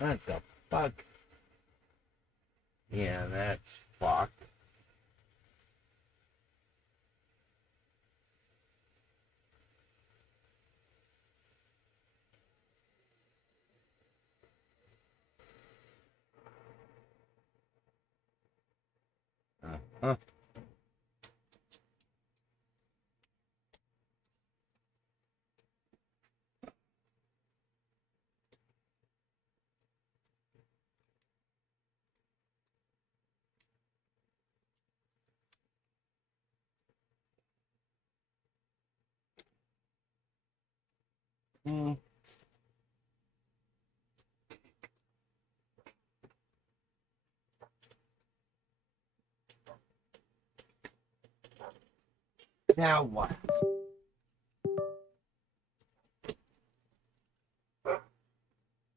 What the fuck? Yeah, that's fucked. Uh-huh. Mm. Now what?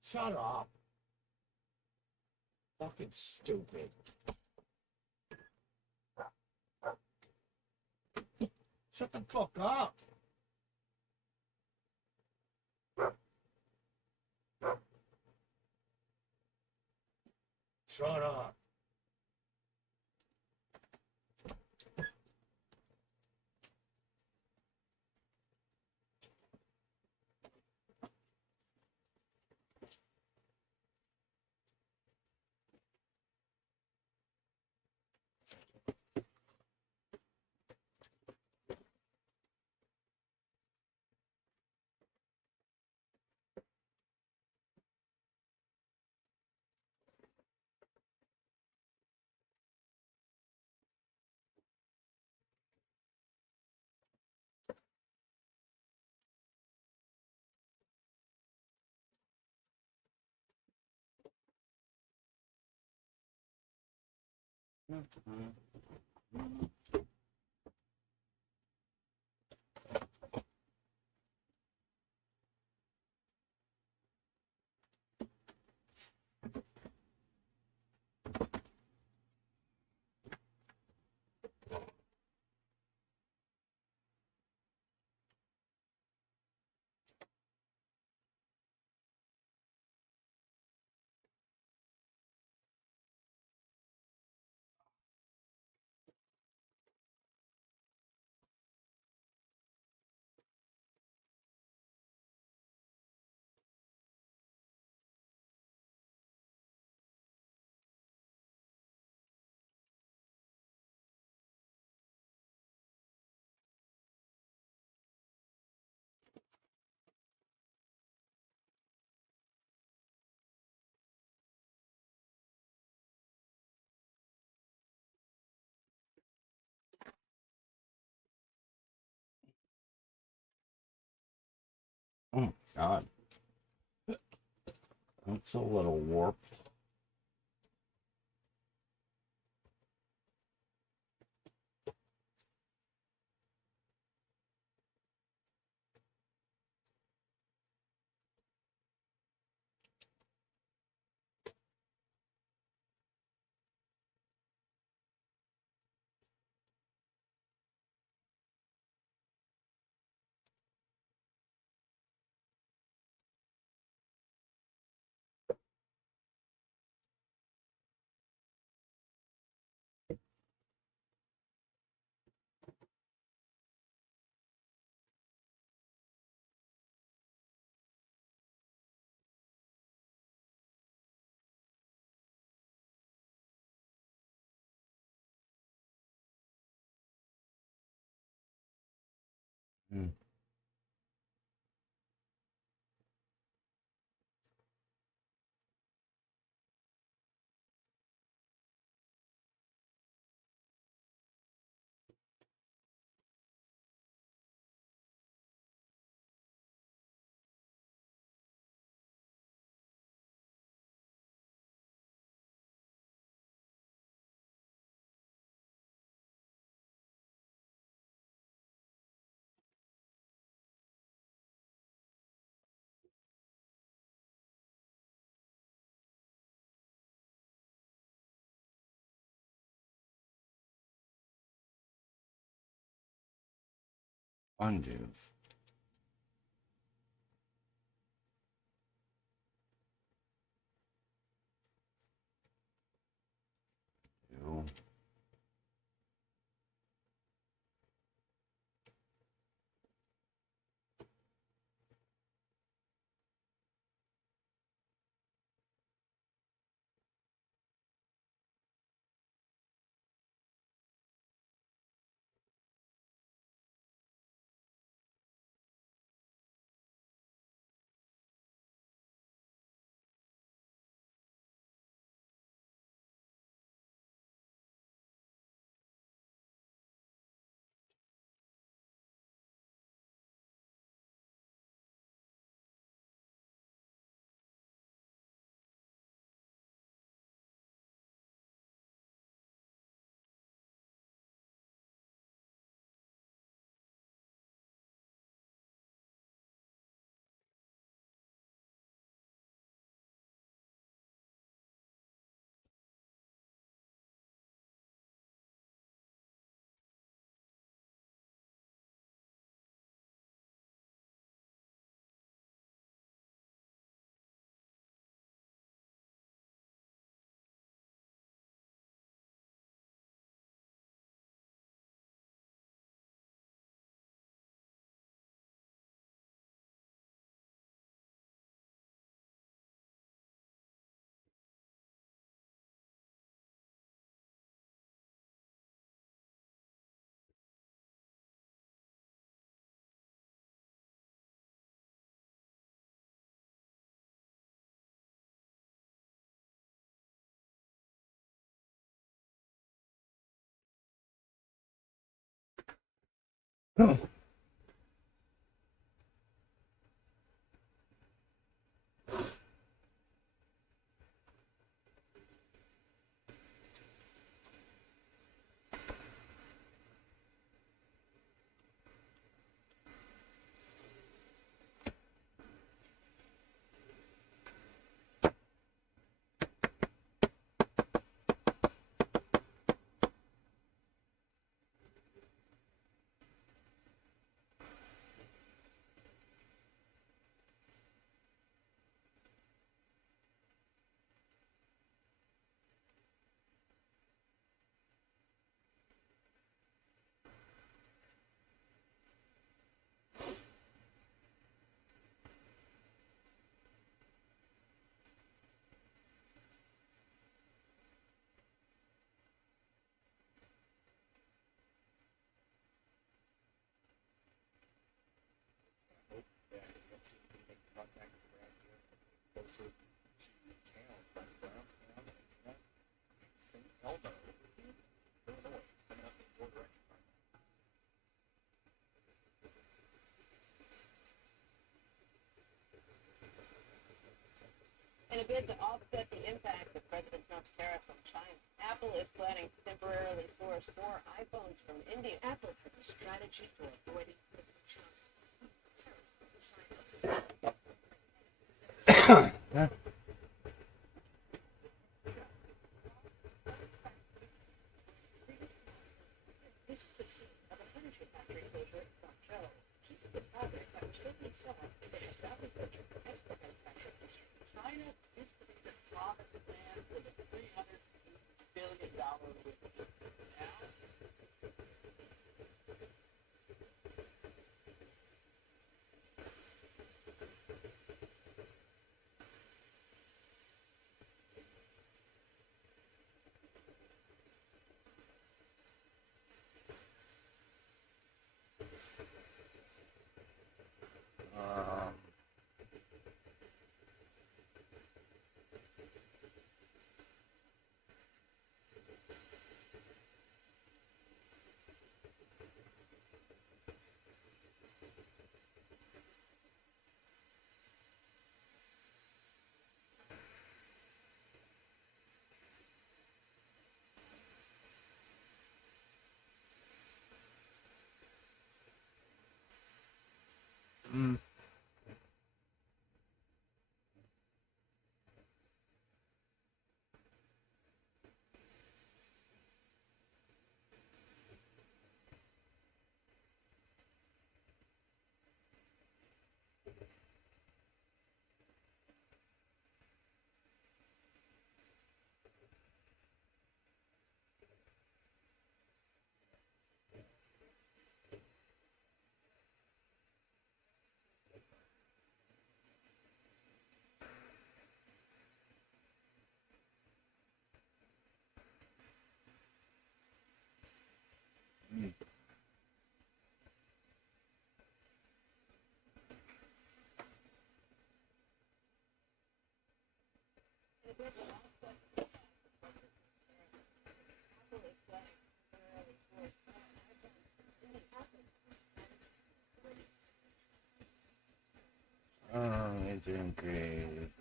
Shut up. Fucking stupid. Shut the fuck up. Shut up. Oh, God. It's a little warped. Mm. Undo. In a bid to offset the impact of President Trump's tariffs on China, Apple is planning to temporarily source more iPhones from India. Apple has a strategy for avoiding President Trump's tariffs on China. This is the scene of a furniture factory closure in Guangzhou. Pieces of fabric that were still being sold in the established Portuguese export manufacturing industry. China used to be the promised land with a $300 billion business. Now, It's engraved.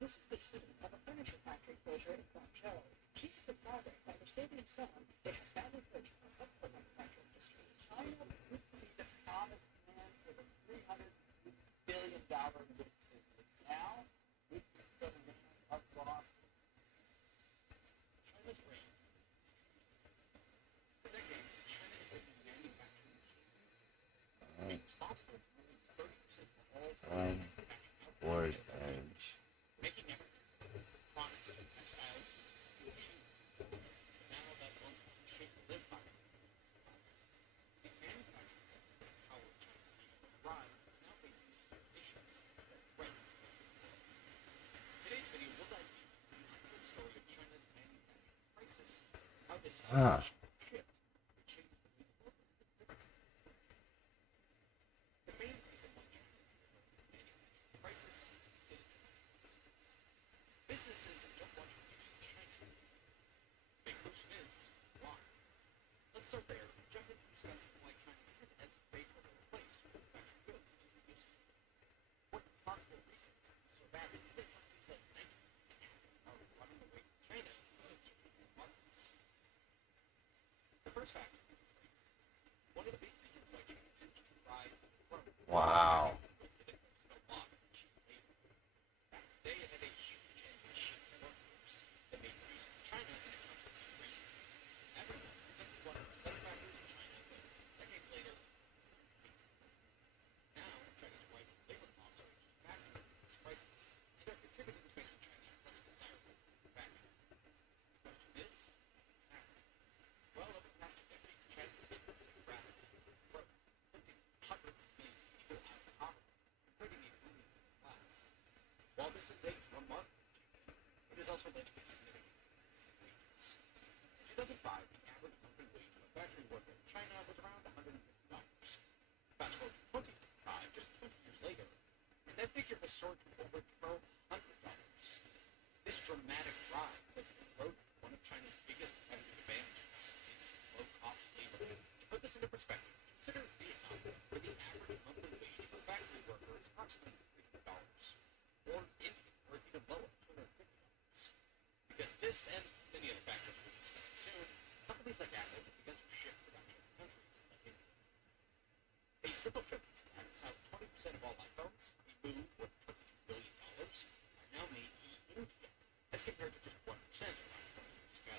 this is the scene of a furniture factory closure in Guangzhou. Pieces of fabric that were still being sold in the established Portuguese export manufacturing industry. China used to be the promised land for the $300 billion business. Now, we've discovered our loss. China's reign. For decades, China has been manufacturing responsible for nearly 30% of all Board edge. making everything promise and textiles to achieve. Now that once shape the live by the manufacturing sector that powered China's economic rise is now facing severe issues that threaten to face the world. Today's video will dive deep into the untold story of China's manufacturing crisis, how this shift will change the way the world is business. The main reason why China is in the manufacturing crisis is its consequences. Businesses This is a remarkable achievement. It has also led to a significant increase in wages. In 2005, the average monthly wage of a factory worker in China was around $150. Fast forward to 2025, just 20 years later, and that figure has soared to over $1,200. This dramatic rise has eroded one of China's biggest competitive advantages, its low-cost labor. To put this into perspective, consider Vietnam, where the average monthly wage for a factory worker is approximately $300, or India, where it's even lower, $250. Because this and many other factors we'll be discussing soon, companies like Apple have begun to shift production to countries like India. A simple trick to this is how 20% of all iPhones, a move worth $22 billion, are now made in India, as compared to just 1% around 20 years ago.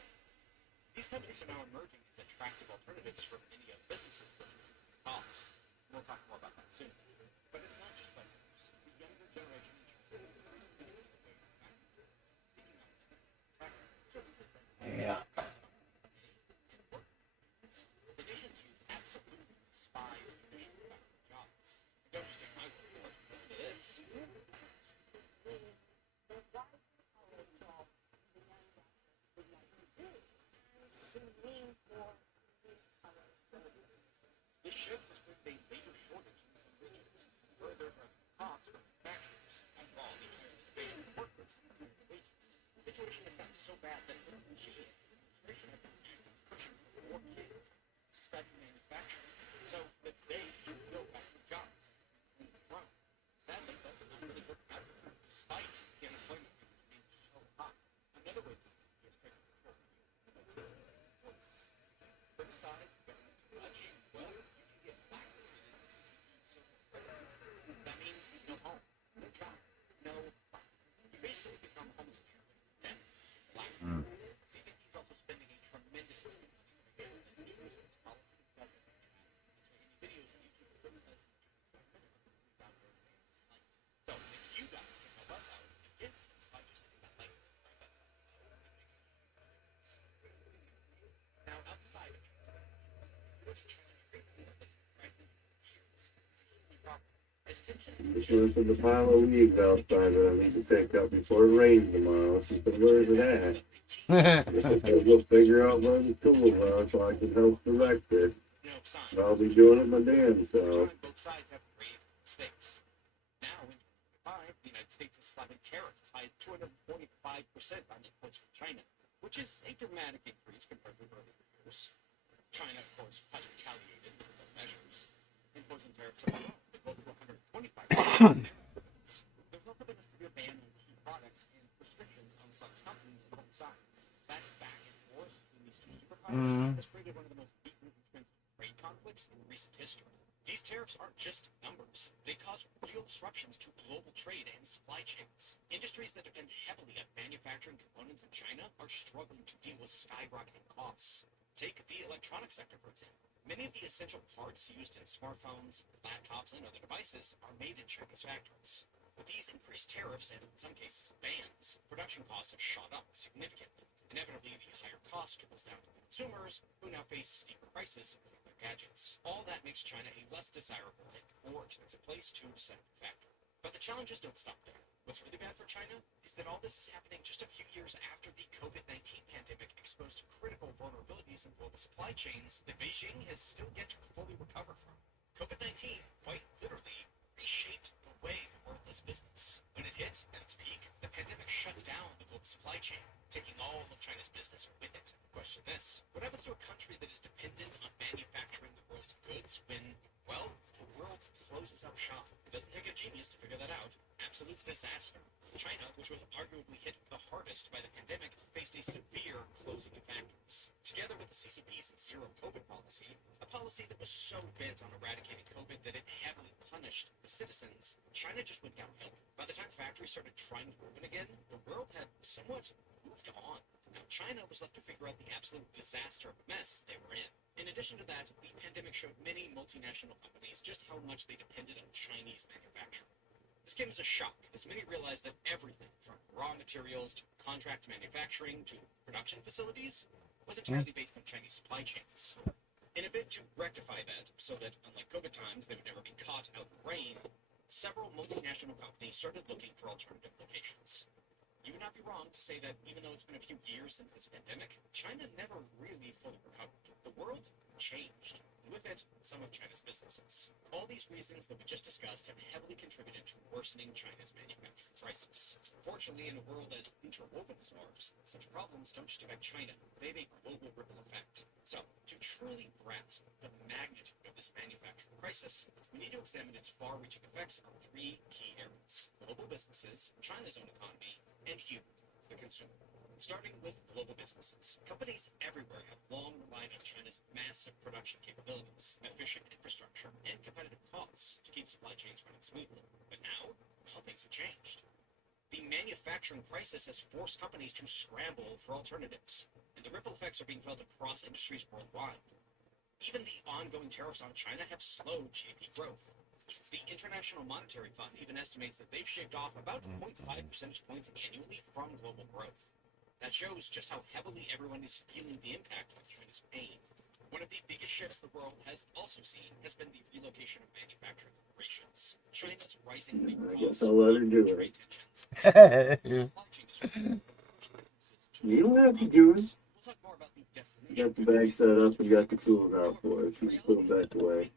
These countries are now emerging as attractive alternatives for many other businesses that reduce costs. We'll talk more about that soon. But it's not just vendors. The younger generation in China is increasingly moving away from factory workers, seeking out contractor services and Yeah. the nation's youth absolutely despise traditional factory jobs. Don't just take my word for it. Listen to this. This shift has created a labor shortage in some regions, further driving costs for manufacturers. After all, the higher the demand for workers, the higher the wages. The situation has gotten so bad that the administration has been actively pushing for more kids to study manufacturing so that they can fill factory jobs and grow. Sadly, that's not really working out for them, despite the unemployment figures being so high. Another way the CCP has tried to control voice. Criticize the government too much, well, you can get blacklisted in the CCP's social credits. That means no home, no job, no life. You basically become homeless dead, black. CCP is also spending a tremendous amount of money to make sure that news and its policy doesn't get out. That's why any videos on YouTube criticizing the Chinese government are completely down to disliked. So if you guys can help us out against this by just hitting that like subscribe button, it makes a huge difference. Now, outside of China, which China trade war has threatened for years, it's a huge problem. As tension Listen to the pile of leaves outside that I need to take up before it rains tomorrow. Where's it at? We'll figure out where the tools are so I can help direct it. But I'll be doing it my damn self. Both sides have raised stakes. Now, in 2025, the United States is slapping tariffs as high as 245% on imports from China, which is a dramatic increase compared to earlier years. China, of course, has retaliated with its own measures, imposing tariffs of that go to 125%. There's also been a severe ban on key products and restrictions on such companies on both sides. That back and forth between these two superpowers has created one of the most deeply entrenched trade conflicts in recent history. These tariffs aren't just numbers. They cause real disruptions to global trade and supply chains. Industries that depend heavily on manufacturing components in China are struggling to deal with skyrocketing costs. Take the electronic sector, for example. Many of the essential parts used in smartphones, laptops, and other devices are made in Chinese factories. With these increased tariffs and, in some cases, bans, production costs have shot up significantly. Inevitably, the higher cost trickles down to consumers, who now face steeper prices for their gadgets. All that makes China a less desirable and more expensive place to set up a factory. But the challenges don't stop there. What's really bad for China is that all this is happening just a few years after the COVID-19 pandemic exposed critical vulnerabilities in global supply chains that Beijing has still yet to fully recover from. COVID-19 quite literally reshaped the way the world does business. When it hit at its peak, the pandemic shut down the global supply chain, taking all of China's business with it. Question this: what happens to a country that is dependent on manufacturing the world's goods when, well, the world closes up shop? It doesn't take a genius to figure that out. Absolute disaster. China, which was arguably hit the hardest by the pandemic, faced a severe closing of factories. Together with the CCP's zero COVID policy, a policy that was so bent on eradicating COVID that it heavily punished the citizens, China just went downhill. By the time factories started trying to open again, the world had somewhat moved on. Now China was left to figure out the absolute disaster of mess they were in. In addition to that, the pandemic showed many multinational companies just how much they depended on Chinese manufacturing. This came as a shock, as many realized that everything from raw materials to contract manufacturing to production facilities was entirely based on Chinese supply chains. In a bid to rectify that, so that unlike COVID times they would never be caught out in the rain, several multinational companies started looking for alternative locations. You would not be wrong to say that even though it's been a few years since this pandemic, China never really fully recovered. The world changed, and with it, some of China's businesses. All these reasons that we just discussed have heavily contributed to worsening China's manufacturing crisis. Fortunately, in a world as interwoven as ours, such problems don't just affect China, they have a global ripple effect. So, to truly grasp the magnitude of this manufacturing crisis, we need to examine its far-reaching effects on three key areas: global businesses, China's own economy, and you, the consumer. Starting with global businesses. Companies everywhere have long relied on China's massive production capabilities, efficient infrastructure, and competitive costs to keep supply chains running smoothly. But now things have changed. The manufacturing crisis has forced companies to scramble for alternatives, and the ripple effects are being felt across industries worldwide. Even the ongoing tariffs on China have slowed GDP growth. The International Monetary Fund even estimates that they've shaved off about 0.5 percentage points annually from global growth. That shows just how heavily everyone is feeling the impact of China's pain. One of the biggest shifts the world has also seen has been the relocation of manufacturing operations. China's rising I guess I'll let her do it. You don't have to do it. We'll talk more about the definition. You got the bag set up and got the tools out for it. You can put them back away.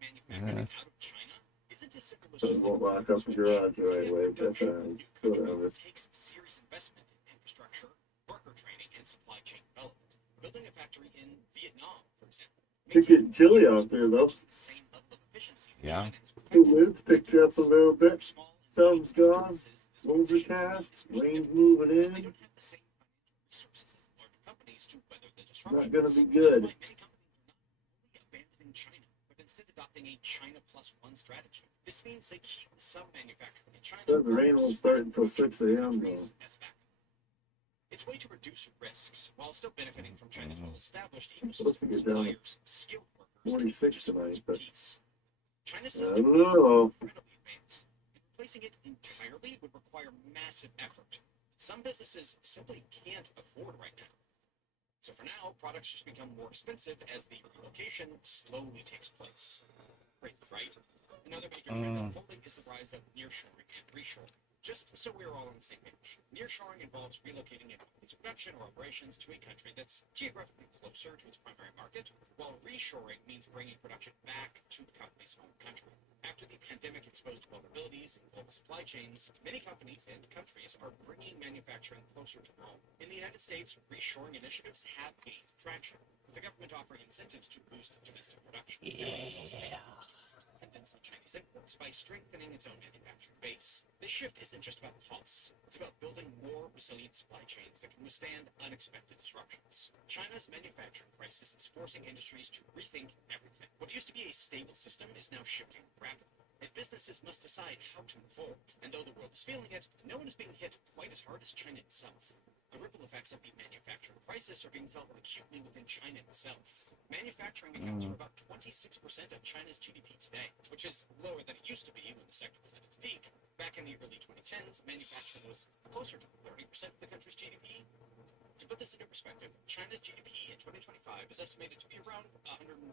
So it won't lock up the garage the right way. That's fine. Whatever. Takes serious investment in infrastructure, worker training, and supply chain development. Building a factory in Vietnam, for example. It's getting chilly out there, though. Yeah. The wind's picked up a little bit. Sun's gone. Overcast. Rain's moving in. Not gonna be good. Adopting a China plus one strategy. This means they keep some manufacturing in China. The rain won't start until 6 a.m. though. It's a way to reduce risks while still benefiting from China's well-established Supposed to ecosystem get of down suppliers, skilled workers, 46 tonight, but China's I system don't is know. incredibly advanced, and replacing it entirely would require massive effort. Some businesses simply can't afford right now. So for now, products just become more expensive as the relocation slowly takes place. Crazy, right? Another major trend unfolding is the rise of nearshoring and reshoring. Just so we're all on the same page, nearshoring involves relocating a company's production or operations to a country that's geographically closer to its primary market, while reshoring means bringing production back to the company's home country. After the pandemic exposed vulnerabilities in global supply chains, many companies and countries are bringing manufacturing closer to home. In the United States, reshoring initiatives have gained traction, with the government offering incentives to boost domestic production. Dependence on Chinese imports by strengthening its own manufacturing base. This shift isn't just about costs. It's about building more resilient supply chains that can withstand unexpected disruptions. China's manufacturing crisis is forcing industries to rethink everything. What used to be a stable system is now shifting rapidly, and businesses must decide how to move forward. And though the world is feeling it, no one is being hit quite as hard as China itself. The ripple effects of the manufacturing crisis are being felt acutely within China itself. Manufacturing accounts for about 26% of China's GDP today, which is lower than it used to be when the sector was at its peak. Back in the early 2010s, manufacturing was closer to 30% of the country's GDP. To put this into perspective, China's GDP in 2025 is estimated to be around 127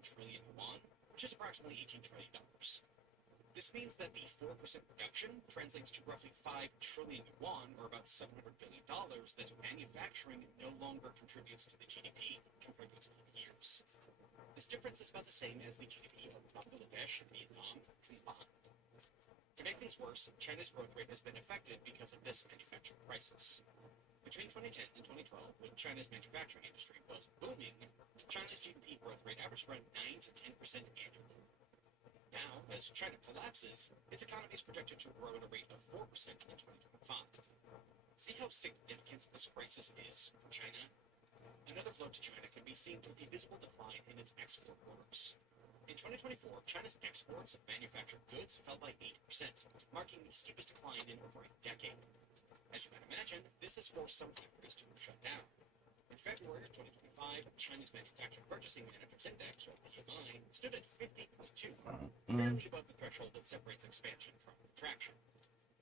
trillion yuan, which is approximately $18 trillion. This means that the 4% reduction translates to roughly 5 trillion yuan, or about $700 billion, that manufacturing no longer contributes to the GDP compared to its peak years. This difference is about the same as the GDP of Bangladesh and Vietnam combined. To make things worse, China's growth rate has been affected because of this manufacturing crisis. Between 2010 and 2012, when China's manufacturing industry was booming, China's GDP growth rate averaged around 9 to 10% annually. Now, as China collapses, its economy is projected to grow at a rate of 4% in 2025. See how significant this crisis is for China? Another blow to China can be seen through the visible decline in its export orders. In 2024, China's exports of manufactured goods fell by 8%, marking the steepest decline in over a decade. As you might imagine, this has forced some factories to shut down. In February of 2025, China's Manufacturing Purchasing Managers Index, or PMI, stood at 50.2, barely above the threshold that separates expansion from contraction.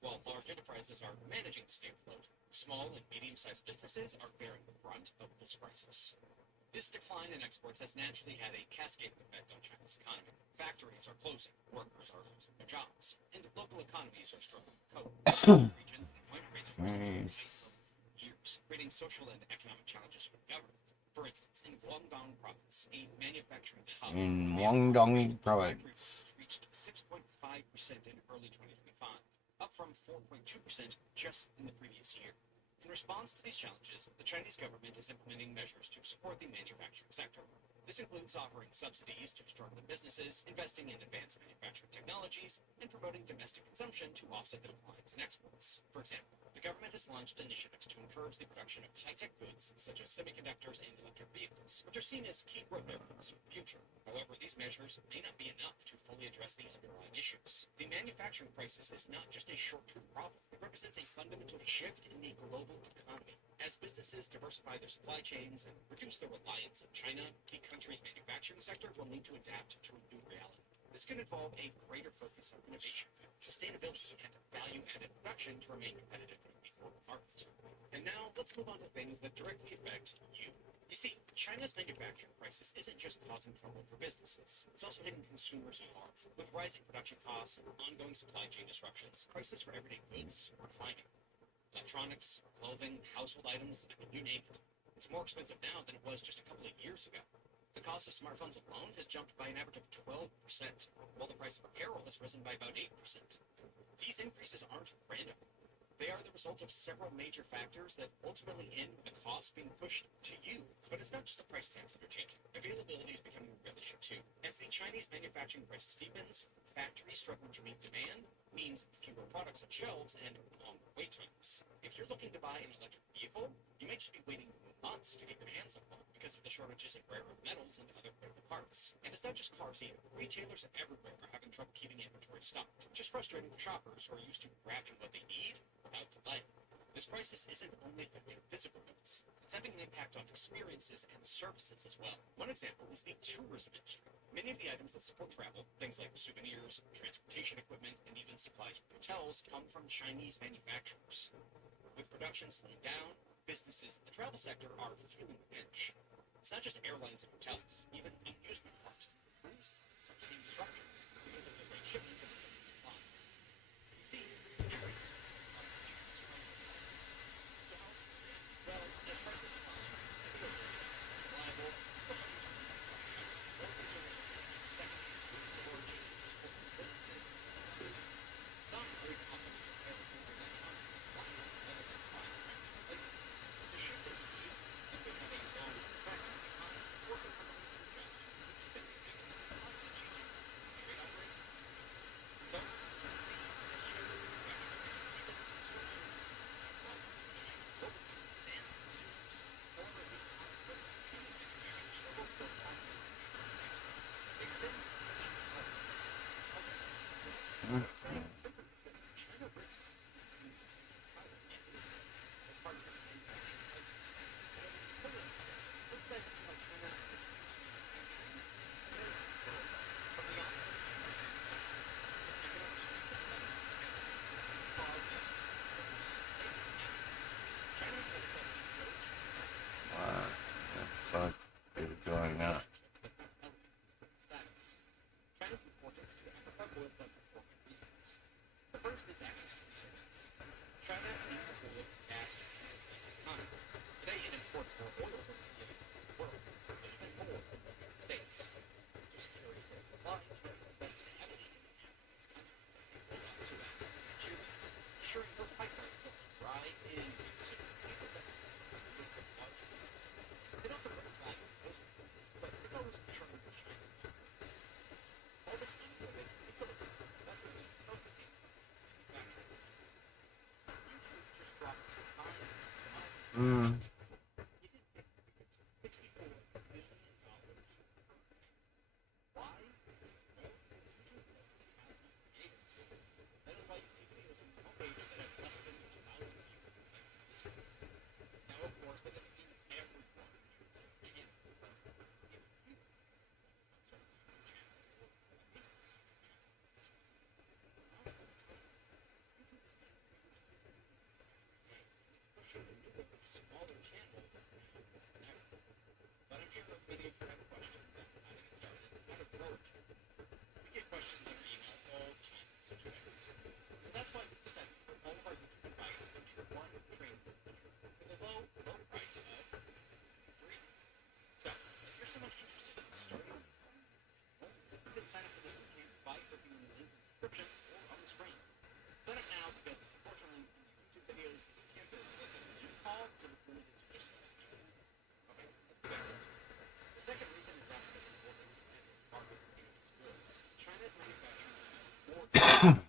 While large enterprises are managing to stay afloat, small and medium-sized businesses are bearing the brunt of this crisis. This decline in exports has naturally had a cascading effect on China's economy. Factories are closing, workers are losing their jobs, and local economies are struggling to cope. Regions and employment rates have risen to highest levels in years, creating social and economic challenges for the government. For instance, in Guangdong province, a manufacturing hub, reached 6.5% in early 2025, up from 4.2% just in the previous year. In response to these challenges, the Chinese government is implementing measures to support the manufacturing sector. This includes offering subsidies to struggling businesses, investing in advanced manufacturing technologies, and promoting domestic consumption to offset the declines in exports. For example, the government has launched initiatives to encourage the production of high-tech goods such as semiconductors and electric vehicles, which are seen as key growth areas for the future. However, these measures may not be enough to fully address the underlying issues. The manufacturing crisis is not just a short-term problem. It represents a fundamental shift in the global economy. As businesses diversify their supply chains and reduce their reliance on China, the country's manufacturing sector will need to adapt to a new reality. This can involve a greater focus on innovation, sustainability, and value-added production to remain competitive in the global market. And now, let's move on to things that directly affect you. You see, China's manufacturing crisis isn't just causing trouble for businesses. It's also hitting consumers hard. With rising production costs and ongoing supply chain disruptions, prices for everyday goods are climbing. Electronics, clothing, household items, I mean, you name it. It's more expensive now than it was just a couple of years ago. The cost of smartphones alone has jumped by an average of 12%, while the price of apparel has risen by about 8%. These increases aren't random. They are the result of several major factors that ultimately end with the cost being pushed to you. But it's not just the price tags that are changing. Availability is becoming a real issue too. As the Chinese manufacturing crisis deepens, factories struggling to meet demand means fewer products on shelves and longer wait times. If you're looking to buy an electric vehicle, you may just be waiting months to get your hands on one because of the shortages in rare earth metals and other critical parts. And it's not just cars either. Retailers everywhere are having trouble keeping inventory stocked, which is frustrating for shoppers who are used to grabbing what they need without delay. This crisis isn't only affecting physical goods, it's having an impact on experiences and services as well. One example is the tourism industry. Many of the items that support travel, things like souvenirs, transportation equipment, and even supplies for hotels, come from Chinese manufacturers. With production slowing down, businesses in the travel sector are feeling the pinch. It's not just airlines and hotels, even amusement parks and cruise lines are seeing disruptions because of delayed shipments of essential supplies. You see, everything is about to this crisis. So how? Well, as prices climb, availability becomes reliable, especially in terms of production. More consumers are taking second origin for businesses and other methods. Some are even opting to repair older electronics and appliances rather than buying brand new replacements. The shift in need that could have a long effect on the economy, working companies can adjust to reduce spending based on constantly changing trade-off rates. So, you see, as China's manufacturing crisis deepens, so too will the problem for China globally and consumers. However, the ongoing Chinese manufacturing struggles don't have to be exports. They extend beyond products. Okay, so what I'm saying simply is that China risks losing substantial power and influence as part of this manufacturing crisis. And to put it into context, let's dive into how China has changed manufacturing. Because from the onset of China's manufacturing, the economic strength of the Western scattered has far been others say now. China has steadily built manufacturing Fuck is going on? status. China's importance to Africa boils down to four main reasons. The first is access to resources. China aims to hold a vast transatlantic economy. Today, it imports more oil than any other country in the world, even more than the United States. To secure its steady supply, China invested heavily in the African continent. It rolled out Suez and Nigeria, ensuring those pipelines don't dry in and seeking these investments to make them larger. It also put its value in coastal ports, but it's always ensuring that China is competitive. All this unlimited utility investment also came from manufacturing. YouTube just dropped a $5 billion. It is big because $64 billion per year. Why? Well, because YouTube doesn't have enough creators. That is why you see videos on the homepage that have less than 1,000 views, like this one. Now, of course, that doesn't mean everyone should start a channel, but if you want to start a YouTube channel, or at least a small channel like this one, now's the time. YouTube is getting bigger too. It's pushing the newer, smaller channels The shift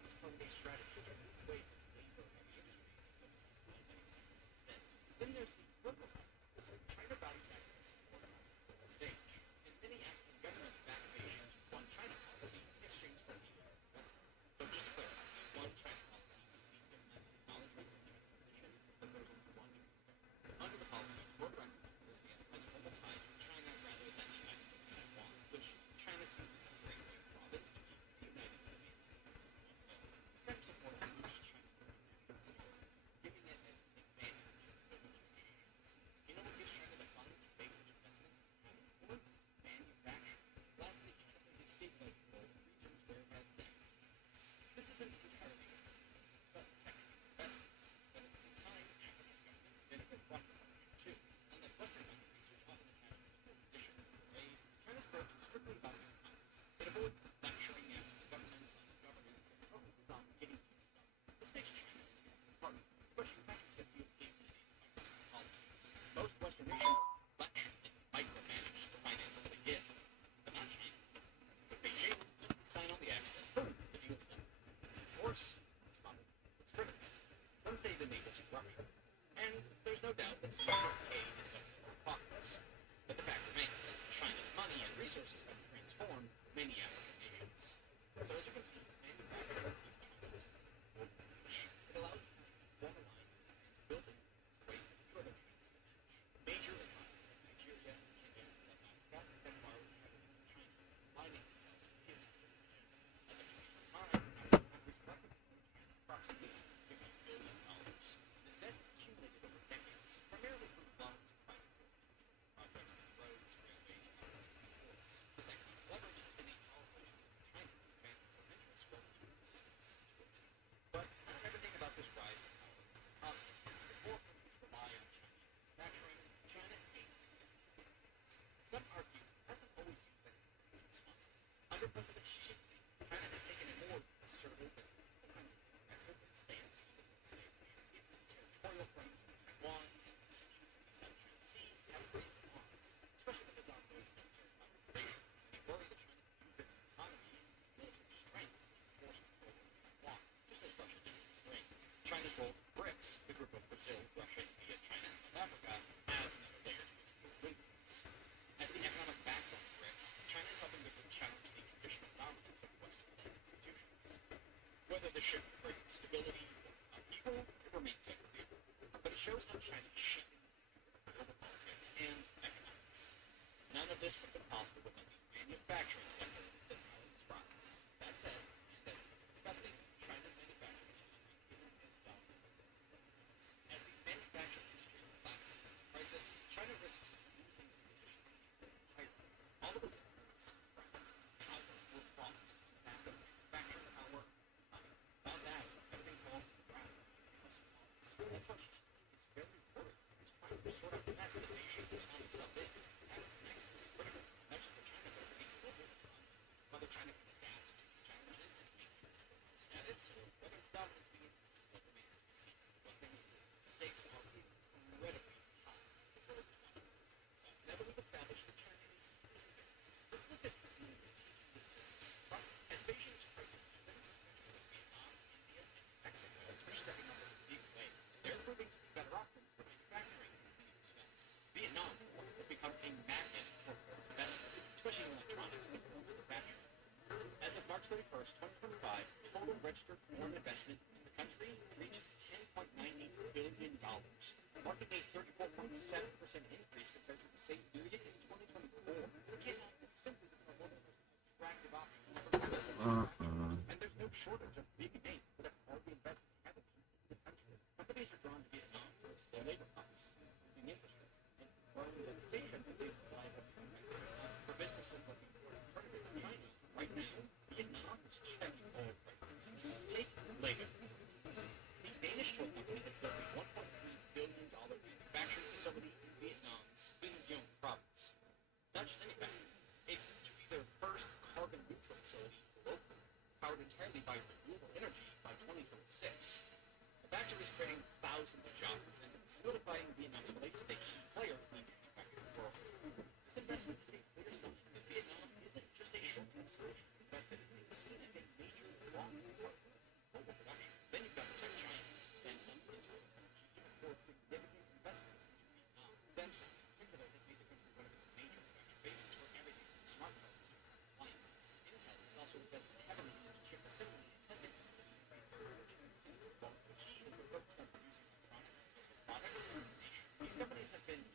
was part of a strategy to move away from labor-heavy industries and focus on low-value sectors instead. Then there's the political side. China values access to more on the global stage, and many African governments back Beijing's One China policy in exchange for legal investment. So just to clarify, the One China policy is the diplomatic acknowledgement of China's position that goes with the One China government. Under the policy, work recognizes the has formal ties with China rather than the United States of Taiwan, which China sees as a breakaway province to be reunited with the it's kind of support a loose China giving it an advantage in global negotiations. You know what gives China the funds to make such investments and have influence? Manufacturing. Lastly, China plays a stabilizing role in regions where it has active interests. This isn't entirely it's about protecting its investments, but at the same time, African governments benefit from the partnership too. Unlike Western countries, which often attach political conditions to trade, China's approach is strictly about economics. It avoids lecturing African governments on governance and focuses on getting things done. This makes China an important partner, pushing countries that feel alienated by Western policies. Most Western nations lecture and micromanage the finances they give, but not China. With Beijing, sign on the X, and boom, the deal's done. Of course, it's probably its critics. Some say it enables corruption, and there's no doubt that some are paid in some pockets. But the fact remains, China's money and resources have transformed many African nations. So as you can see, manufacturing in China is it allows the country to form alliances and build its way to few other nations to manage. Major economies like Nigeria, Kenya, and South Africa have borrowed heavily from China, aligning themselves with its political agenda. As of 2025, African countries collectively owe China approximately $50 billion. This debt has accumulated over decades, primarily from loans to private projects like roads, railways, pipelines, and ports. This economic leverage has been a powerful tool for China to advance its own interests while keeping resistance to it. But not everything about this rise to power is positive. As more countries rely on Chinese manufacturing, China has gained significant advantages. Some argue it hasn't always used that advantage responsibly. Under President Xi Jinping, China has taken a more assertive and sometimes aggressive stance on the world stage. Its territorial claims to Taiwan and disputes in the South China Sea have raised alarms, especially because our notion of territorial modernization. They worry that China could use its economy and military strength to force control over Taiwan, just as Russia did with Ukraine. China's role in BRICS, the group of Brazil, Russia, India, China, and South Africa, adds another layer to its global influence. As the economic backbone of BRICS, China is helping to challenge the traditional dominance of Western institutions. Whether the shift brings stability or upheaval, it remains unclear. But it shows how China is shaping global politics and economics. None of this would have been possible without the manufacturing sector that powers its rise. That said, and as we've been discussing, China's manufacturing industry isn't as dominant as it was. As the manufacturing industry collapses in the crisis, China risks losing its position entirely. All of its efforts, brands, power were bought on the back of manufacturing power. Without that, everything falls to the ground. That's why Xi Jinping is very worried. He's trying to sort out the mess that Beijing has found itself in. And its next is critical, not just for China, but for the global economy. Whether China can adapt to its challenges and maintain its overall status, or whether its dominance begins to slip remains to be seen. One thing is clear, the stakes are incredibly high for global economy. Now that we've established that China is losing business, let's look at who is taking this business. But as Beijing's crisis deepens, countries like Vietnam, India, and Mexico are stepping up in a big way. They're proving to be better options for manufacturing in many respects. Vietnam has become a magnet for foreign investment, especially in electronics and foreign manufacturing. As of March 31st, 2025, total registered foreign investment in the country reached $10.98 billion, marking a 34.7% increase compared to the same period in 2024. Vietnam is simply one of the most attractive options for and there's no shortage of big names that have already invested heavily in the country. Companies are drawn to Vietnam for its low labor costs, improving infrastructure, and growing reputation as a reliable country. For businesses looking for an alternative to China, right now, Vietnam is checking all preferences. Take Lego, for instance. The Danish toy company has built a $1.3 billion manufacturing facility in Vietnam's Vinh Nguyen province. It's not just any factory. It's to be their first carbon-neutral facility globally, powered entirely by renewable energy by 2026. The factory is creating thousands of jobs and solidifying Vietnam's place as a key player in the manufacturing world. been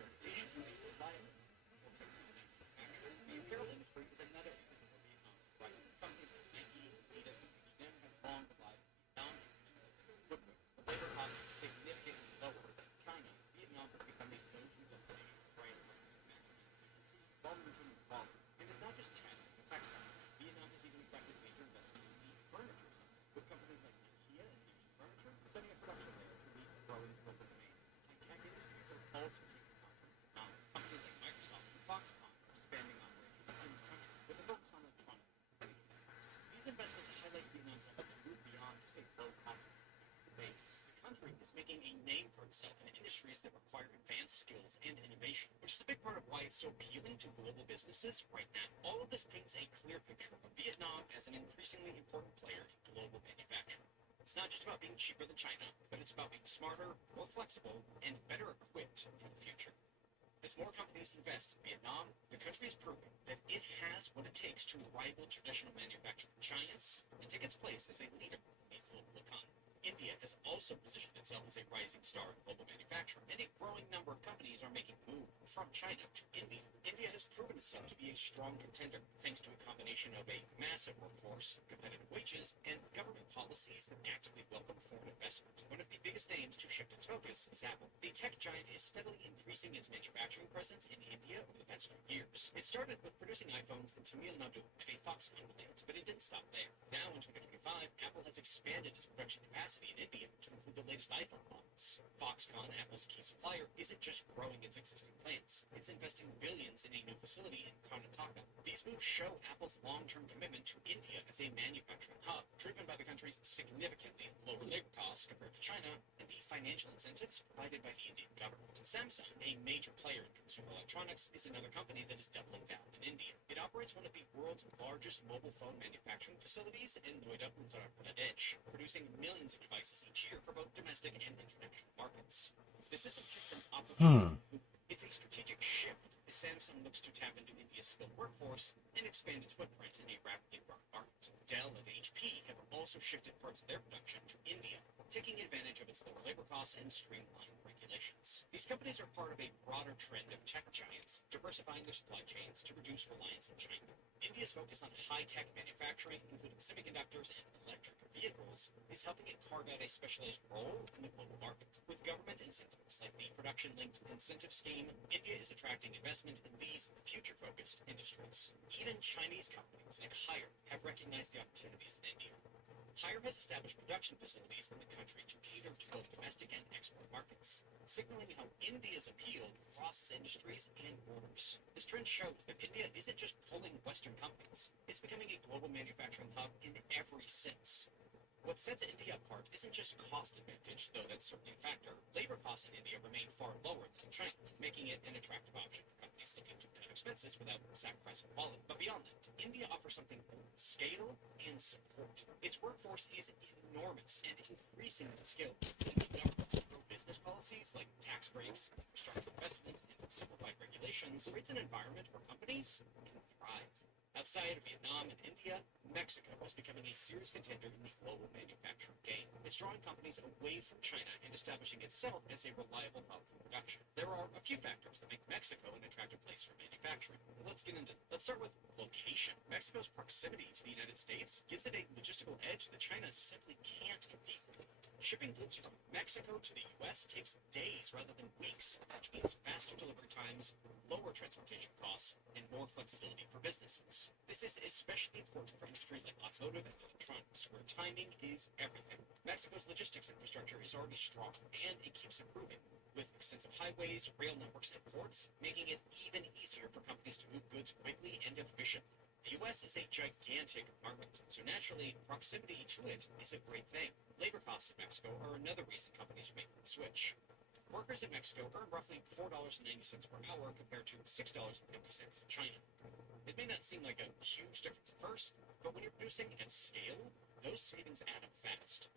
implementations of reliable or technology manufacturing. The apparel industry is another area where Vietnam's thriving. Companies like Nike, Adidas, and H&M have long relied on Vietnam footwear. With labor costs significantly lower than China, Vietnam has become a go-to destination for brands like maximize efficiency, while maintaining quality. And it's not just tech and textiles. Vietnam has even attracted major investment in the furniture sector, with companies like IKEA and Asian Furniture setting up production there to meet the growing global demand. High-tech industries are also taking off in Vietnam. Companies like Microsoft and Foxconn are expanding operations in the country with a focus on electronics and semiconductors. These investments highlight Vietnam's effort to move beyond just a low-cost base. The country is making a name for itself in industries that require advanced skills and innovation, which is a big part of why it's so appealing to global businesses right now. All of this paints a clear picture of Vietnam as an increasingly important player in global manufacturing. It's not just about being cheaper than China, but it's about being smarter, more flexible, and better equipped for the future. As more companies invest in Vietnam, the country has proven that it has what it takes to rival traditional manufacturing giants and take its place as a leader in the global economy. India has also positioned itself as a rising star in global manufacturing, and a growing number of companies are making moves from China to India. India has proven itself to be a strong contender thanks to a combination of a massive workforce, competitive wages, and government policies that actively welcome foreign investment. One of the biggest names to shift its focus is Apple. The tech giant is steadily increasing its manufacturing presence in India over the past few years. It started with producing iPhones in Tamil Nadu at a Foxconn plant, but it didn't stop there. Now, in 2025, Apple has expanded its production capacity in India to include the latest iPhone models. Foxconn, Apple's key supplier, isn't just growing its existing plants, it's investing billions in a new facility in Karnataka. These moves show Apple's long-term commitment to India as a manufacturing hub, driven by the country's significantly lower labor costs compared to China and the financial incentives provided by the Indian government. Samsung, a major player in consumer electronics, is another company that is doubling down in India. It operates one of the world's largest mobile phone manufacturing facilities in Noida, Uttar Pradesh, producing millions of devices each year for both domestic and international markets. This isn't just an opportunity, it's a strategic shift as Samsung looks to tap into India's skilled workforce and expand its footprint in a rapidly growing market. Dell and HP have also shifted parts of their production to India, taking advantage of its lower labor costs and streamlined regulations. These companies are part of a broader trend of tech giants diversifying their supply chains to reduce reliance on China. India's focus on high-tech manufacturing, including semiconductors and electric vehicles, is helping it carve out a specialized role in the global market. With government incentives like the Production-Linked Incentive Scheme, India is attracting investment in these future-focused industries. Even Chinese companies like Haier have recognized the opportunities in India. Haier has established production facilities in the country to cater to both domestic and export markets, signaling how India's appeal crosses industries and borders. This trend shows that India isn't just pulling Western companies, it's becoming a global manufacturing hub in every sense. What sets India apart isn't just cost advantage, though that's certainly a factor. Labor costs in India remain far lower than in China, making it an attractive option for companies looking to cut expenses without sacrificing quality. But beyond that, India offers something more: scale and support. Its workforce is enormous and increasingly skilled. And the government's pro-business policies like tax breaks, infrastructure investments, and simplified regulations creates an environment where companies can thrive. Outside of Vietnam and India, Mexico is becoming a serious contender in the global manufacturing game. It's drawing companies away from China and establishing itself as a reliable hub for production. There are a few factors that make Mexico an attractive place for manufacturing. Let's get into it. Let's start with location. Mexico's proximity to the United States gives it a logistical edge that China simply can't compete with. Shipping goods from Mexico to the U.S. takes days rather than weeks, which means faster delivery times, lower transportation costs, and more flexibility for businesses. This is especially important for industries like automotive and electronics, where timing is everything. Mexico's logistics infrastructure is already strong, and it keeps improving, with extensive highways, rail networks, and ports, making it even easier for companies to move goods quickly and efficiently. The U.S. is a gigantic market, so naturally, proximity to it is a great thing. Labor costs in Mexico are another reason companies are making the switch. Workers in Mexico earn roughly $4.90 per hour compared to $6.50 in China. It may not seem like a huge difference at first, but when you're producing at scale, those savings add up fast.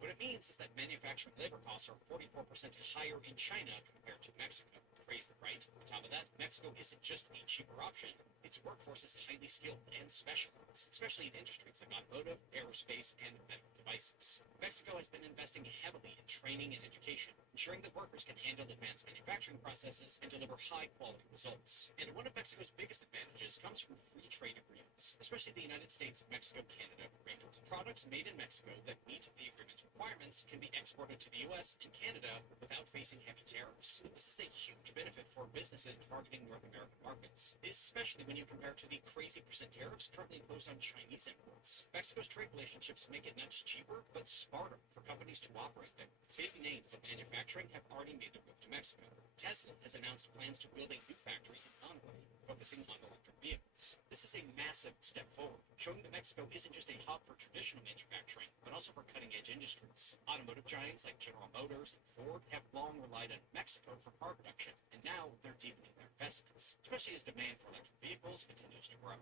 What it means is that manufacturing labor costs are 44% higher in China compared to Mexico. Crazy, right? On top of that, Mexico isn't just a cheaper option. Its workforce is highly skilled and specialized, especially in industries like automotive, aerospace, and medical devices. Mexico has been investing heavily in training and education, ensuring that workers can handle advanced manufacturing processes and deliver high-quality results. And one of Mexico's biggest advantages comes from free trade agreements, especially the United States, Mexico, Canada agreement. Products made in Mexico that meet the agreement's requirements can be exported to the U.S. and Canada without facing heavy tariffs. This is a huge benefit for businesses targeting North American markets, especially when you compare to the crazy percent tariffs currently imposed on Chinese imports. Mexico's trade relationships make it not just cheaper, but smarter for companies to operate there. Big names in manufacturing have already made their move to Mexico. Tesla has announced plans to build a new factory in Monterrey, focusing on electric vehicles. This is a massive step forward, showing that Mexico isn't just a hub for traditional manufacturing, but also for cutting-edge industries. Automotive giants like General Motors and Ford have long relied on Mexico for car production, and now they're deepening their investments, especially as demand for electric vehicles continues to grow.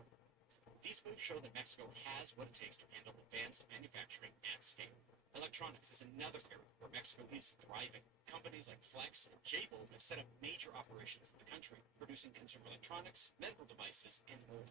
These moves show that Mexico has what it takes to handle advanced manufacturing at scale. Electronics is another area where Mexico is thriving. Companies like Flex and Jabil have set up major operations in the country, producing consumer electronics, medical devices, and more.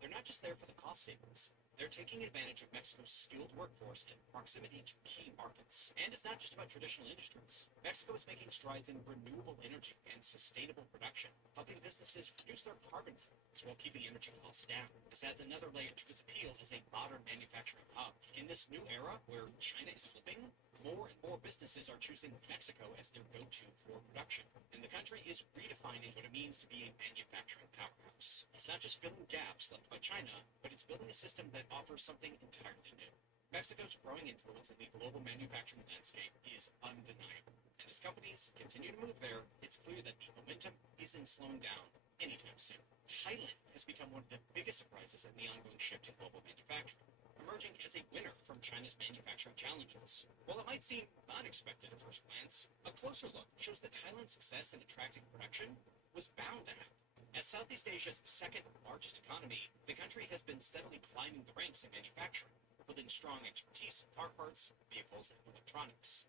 They're not just there for the cost savings. They're taking advantage of Mexico's skilled workforce and proximity to key markets. And it's not just about traditional industries. Mexico is making strides in renewable energy and sustainable production, helping businesses reduce their carbon footprints while keeping energy costs down. This adds another layer to its appeal as a modern manufacturing hub. In this new era where China is slipping, more and more businesses are choosing Mexico as their go-to for production. And the country is redefining what it means to be a manufacturing powerhouse. It's not just filling gaps left by China, but it's building a system that offers something entirely new. Mexico's growing influence in the global manufacturing landscape is undeniable. And as companies continue to move there, it's clear that the momentum isn't slowing down anytime soon. Thailand has become one of the biggest surprises in the ongoing shift in global manufacturing, emerging as a winner from China's manufacturing challenges. While it might seem unexpected at first glance, a closer look shows that Thailand's success in attracting production was bound to happen. As Southeast Asia's second largest economy, the country has been steadily climbing the ranks in manufacturing, building strong expertise in car parts, vehicles, and electronics.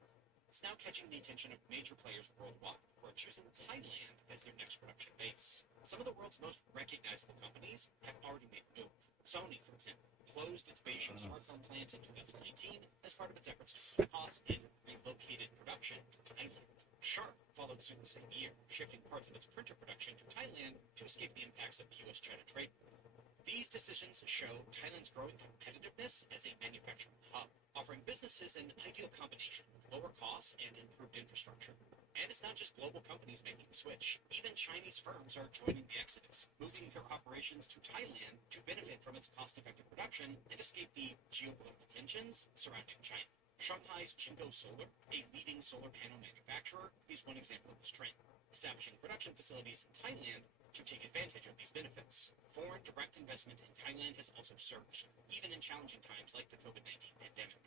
It's now catching the attention of major players worldwide who are choosing Thailand as their next production base. Some of the world's most recognizable companies have already made the move. Sony, for example, closed its Beijing smartphone plant in 2019 as part of its efforts to cut costs and relocated production to Thailand. Sharp followed suit the same year, shifting parts of its printer production to Thailand to escape the impacts of the U.S.-China trade war. These decisions show Thailand's growing competitiveness as a manufacturing hub, offering businesses an ideal combination of lower costs and improved infrastructure. And it's not just global companies making the switch. Even Chinese firms are joining the exodus, moving their operations to Thailand to benefit from its cost-effective production and escape the geopolitical tensions surrounding China. Shanghai's Jinko Solar, a leading solar panel manufacturer, is one example of this trend, establishing production facilities in Thailand to take advantage of these benefits. Foreign direct investment in Thailand has also surged, even in challenging times like the COVID-19 pandemic.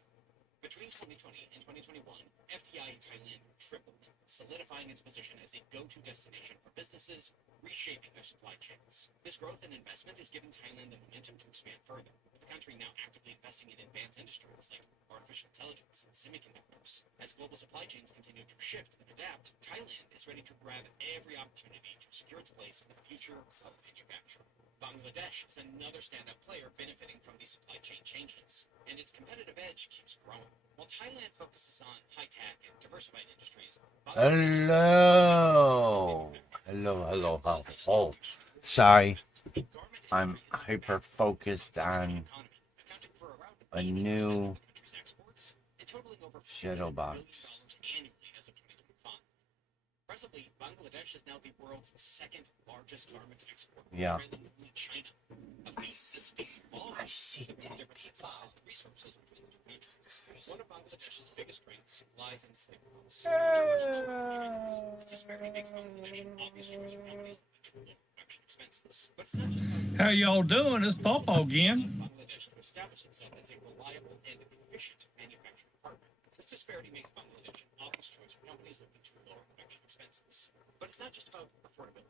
Between 2020 and 2021, FDI in Thailand tripled, solidifying its position as a go-to destination for businesses, reshaping their supply chains. This growth and investment is giving Thailand the momentum to expand further, with the country now actively investing in advanced industries like artificial intelligence and semiconductors. As global supply chains continue to shift and adapt, Thailand is ready to grab every opportunity to secure its place in the future of manufacturing. Bangladesh is another standout player benefiting from these supply chain changes, and its competitive edge keeps growing. While Thailand focuses on high-tech and diversified industries, Hello. Sorry, I'm hyper focused on a new shadow box. Presently, Bangladesh is now the world's second largest garment exporter, Yeah. trailing only China. A feat that speaks volumes I see to the that, differences in resources between the two countries. One of Bangladesh's biggest strengths lies in its labor costs, which are much lower than China's. This disparity makes Bangladesh an obvious choice for companies looking to lower production expenses. But it's not just about How y'all doing? It's Popo again. Bangladesh to establish itself as a reliable and efficient manufacturing partner. This disparity makes Bangladesh an obvious choice for companies looking to lower production expenses. But it's not just about affordability.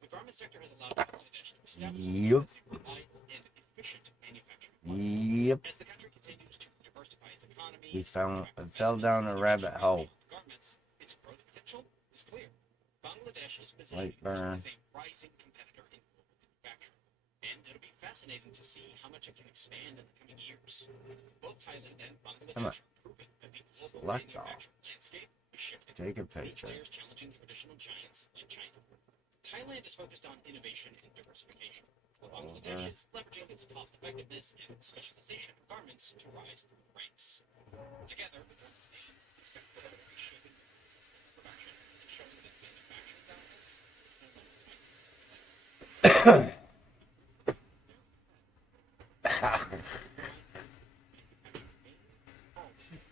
The garment sector has allowed Bangladesh to establish itself as a reliable and efficient manufacturing partner. Yep. As the country continues to diversify its economy, We fell down a rabbit hole. garments, its growth potential is clear. Bangladesh is LightBurn. positioned as a rising competitor in global manufacturing, and it'll be fascinating to see how much it can expand in the coming years. Both Thailand and Bangladesh are proving that the global Select all. manufacturing landscape is shifting. shifting. Take a With picture. players challenging traditional giants like China. Thailand is focused on innovation and diversification, while Bangladesh is leveraging its cost-effectiveness and specialization of garments to rise through the ranks. Together, the both nations expect to reshape production and showing that manufacturing dominance is no longer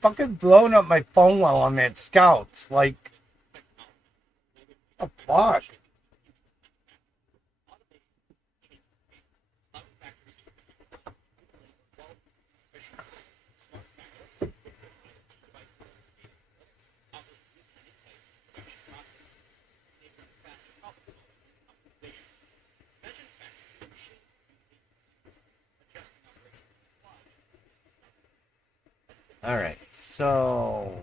Fucking blowing up my phone while I'm at Scouts. Like, the fuck? Alright, so...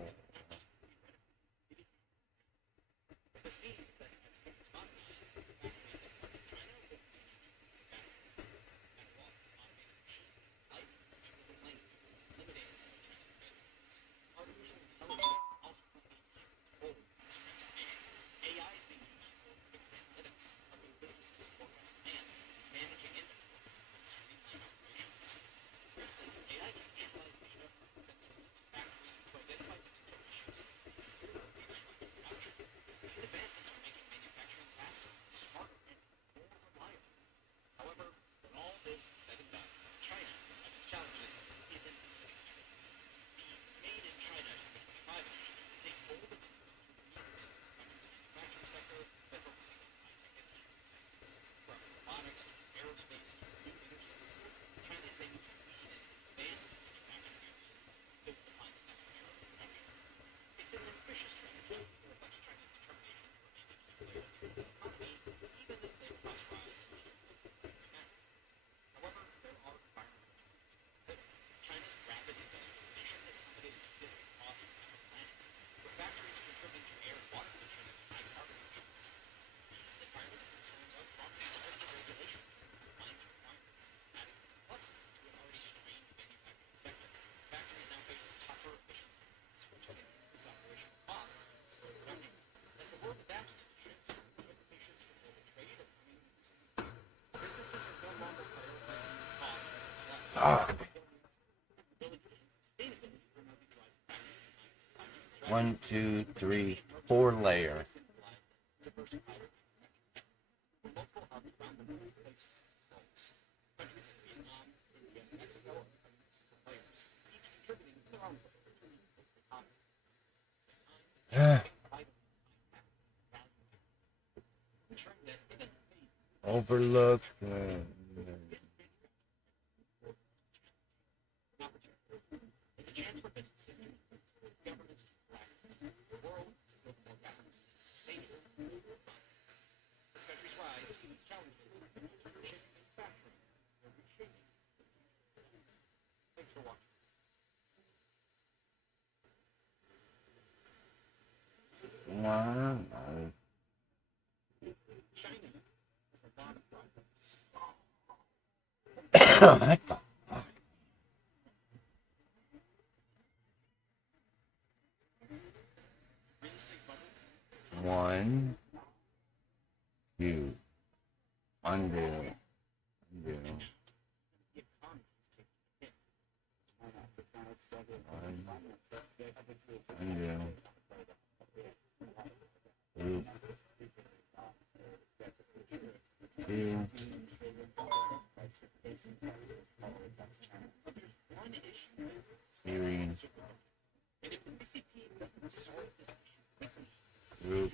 One, two, three, 4 layers. Overlook. Wow. What the fuck? One, two, undo, undo. Undo. Loop. 2. Series. Group.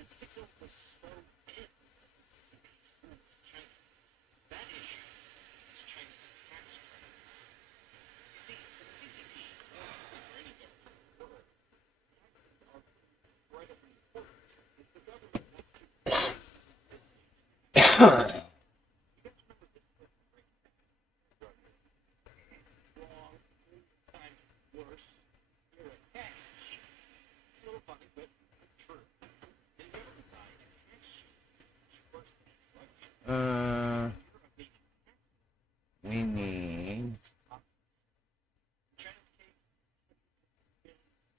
We need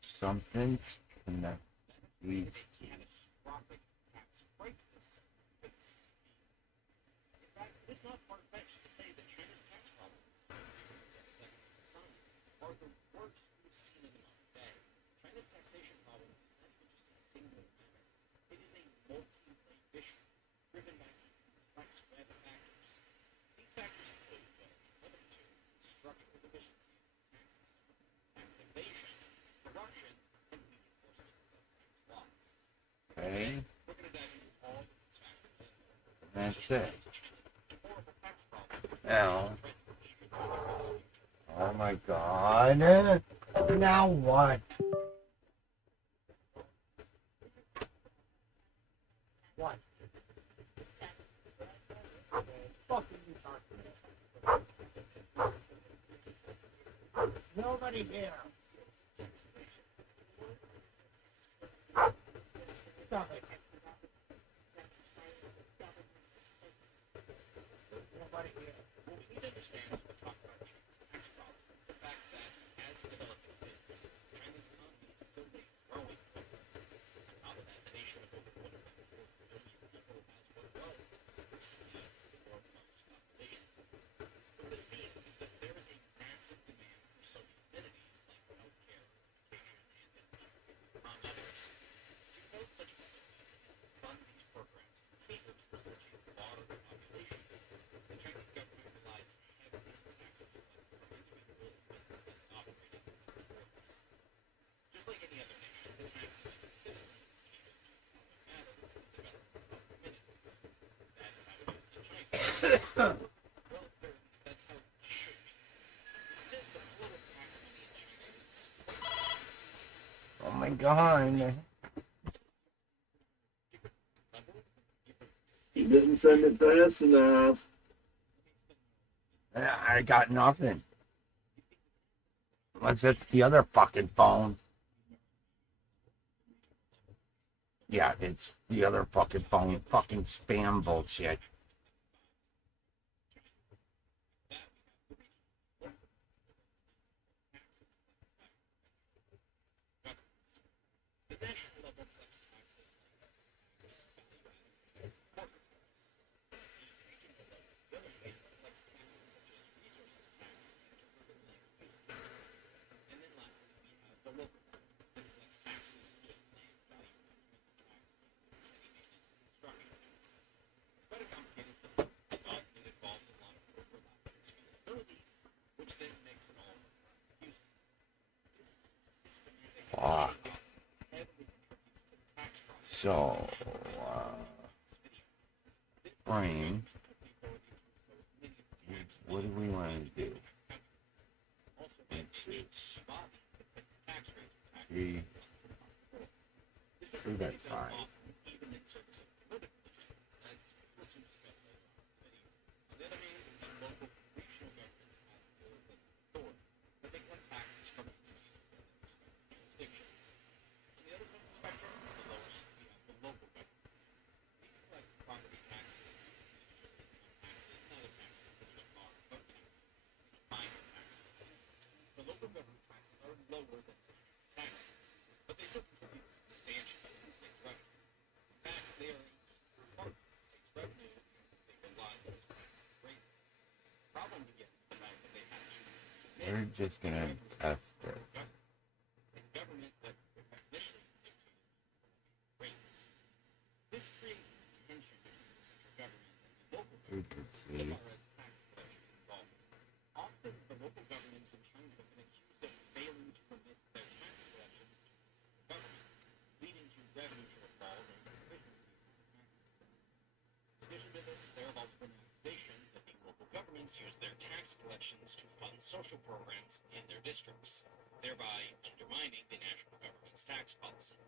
something to connect these the worst we've seen in the modern day, China's taxation problem is not even just a single matter. It is a multi-layered issue, driven by complex web of factors. These factors include, but are not limited to, structural deficiencies in the tax system, tax evasion, corruption, and the enforcement of tax laws. Okay. We're going to dive into all of these factors and That's it. horrible tax problems. Now. Oh my god. Now what? What? Fuck are you talking about? Nobody here. Stop it. Nobody here. What we need to understand when we're talking about China's tax problem is the fact that, as developed as it is, China's economy is still a growing country. On top of that, the nation of over 1.4 billion people has what was recently the world's largest population. What this means is that there is a massive demand for so many amenities like healthcare, education, and industry, among others. To promote such facilities and fund these programs to cater to such a large population, the Chinese government relies heavily on taxes collected from individuals and businesses operating within its borders. Just like any other nation, the taxes for its citizens cater to other matters and development of amenities. That is how it is in China. Well, at least that's how it should be. Instead, the flow of tax money in China is Oh my god. level, You didn't send it fast enough. I got nothing. Unless it's the other fucking phone. Yeah, it's the other fucking phone. Fucking spam bullshit. the national level collects taxes like tax, value added tax, corporate tax. The regional level, on the other hand, collects taxes such as resources tax and urban land use tax. And then lastly, we have the local level that collects taxes such as land value increment tax and city maintenance and construction tax. It's quite a complicated system, and often it involves a lot of overlapping responsibilities, which then makes it all confusing. This systematic Fuck. heavily contributes to the tax problem. So, frame. What do we want to do? Inches. 3. We got 5. Even in service of political agendas, as we'll soon discuss later on in the video. On the other hand, the local and regional governments have full authority, but they collect taxes from entities within their respective jurisdictions. On the other side of the spectrum, on the lower end, we have the local governments. These collect property taxes, income taxes, and other taxes such as car and boat taxes, and minor taxes. The local government taxes are lower than the national taxes, but they still contribute substantially to the state revenue. In fact, they are a part of the state's revenue, and they rely on those taxes greatly. The problem begins with the fact that they actually We're just gonna test it. and government that initially dictated rates. This creates tension between the central government and the local government as See. far as tax collection is involved. Often, the local governments in China have been accused of failing to remit their tax collections to the central government, leading to revenue shortfalls and deficiencies in the tax system. In addition to this, there have also been accusations that the local governments use their tax collections to fund social programs in their districts, thereby undermining the national government's tax policy.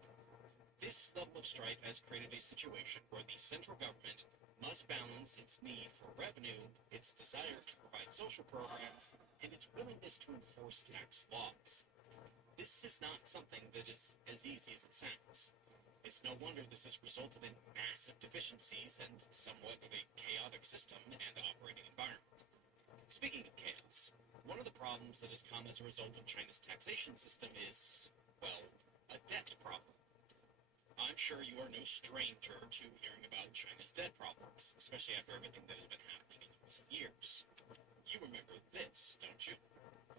This level of strife has created a situation where the central government must balance its need for revenue, its desire to provide social programs, and its willingness to enforce tax laws. This is not something that is as easy as it sounds. It's no wonder this has resulted in massive deficiencies and somewhat of a chaotic system and operating environment. Speaking of chaos, one of the problems that has come as a result of China's taxation system is, well, a debt problem. I'm sure you are no stranger to hearing about China's debt problems, especially after everything that has been happening in recent years. You remember this, don't you?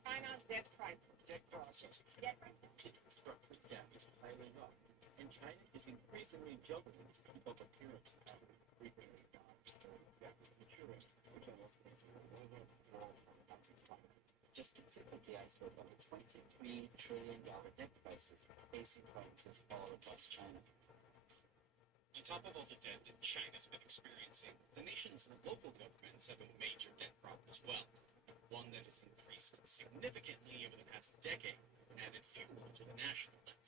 China's debt crisis. debt processing. Structured debt is piling up, and China is increasingly juggling to keep up appearance of repaying debt maturing, which are Just consider the iceberg of a $23 trillion debt crisis facing homes this fall across China. On top of all the debt that China's been experiencing, the nation's local governments have a major debt problem as well, one that has increased significantly over the past decade and added fuel to the national debt.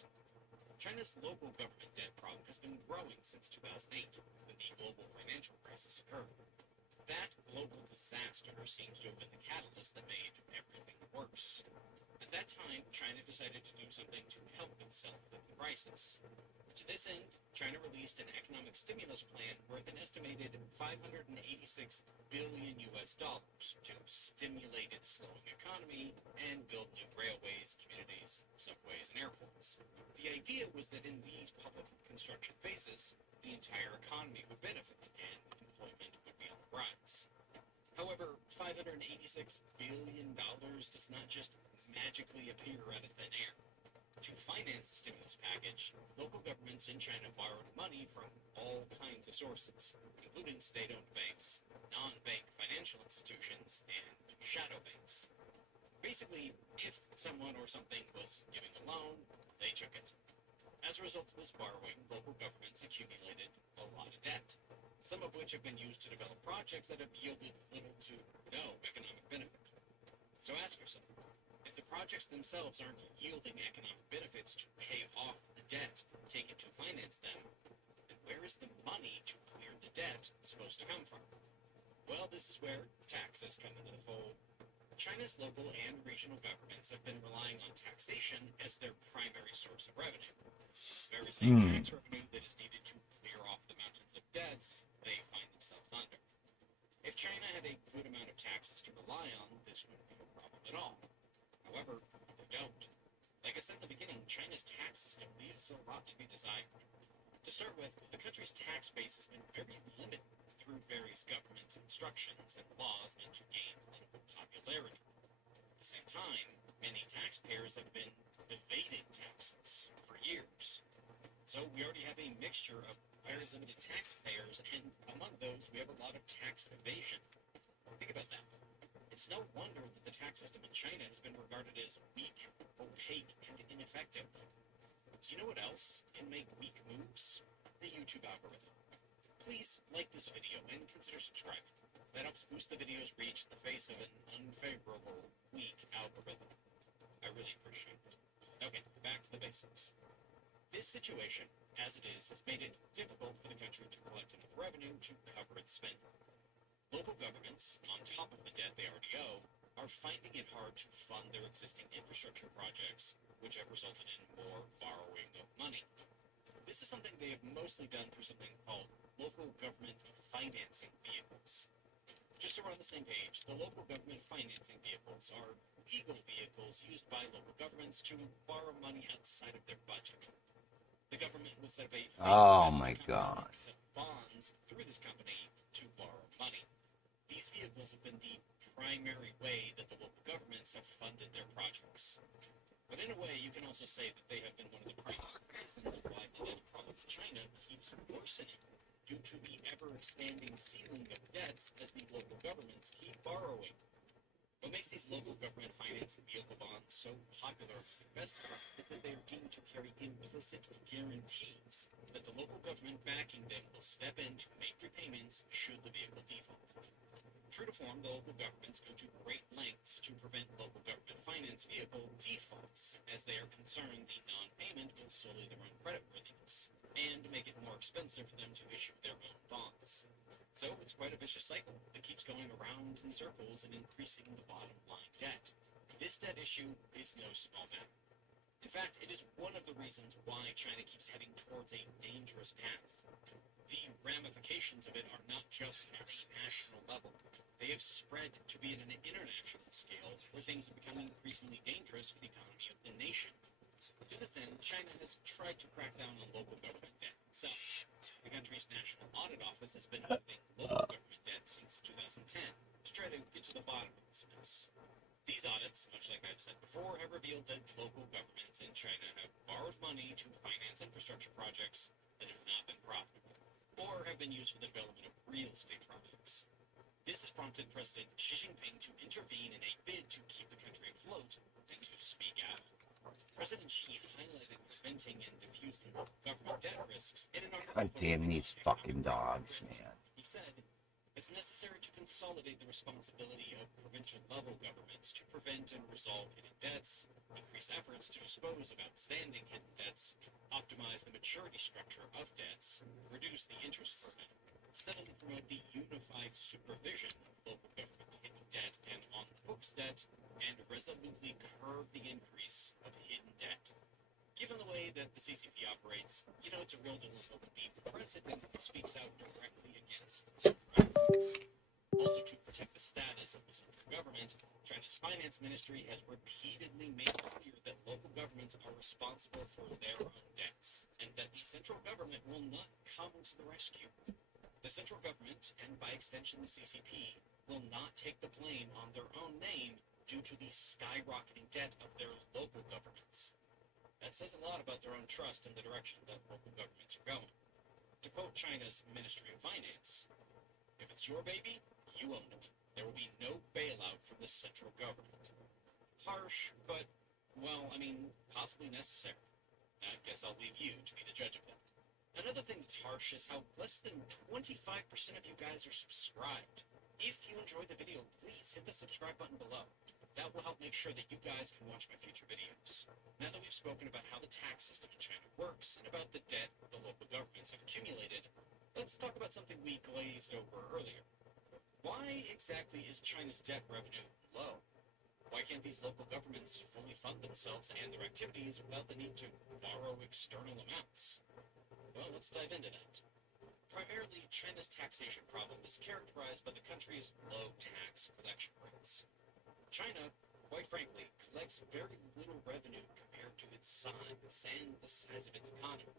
China's local government debt problem has been growing since 2008, when the global financial crisis occurred. That global disaster seems to have been the catalyst that made everything worse. At that time, China decided to do something to help itself with the crisis. To this end, China released an economic stimulus plan worth an estimated $586 billion to stimulate its slowing economy and build new railways, communities, subways, and airports. The idea was that in these public construction phases, the entire economy would benefit and employment would be on the rise. However, $586 billion does not just magically appear out of thin air. To finance the stimulus package, local governments in China borrowed money from all kinds of sources, including state-owned banks, non-bank financial institutions, and shadow banks. Basically, if someone or something was giving a loan, they took it. As a result of this borrowing, local governments accumulated a lot of debt, some of which have been used to develop projects that have yielded little to no economic benefit. So ask yourself, if the projects themselves aren't yielding economic benefits to pay off the debt taken to finance them, then where is the money to clear the debt supposed to come from? Well, this is where taxes come into the fold. China's local and regional governments have been relying on taxation as their primary source of revenue. The very same tax revenue that is needed to clear off the mountains of debts they find themselves under. If China had a good amount of taxes to rely on, this wouldn't be a problem at all. However, they don't. Like I said in the beginning, China's tax system leaves a lot to be desired. To start with, the country's tax base has been very limited through various government instructions and laws meant to gain political popularity. At the same time, many taxpayers have been evading taxes for years. So we already have a mixture of very limited taxpayers, and among those, we have a lot of tax evasion. Think about that. It's no wonder that the tax system in China has been regarded as weak, opaque, and ineffective. Do you know what else can make weak moves? The YouTube algorithm. Please like this video and consider subscribing. That helps boost the video's reach in the face of an unfavorable, weak algorithm. I really appreciate it. Okay, back to the basics. This situation, as it is, has made it difficult for the country to collect enough revenue to cover its spending. Local governments, on top of the debt they already owe, are finding it hard to fund their existing infrastructure projects, which have resulted in more borrowing of money. This is something they have mostly done through something called local government financing vehicles. Just so we're on the same page, the local government financing vehicles are legal vehicles used by local governments to borrow money outside of their budget. The government will set up a set bonds through this company to borrow money. These vehicles have been the primary way that the local governments have funded their projects. But in a way, you can also say that they have been one of the primary reasons why the debt problem in China keeps worsening, due to the ever-expanding ceiling of debts as the local governments keep borrowing. What makes these local government financing vehicle bonds so popular with investors is that they are deemed to carry implicit guarantees that the local government backing them will step in to make repayments should the vehicle default. True to form, the local governments go to great lengths to prevent local government finance vehicle defaults, as they are concerned the non-payment will sully their own creditworthiness, and make it more expensive for them to issue their own bonds. So it's quite a vicious cycle that keeps going around in circles and increasing the bottom line debt. This debt issue is no small matter. In fact, it is one of the reasons why China keeps heading towards a dangerous path. The ramifications of it are not just at a national level. They have spread to be at an international scale, where things have become increasingly dangerous for the economy of the nation. To this end, China has tried to crack down on local government debt itself. The country's National Audit Office has been auditing local government debt since 2010 to try to get to the bottom of this mess. These These audits, much like I've said before, have revealed that local governments in China have borrowed money to finance infrastructure projects that have not been profitable, or have been used for the development of real estate projects. This has prompted President Xi Jinping to intervene in a bid to keep the country afloat and to speak out. President Xi highlighted preventing and diffusing government debt risks in an article. God damn these fucking dogs, man. He said, "It's necessary to consolidate the responsibility of provincial level governments to prevent and resolve hidden debts, increase efforts to dispose of outstanding hidden debts, optimize the maturity structure of debts, reduce the interest burden, steadily promote the unified supervision of local government hidden debt and on-the-books debt, and resolutely curb the increase of hidden debt." Given the way that the CCP operates, it's a real dilemma when the president speaks out directly against certain practices. Also, to protect the status of the central government, China's finance ministry has repeatedly made clear that local governments are responsible for their own debts, and that the central government will not come to the rescue. The central government, and by extension the CCP, will not take the blame on their own name due to the skyrocketing debt of their local governments. That says a lot about their own trust in the direction that local governments are going. To quote China's Ministry of Finance, "If it's your baby, you own it. There will be no bailout from the central government." Harsh, but, possibly necessary. I guess I'll leave you to be the judge of that. Another thing that's harsh is how less than 25% of you guys are subscribed. If you enjoyed the video, please hit the subscribe button below. That will help make sure that you guys can watch my future videos. Now that we've spoken about how the tax system in China works and about the debt the local governments have accumulated, let's talk about something we glazed over earlier. Why exactly is China's debt revenue low? Why can't these local governments fully fund themselves and their activities without the need to borrow external amounts? Well, let's dive into that. Primarily, China's taxation problem is characterized by the country's low tax collection rates. China, quite frankly, collects very little revenue compared to its size and the size of its economy.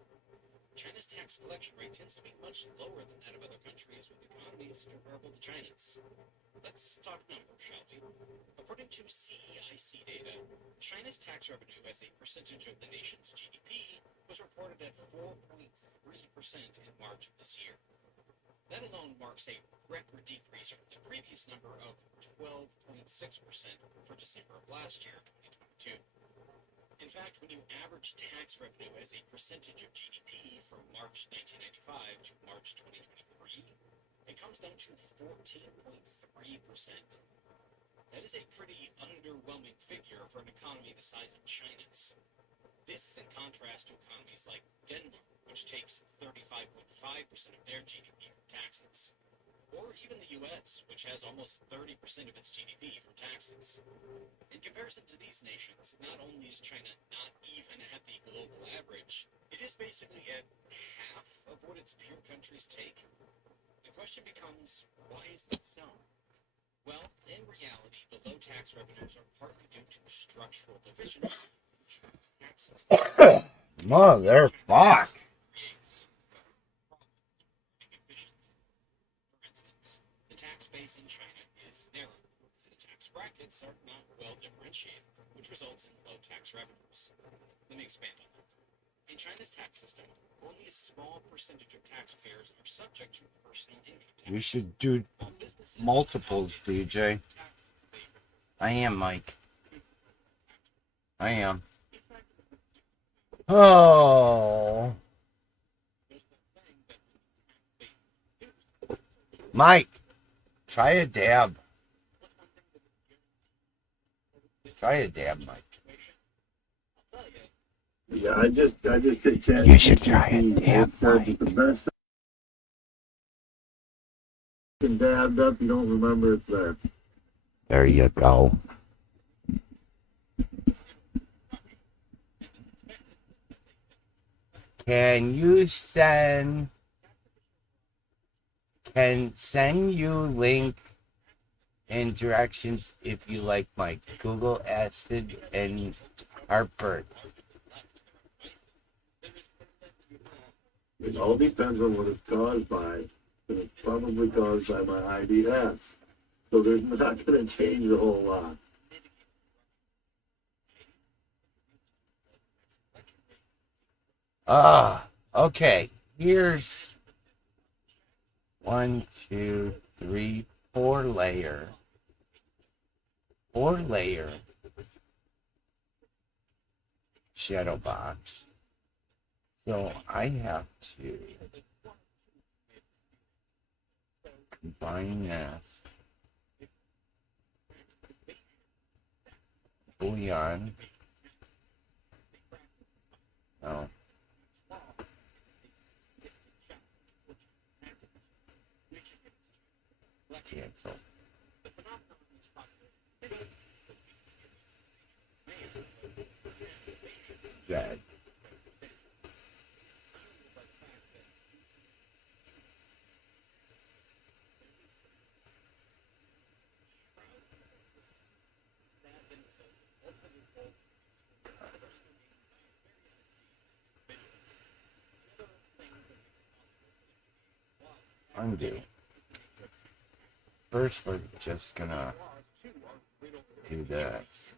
China's tax collection rate tends to be much lower than that of other countries with economies comparable to China's. Let's talk numbers, shall we? According to CEIC data, China's tax revenue as a percentage of the nation's GDP was reported at 4.3% in March of this year. That alone marks a record decrease from the previous number of 12.6% for December of last year, 2022. In fact, when you average tax revenue as a percentage of GDP from March 1995 to March 2023, it comes down to 14.3%. That is a pretty underwhelming figure for an economy the size of China's. This is in contrast to economies like Denmark, which takes 35.5% of their GDP from taxes. Or even the US, which has almost 30% of its GDP from taxes. In comparison to these nations, not only is China not even at the global average, it is basically at half of what its peer countries take. The question becomes, why is this so? Well, in reality, the low tax revenues are partly due to structural divisions in China's tax system. Motherfuck. Creates efficiency. For instance, the tax base in China is narrow. The tax brackets are not well differentiated, which results in low tax revenues. Let me expand on that. In China's tax system, only a small percentage of taxpayers are subject to personal income tax. You should do multiples, DJ. I am, Mike. I am. Oh. Mike, try a dab. Try a dab, Mike. Yeah, I just did chat. You should try a dab, Mike. Mike. The best thing dabbed up, you don't remember it's there. There you go. Can send you link and directions if you like my Google Acid and heartburn. It all depends on what it's caused by. And it's probably caused by my IDS. So there's not going to change a whole lot. Okay. Here's 1, 2, 3, 4 layer. 4 layer shadow box. So I have to combine this bouillon. No. Cancel. Red. Undo. First, we're just gonna do this.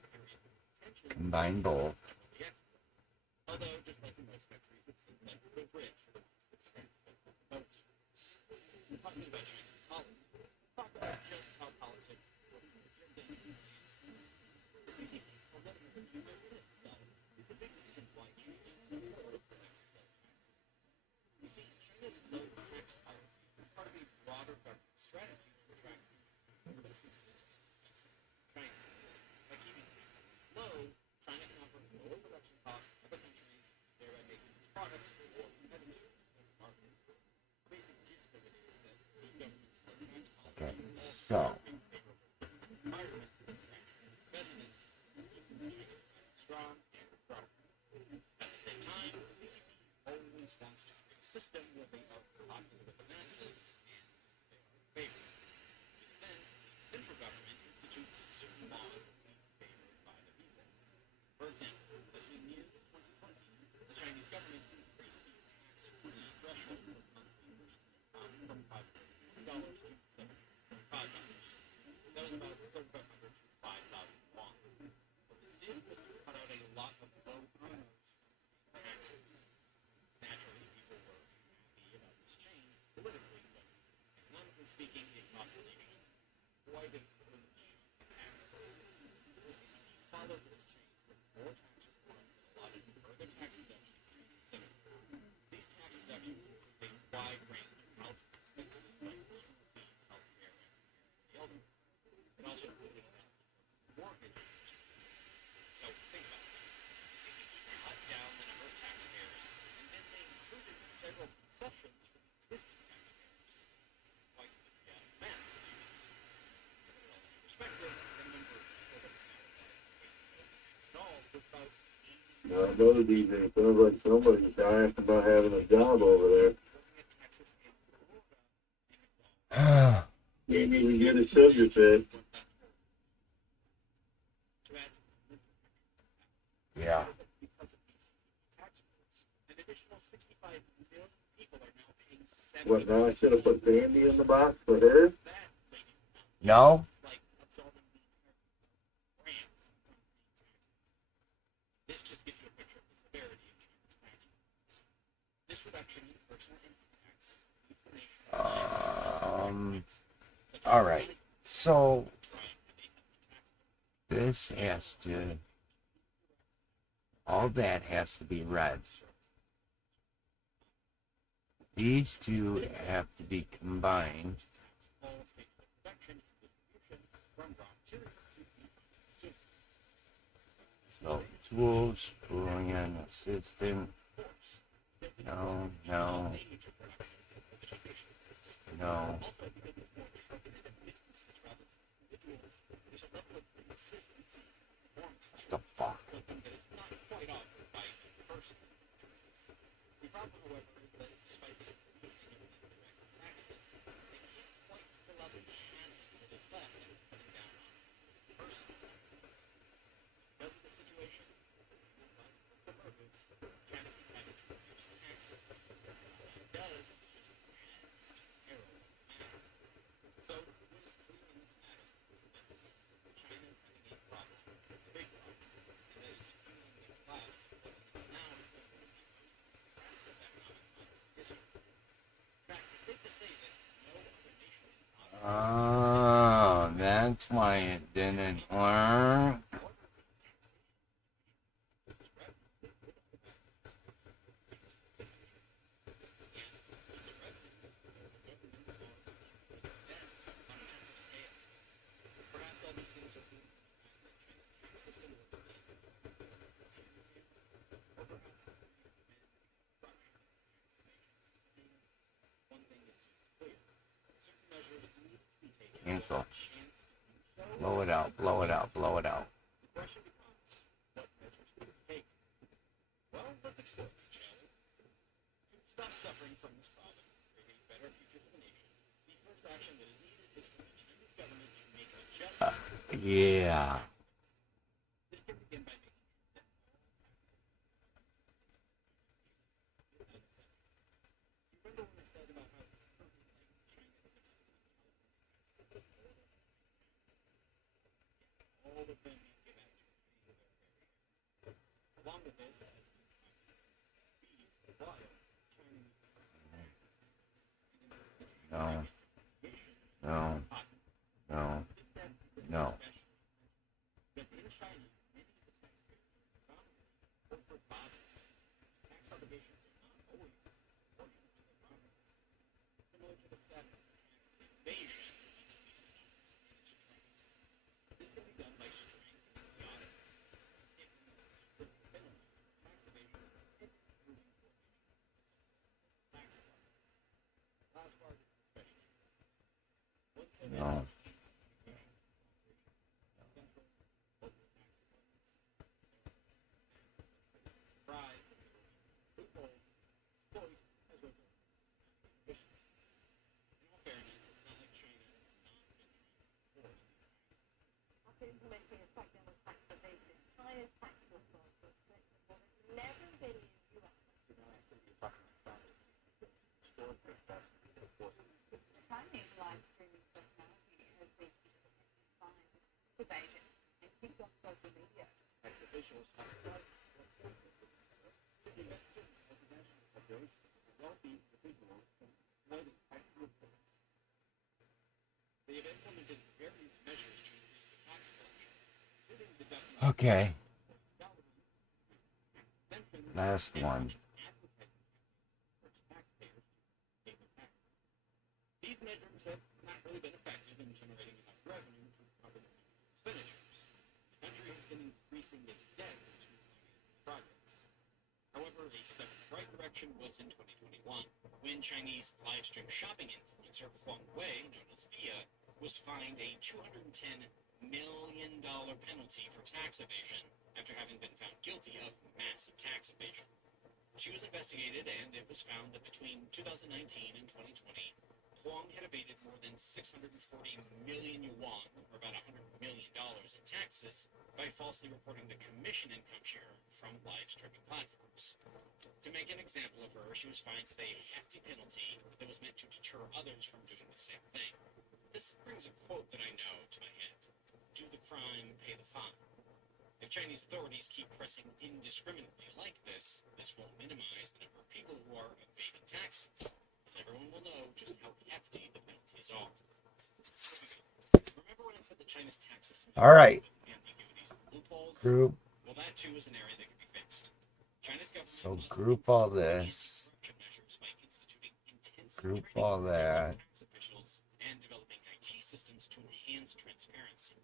Combine both. Although, just like in most countries, it seems like the bridge for the strength of the voters. Talking about Chinese policy, let's talk about just how politics work in the agendas. The CCP, although the agenda in itself is a big reason why China protects low taxes. You see, China's low tax policy is part of a broader government strategy to attract businesses to China. By keeping taxes low, China can offer lower production costs to other countries, thereby making its products more competitive in the market. The basic gist of it is that the government's low tax policy Okay. also So. environment for investments, keeping China's economy strong and profitable. At the same time, the CCP always wants to create a system where they are popular with the masses and they are favored. Because then, the central government institutes certain laws that will be favored by the people. For example, as we near 2020, the Chinese government increased the tax-free threshold for monthly personal income from $500 to $705. That was about 3,500 to 5,000 won. What this did was to cut out a lot of low earners from taxes. Naturally, people were happy about this change politically, but economically speaking, it cost the nation quite a huge taxes. The CCP followed this change with more tax reforms and allotted further tax deductions to the Senate. These tax deductions include a wide range of household expenses like school fees, healthcare, and the elderly. It also included mortgage interest. So think about that. The CCP cut down the number of taxpayers, and then they included several concessions for the existing taxpayers. Quite a mess, as you can see. To put it all into perspective, the number of people that now pay no tax at all was about 80 Now, another DJ sounds like somebody's dying from not having a job over there. million in Texas and Florida. Can't even get a sugar fit. Yeah. Because of these tax rules, an additional 65 million people are now paying 7 What, now I should have put candy in the box for her? that, ladies and gentlemen, No? is like absolving the entire brands from paying taxes. This just gives you a picture of the severity of China's tax rules. This reduction in personal income tax leaves the nation All right. So this has to, all that has to be red. These two have to be combined. all states of production and distribution from raw materials to consumers. So tools, bullion, assistant. No, no, no. What the fuck? Something that is not quite offered by a person. The problem, however, is that despite this increasing of indirect taxes, they can't quite fill out the chasm that is left after cutting down on personal taxes. Because of the situation, the purpose, China is having to reduce taxes. What it does is just adds to narrow the matter. So, what is clear in this matter is this. That's why it didn't work. Perhaps all these things are being China's tax system or one thing is clear. Certain measures need to be taken. Cancel. Chance to Blow it out, blow it out, blow it out. The question becomes, what measures will be taken? Well, let's explore it, shall we? To stop suffering from this problem, create a better future for the nation, the first action that is needed is for the Chinese government to make adjustments. Yeah. This can begin by making sure that remember when I said about how it's currently like China is excluding all of them give out to their fair share. Along with this, as the water, No. No. No. No. but in China, many of the taxpayers are predominantly corporate bodies. Tax obligations are not always proportionate to their profits. Similar to the step of tax evasion, which we stopped in its tracks. This can be done by strengthening the audit. If the penalty for tax evasion is improving coordination of tax departments. Last part is especially once they No. rise in loopholes, exploit as well as efficiencies. In all fairness, it's not like China has not been trying to enforce these taxes. After implementing a crackdown on tax evasion, China's tax authorities have never been in US. The Chinese live streaming personality has been significantly fined for evasion and kicked off social media. Tax officials have tried to investigate of those wealthy individuals from avoiding tax loopholes. They have implemented various measures to increase the tax collection, including deducting Okay. salaries, pensions, Last one. These measures have not really been effective in generating enough revenue to cover expenditures. The country has been increasing its debts to finance its projects. However, a step in the right direction was in 2021, when Chinese live stream shopping influencer Huang Wei, known as Via, was fined a $210 million penalty for tax evasion after having been found guilty of massive tax evasion. She was investigated, and it was found that between 2019 and 2020, Huang had evaded more than 640 million yuan, or about $100 million in taxes, by falsely reporting the commission income share from live streaming platforms. To make an example of her, she was fined with a hefty penalty that was meant to deter others from doing the same thing. This brings a quote that I know to my head. Do the crime, pay the fine. If Chinese authorities keep pressing indiscriminately like this will minimize the number of people who are evading taxes, as everyone will know just how hefty the penalties are. Remember when I said the China's tax system All right. ambiguities and loopholes? Group. Well, that too is an area that can be fixed. China's government So must group all this. corruption measures by instituting intensive Group training all for that. tax officials and developing IT systems to enhance transparency.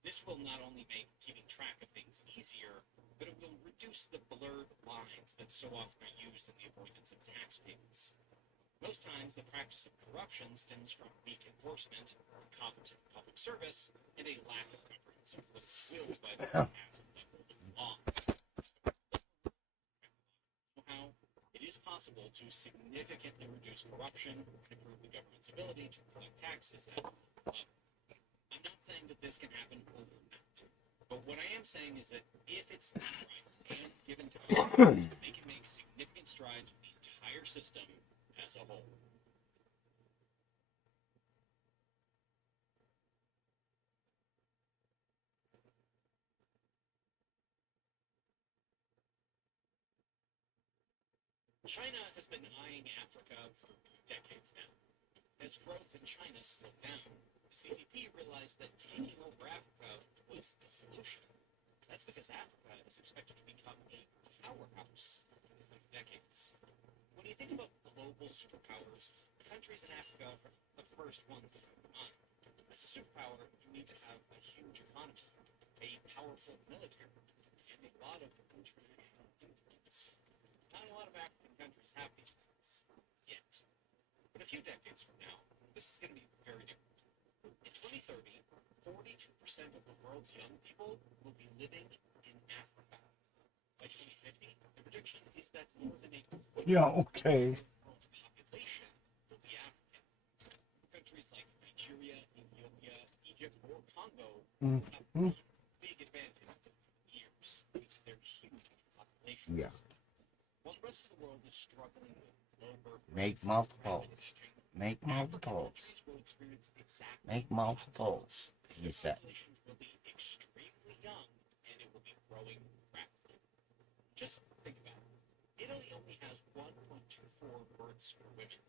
This will not only make keeping track of things easier, but it will reduce the blurred lines that so often are used in the avoidance of tax payments. Most times, the practice of corruption stems from weak enforcement, incompetent public service, and a lack of comprehensive will by the passed laws. Somehow, it is possible to significantly reduce corruption and improve the government's ability to collect taxes at a local level. I'm not saying that this can happen overnight, but what I am saying is that if it's done right and given time, they can make significant strides with the entire system as a whole. China has been eyeing Africa for decades now. As growth in China slowed down, The CCP realized that taking over Africa was the solution. That's because Africa is expected to become a powerhouse in the coming decades. When you think about global superpowers, countries in Africa are the first ones that come to mind. As a superpower, you need to have a huge economy, a powerful military, and a lot of international influence. Not a lot of African countries have these things yet. But a few decades from now, this is going to be very different. In 2030, 42% of the world's young people will be living in Africa. By 2050, the prediction is that more than a quarter okay. of the world's population will be African. Countries like Nigeria, Ethiopia, Egypt, or Congo have one big advantage in years due to their huge populations. Yeah. While the rest of the world is struggling with low birth Make rates, multiples. rapid exchange, Make multiples. countries will experience exactly Make the opposite. multiples, he Their said. populations will be extremely young, and it will be growing rapidly. Just think about it. Italy only has 1.24 births per women,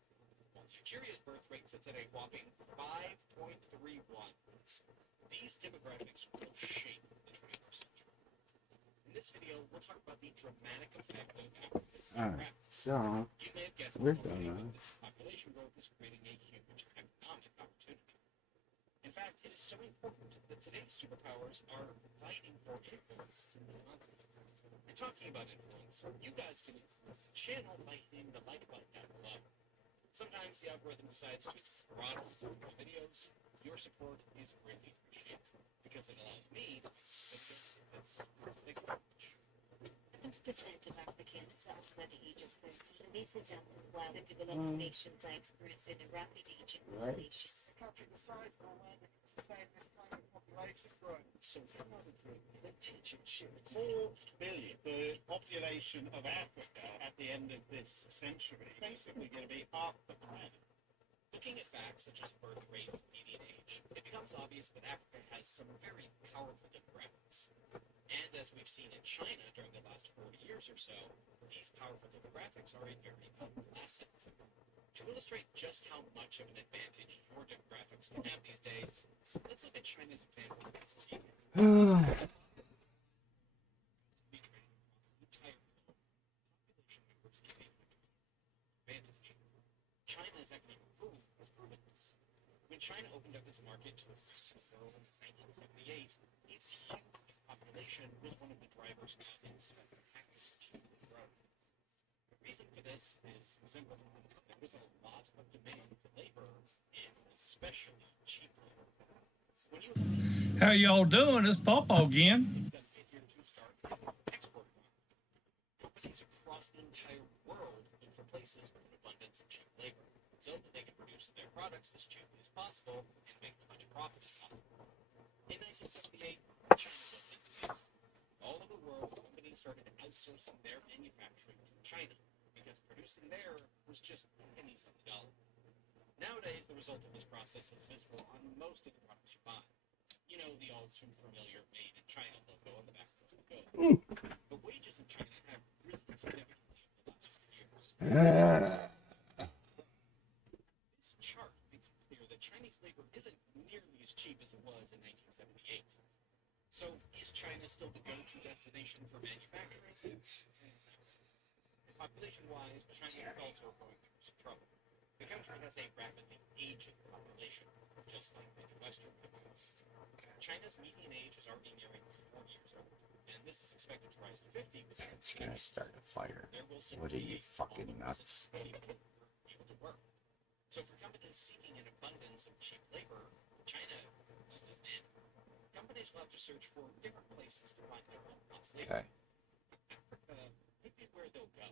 while Nigeria's birth rate sits at a whopping 5.31. These demographics will shape the 21st century. In this video, we'll talk about the dramatic effect of Africa's Alright, demographics. so You may have guessed we're this already, gonna- but this population growth is creating a huge economic opportunity. In fact, it is so important that today's superpowers are fighting for influence in the continent. And talking about influence, you guys can influence the channel by hitting the like button down below. Sometimes the algorithm decides to throttle some of the videos. Your support is really appreciated because it allows me to make videos like this. Thank you very much. 70% of Africans are under the age of 30. And this is while the developed nations are experiencing a rapid aging population. Country the size of our land to sustain this kind of population growth. So how are we doing vintage and shit? 4 billion. The population of Africa at the end of this century basically going to be half the planet. Looking at facts such as birth rate and median age, it becomes obvious that Africa has some very powerful demographics. And as we've seen in China during the last 40 years or so, these powerful demographics are a very potent asset. To illustrate just how much of an advantage your demographics can have these days, let's look at China's example in more detail. Be trained across the entire world. Population numbers give a advantage. China's economic boom has proven this. When China opened up its market to the rest of the world in 1978, its huge population was one of the drivers causing spectacular growth. The reason for this is simple. There was a lot of demand for labor, and especially cheap labor. When you How y'all doing? It's Pawpaw again. it's easier to start an export market. Companies across the entire world look for places with an abundance of cheap labor, so that they can produce their products as cheaply as possible and make as much profit as possible. In 1978, China was in this. All over the world, companies started outsourcing their manufacturing to China because producing there was just pennies on the dollar. Nowadays, the result of this process is visible on most of the products you buy. You know, the all too familiar made in China logo on the back of the goods. The wages in China have risen significantly over the last few years. This chart makes it clear that Chinese labor isn't nearly as cheap as it was in 1978. So, is China still the go-to destination for manufacturing? And population-wise, China is also going through some trouble. The country has a rapidly aging population, just like many Western countries. China's median age is already nearing 4 years old, and this is expected to rise to 50 within It's gonna start a fire. There will What are simply you, be fucking longer nuts? people able to work. So for companies seeking an abundance of cheap labor, China just isn't it. Companies will have to search for different places to find their low-cost labor. Okay. Africa may be where they'll go.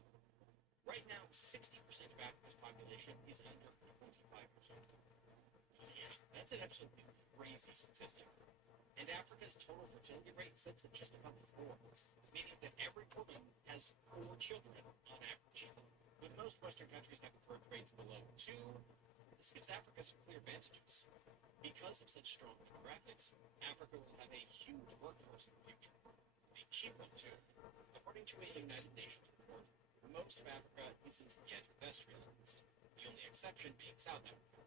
Right now, 60% of Africa's population is under 25%. Yeah, that's an absolutely crazy statistic. And Africa's total fertility rate sits at just about 4, meaning that every woman has 4 children on average. With most Western countries having birth rates below 2, this gives Africa some clear advantages. Because of such strong demographics, Africa will have a huge workforce in the future. A cheap one, too. According to a United Nations report, most of Africa isn't yet industrialized, the only exception being South Africa.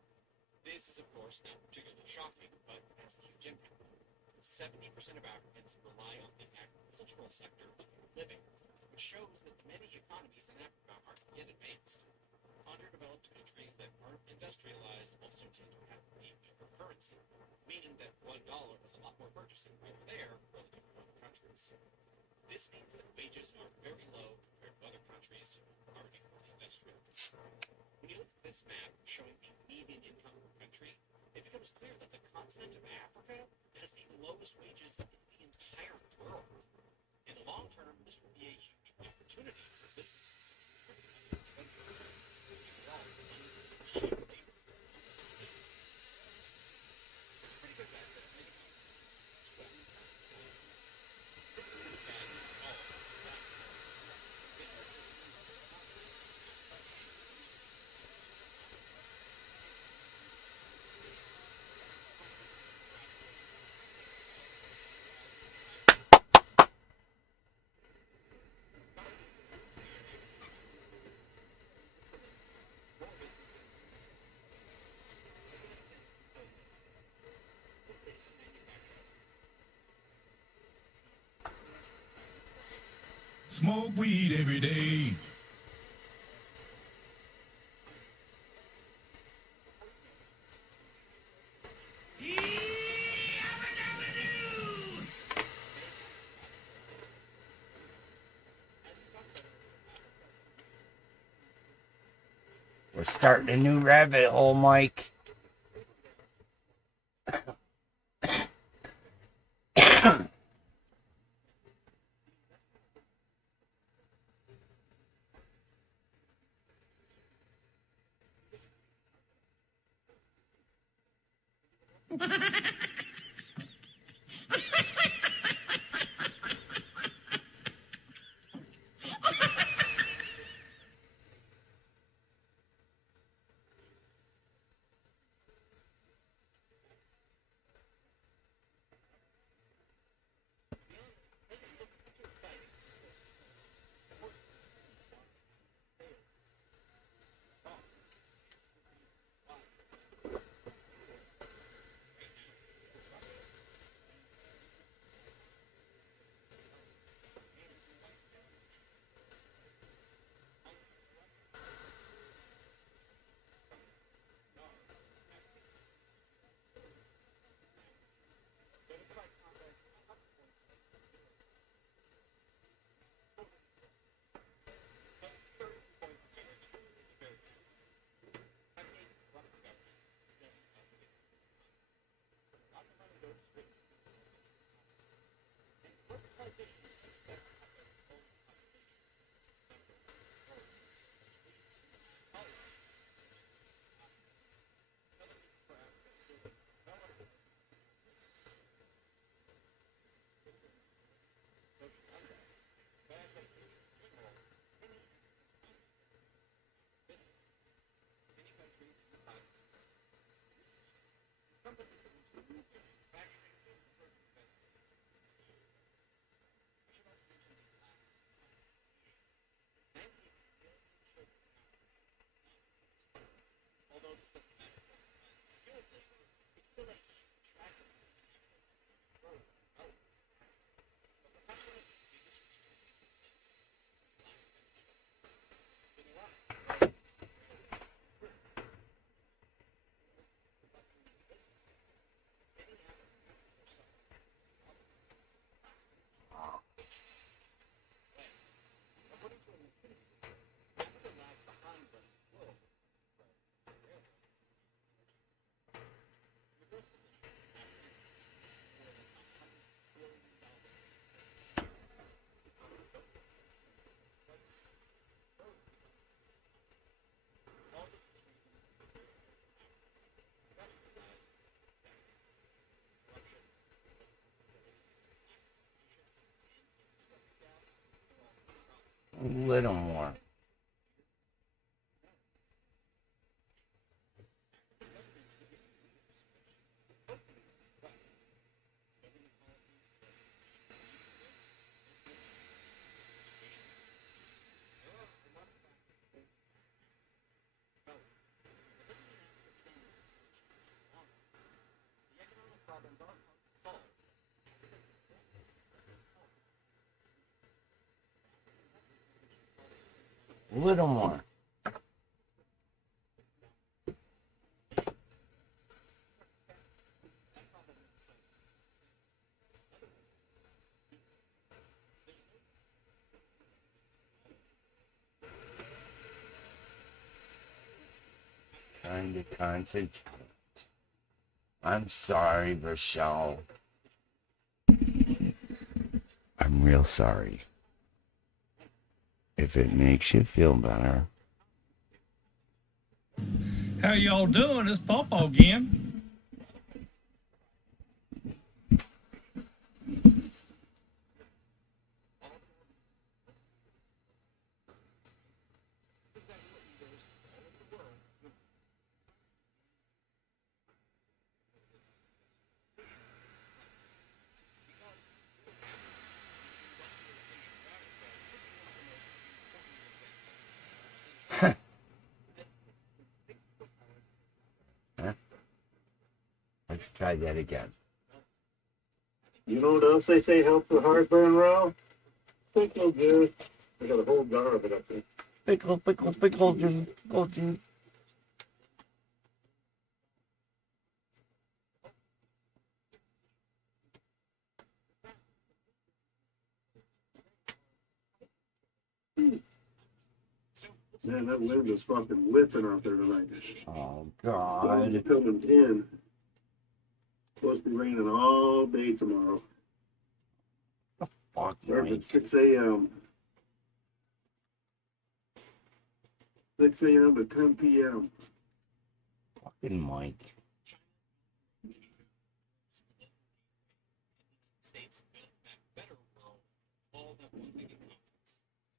This is, of course, not particularly shocking, but it has a huge impact. 70% of Africans rely on the agricultural sector to make a living, which shows that many economies in Africa aren't yet advanced. Underdeveloped countries that aren't industrialized also tend to have a weaker currency, meaning that $1 is a lot more purchasing power there relative to other countries. This means that wages are very low compared to other countries who are already fully industrial. When you look at this map showing the median income per country, it becomes clear that the continent of Africa has the lowest wages in the entire world. In the long term, this will be a huge opportunity for businesses. Smoke weed every day. We're starting a new rabbit hole, Mike. A little more. A little more. Trying to concentrate. I'm sorry, Rochelle. I'm real sorry. If it makes you feel better. How y'all doing? It's Pawpaw again. Let's try that again. You know what else they say helps with heartburn, Ralph? Pickle juice. I got a whole jar of it up there. Pickle, pickle, pickle juice, pickle juice. Man, that wind is fucking whipping out there tonight. Oh, Clouds are God. coming in. Supposed to be raining all day tomorrow. Fuck, Starts Mike. at 6 a.m. 6 a.m. to 10 p.m. Fucking Mike. States build back better world, all that one thing in common.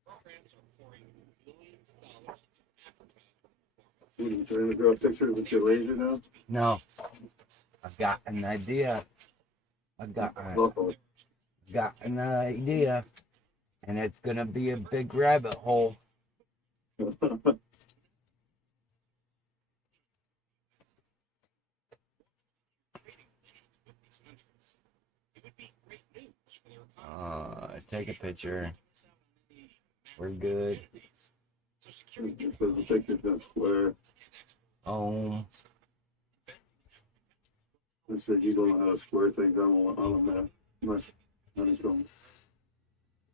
Programs are pouring billions of dollars into Africa. What are you trying to draw a picture with your laser now? No. I've got an idea. I've got an idea. And it's gonna be a big rabbit hole. Take a picture. We're good. Because the picture's not square. It says you don't know how to square things on a map. Unless honeycomb.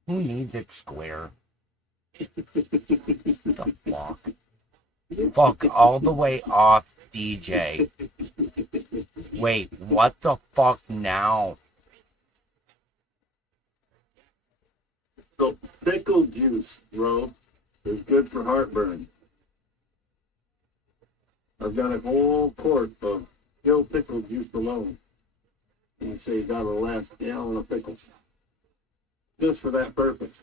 Who needs it square? The fuck? Fuck all the way off, DJ. Wait, what the fuck now? So pickle juice, bro, is good for heartburn. I've got a whole quart of dill pickle juice alone. And it saved out the last gallon of pickles. Just for that purpose.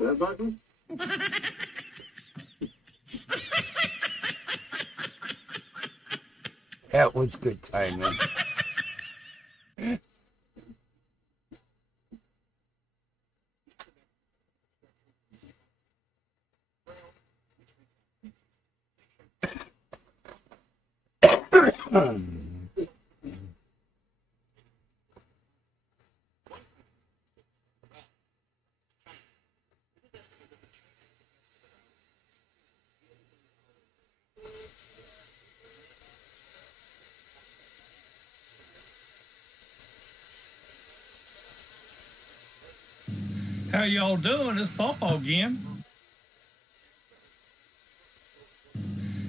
That button? That was good timing. How y'all doing? It's Pawpaw again.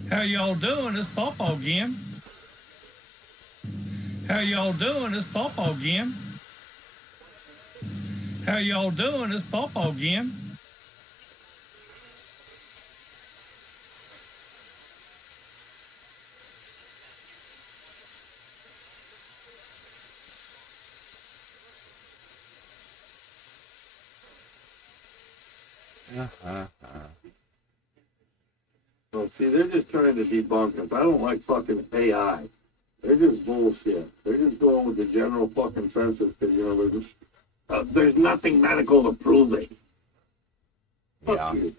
How y'all doing? It's Pawpaw again. How y'all doing? It's Pawpaw again. How y'all doing? It's Pawpaw again. know, see, they're just trying to debunk us. I don't like fucking AI. They're just bullshit. They're just going with the general fucking census because, you know, there's nothing medical to prove it. Fuck Yeah. you.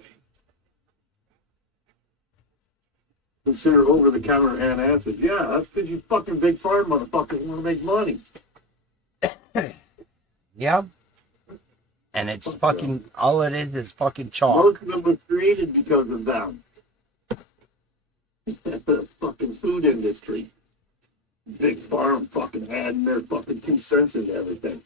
Consider over-the-counter antacids. Yeah, that's because you fucking big farm motherfuckers want to make money. Yeah. And it's fucking, all it is fucking chalk. Most of them were created because of them. The fucking food industry. Big farm fucking adding their fucking 2 cents into everything.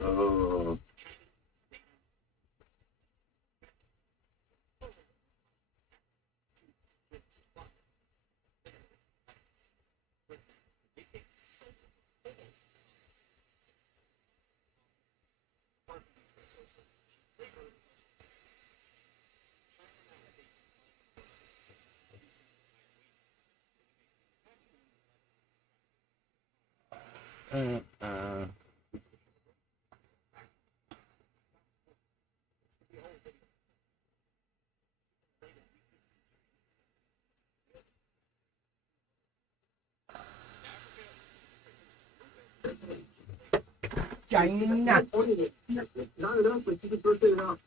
Oh. China. Not enough, but you can first it out.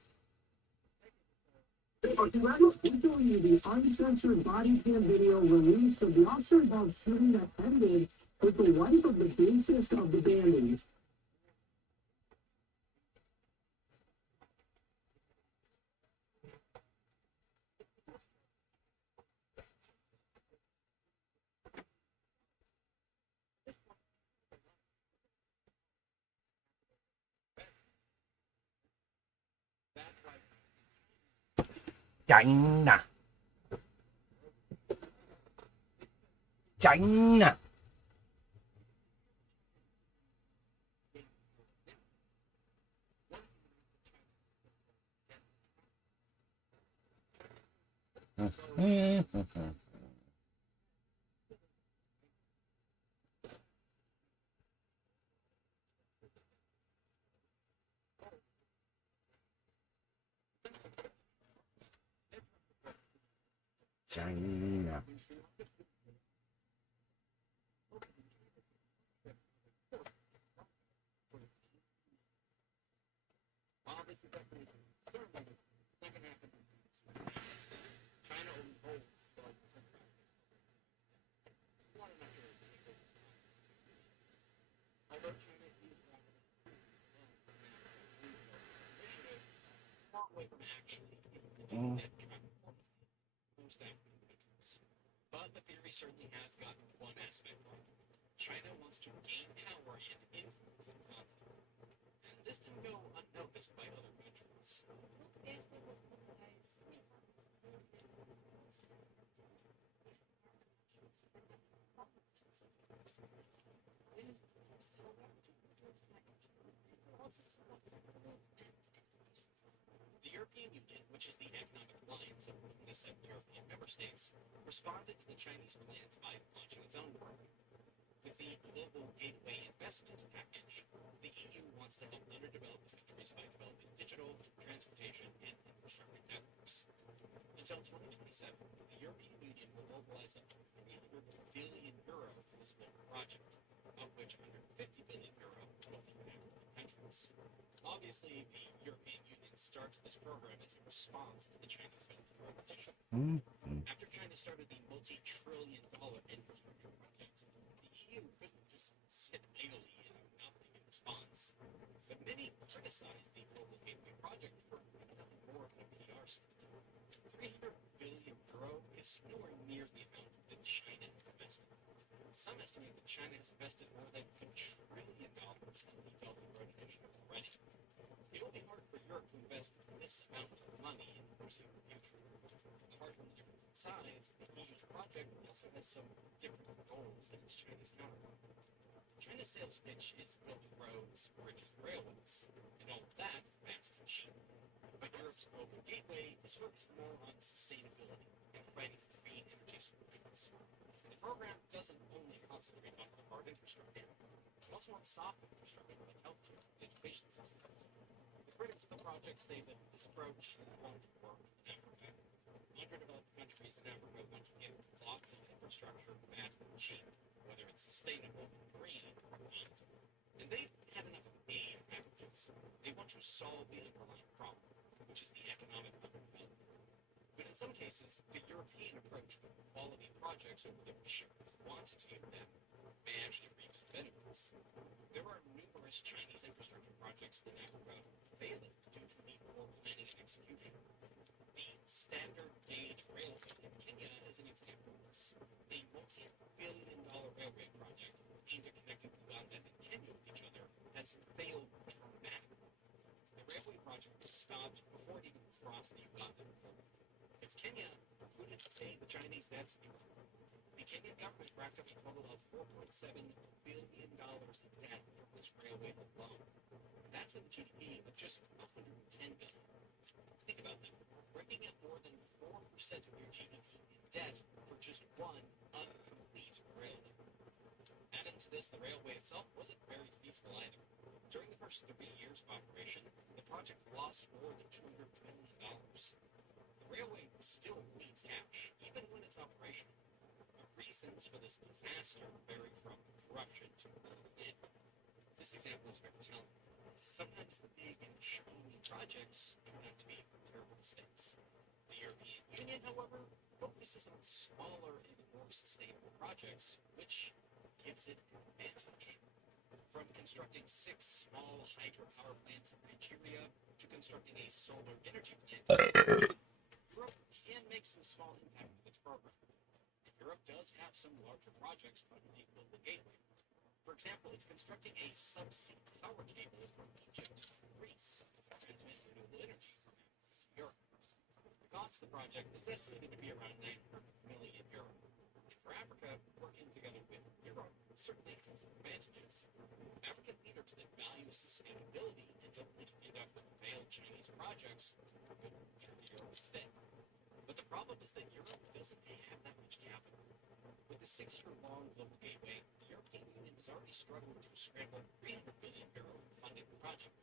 We're showing you the uncensored body cam video released of the officer involved shooting that ended with the wife of the bassist of the band. China. China. China. But the theory certainly has gotten one aspect wrong. China wants to gain power and influence on the continent. And this didn't go unnoticed by other countries. The European Union, which is the economic alliance of 27 European member states, responded to the Chinese plans by launching its own program. With the Global Gateway Investment Package, the EU wants to help underdeveloped countries by developing digital, transportation, and infrastructure networks. Until 2027, the European Union will mobilize up to €300 billion for this global project, of which €150 billion will go to African countries. Obviously, the European Union started this program as a response to the Chinese military revolution. After China started the multi-trillion-dollar infrastructure project, the EU couldn't just sit idly and do nothing in response. But many criticized the Global Gateway project for nothing more than a PR stunt. €300 billion is nowhere near the amount that China has invested. Some estimate that China has invested more than $1 trillion in the Belt and Road Initiative already. It will be hard for Europe to invest this amount of money in the foreseeable future. Apart from the difference in size, the EU project also has some different goals than its Chinese counterpart. China's sales pitch is building roads, bridges, and railways, and all of that fast and cheap. But Europe's global gateway is focused more on sustainability and providing green energy solutions. And the program doesn't only concentrate on the hard infrastructure, it also on soft infrastructure like healthcare and education systems. The critics of the project say that this approach won't work in Africa. Underdeveloped countries in Africa want to get lots of infrastructure fast and cheap, whether it's sustainable, green, or not. And they've had enough of aid packages. They want to solve the underlying problem, which is the economic underdevelopment. But in some cases, the European approach with quality projects over the sheer quantity of them may actually reap some benefits. There are numerous Chinese infrastructure projects in Africa failing due to the poor planning and execution. The standard gauge railway in Kenya is an example of this. A multi-billion-dollar railway project aimed at connecting Uganda and Kenya with each other has failed dramatically. The railway project was stopped before it even crossed the Ugandan border, because Kenya wouldn't pay the Chinese debts anymore. The Kenyan government racked up a total of $4.7 billion in debt from this railway alone. That's with a GDP of just $110 billion. Think about that. Bringing up more than 4% of your GDP in debt for just one incomplete railway. Adding to this, the railway itself wasn't very feasible either. During the first 3 years of operation, the project lost more than $200 million. The railway still needs cash, even when it's operational. The reasons for this disaster vary from corruption to end. This example is very telling. Sometimes the big and shiny projects turn out to be terrible mistakes. The European Union, however, focuses on smaller and more sustainable projects, which gives it an advantage. From constructing 6 small hydropower plants in Nigeria to constructing a solar energy plant, Europe can make some small impact with its program. And Europe does have some larger projects under the global gateway. For example, it's constructing a subsea power cable from Egypt to Greece to transmit renewable energy from Africa to Europe. The cost of the project is estimated to be around €900 million. And for Africa, working together with Europe certainly has advantages. African leaders that value sustainability and don't want to end up with failed Chinese projects would turn to Europe instead. But the problem is that Europe doesn't have that much capital. With the 6-year-long global gateway, the European Union has already struggled to scramble €300 billion for funding the project.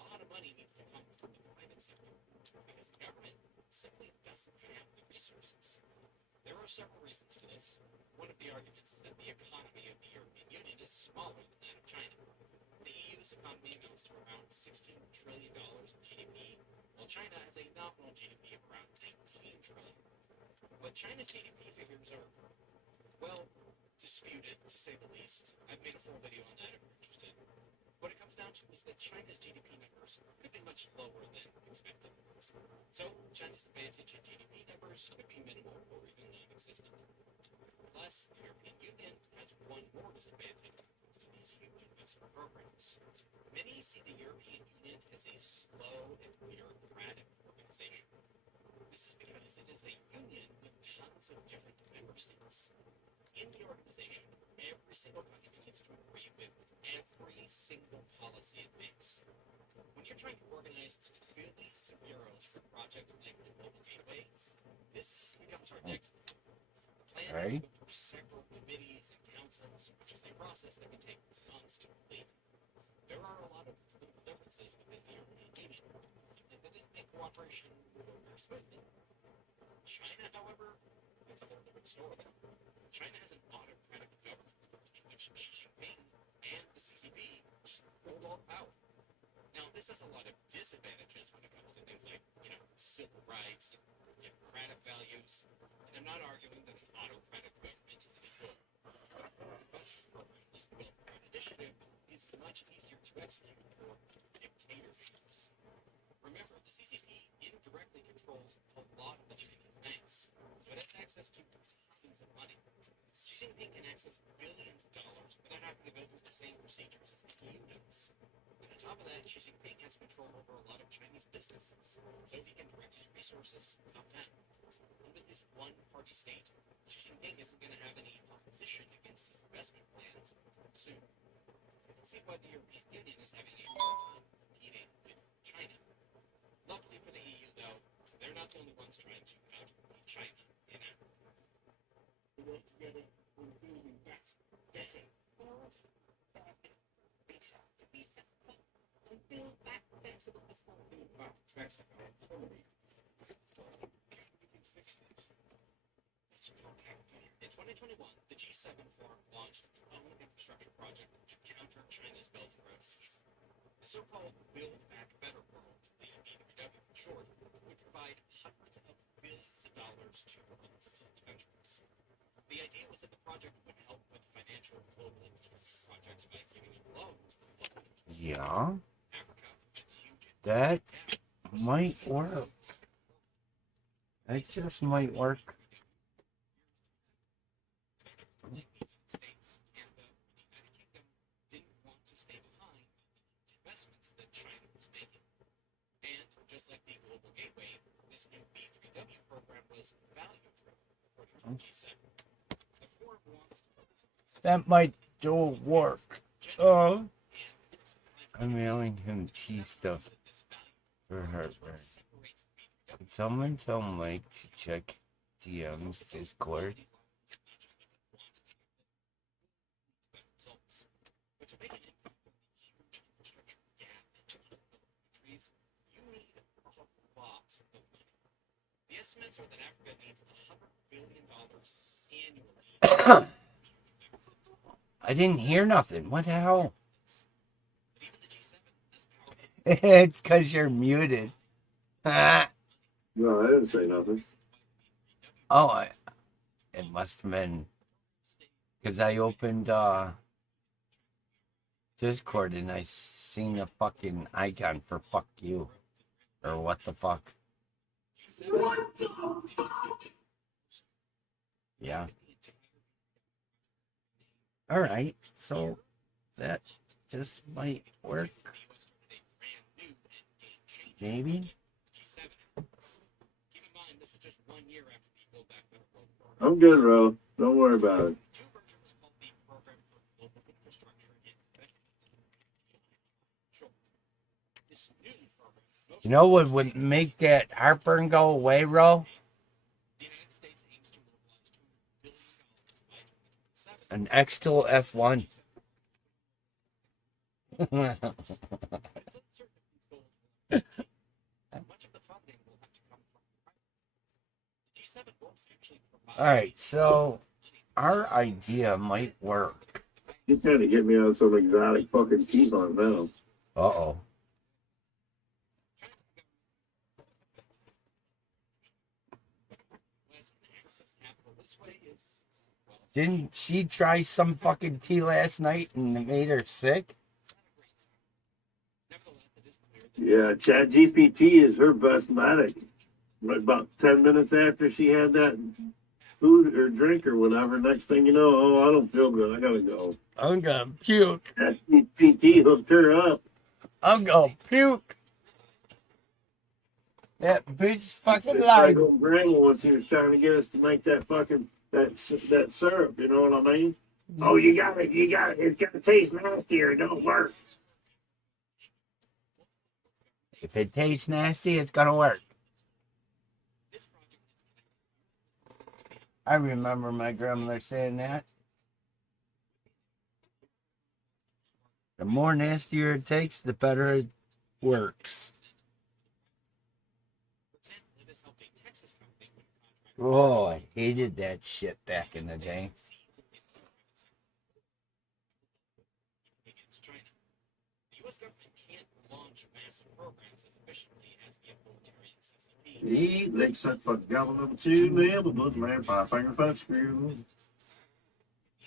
A lot of money needs to come from the private sector because the government simply doesn't have the resources. There are several reasons for this. One of the arguments is that the economy of the European Union is smaller than that of China. The EU's economy amounts to around $16 trillion in GDP, while China has a nominal GDP of around $19 trillion. But China's GDP figures are, well, disputed, to say the least. I've made a full video on that if you're interested. What it comes down to is that China's GDP numbers could be much lower than expected. So, China's advantage in GDP numbers could be minimal or even non-existent. Plus, the European Union has one more disadvantage when it comes to these huge investment programs. Many see the European Union as a slow and bureaucratic organization. This is because it is a union with tons of different member states. In the organization, every single country needs to agree with every single policy it makes. When you're trying to organize billions of euros for a project like the Global Gateway, this becomes hard to execute. The plan has to go through several committees and councils, which is a process that can take months to complete. There are a lot of political differences within the European Union, and that doesn't make cooperation go very smoothly. China, however, that's a whole different story. China has an autocratic government in which Xi Jinping and the CCP just hold all the power. Now, this has a lot of disadvantages when it comes to things like, civil rights and democratic values. And I'm not arguing that an autocratic government is any good. But a program like the Belt and Road Initiative is much easier to execute for dictatorships. Remember, the CCP indirectly controls a lot of the Chinese banks, so it has access to tons of money. Xi Jinping can access billions of dollars without having to go through the same procedures as the EU does. And on top of that, Xi Jinping has control over a lot of Chinese businesses, so he can direct his resources top down. And with his one-party state, Xi Jinping isn't going to have any opposition against his investment plans soon. You can see why the European Union is having a hard time competing with China. Luckily for the EU, though, they're not the only ones trying to outcompete China in Africa. We work together on building that decade forward. And build back better than before. Build back better our economy. We can fix this. Let's talk about it. In 2021, the G7 Forum launched its own infrastructure project to counter China's Belt and Road Initiative. The so-called Build Back Better world, the B3W for short, would provide hundreds of billions of dollars to underdeveloped countries. The idea was that the project would help with financial global infrastructure projects by giving them loans with low interest rates. Yeah, Africa, which is huge in that might work. That just might work. like the United States, Canada, and the United Kingdom didn't want to stay behind on the huge investments that China was making. And just like the Global Gateway, this new B3W program was value-driven, according to the G7. The forum wants to focus on That might do work. Oh, I'm mailing him tea stuff for her. Could someone tell Mike to check DM's Discord? But to make an impact on the huge infrastructure gap in developing countries, you need a lot of money. The estimates are that Africa needs $100 billion annually. I didn't hear nothing. What the hell? But even the G7 has powerful It's because you're muted. Ah. No, I didn't say nothing. Oh, it must have been because I opened Discord and I seen a fucking icon for fuck you. Or what the fuck. What the fuck? Yeah. Alright, so that just might work. Maybe? Keep in mind, this was just 1 year after the Build Back Better World program. I'm good, bro. Don't worry about it. Two versions was called the Program for Global Infrastructure and Investment. Sure. This new program, You know what would make that heartburn go away, Ro? the United States aims to mobilize $200 billion by 2027. An X-Tool F1. It's uncertain if these goals will achieve. Much of the funding will have to come from private. The G7 won't actually provide. Alright, so our idea might work. You trying to get me on some exotic fucking T-bone now. Uh-oh. West can access capital this way is, well, Didn't she try some fucking tea last night and it made her sick? it's not a great sign. Nevertheless, it is clear that Yeah, ChatGPT is her best medic. Right about 10 minutes after she had that food or drink or whatever, next thing you know, oh, I don't feel good. I gotta go. I'm gonna puke. ChatGPT hooked her up. I'm gonna puke. That bitch fucking It's lied. like old grandma when she was trying to get us to make that fucking that syrup. You know what I mean? Oh, you got it. It's gotta taste nasty or it don't work. If it tastes nasty, it's gonna work. I remember my grandmother saying that. The more nastier it takes, the better it works. Oh, I hated that shit back in the day. against China. The U.S. government can't launch massive programs as efficiently as the authoritarian CCP. Except for government too, man, but those man five finger five screws.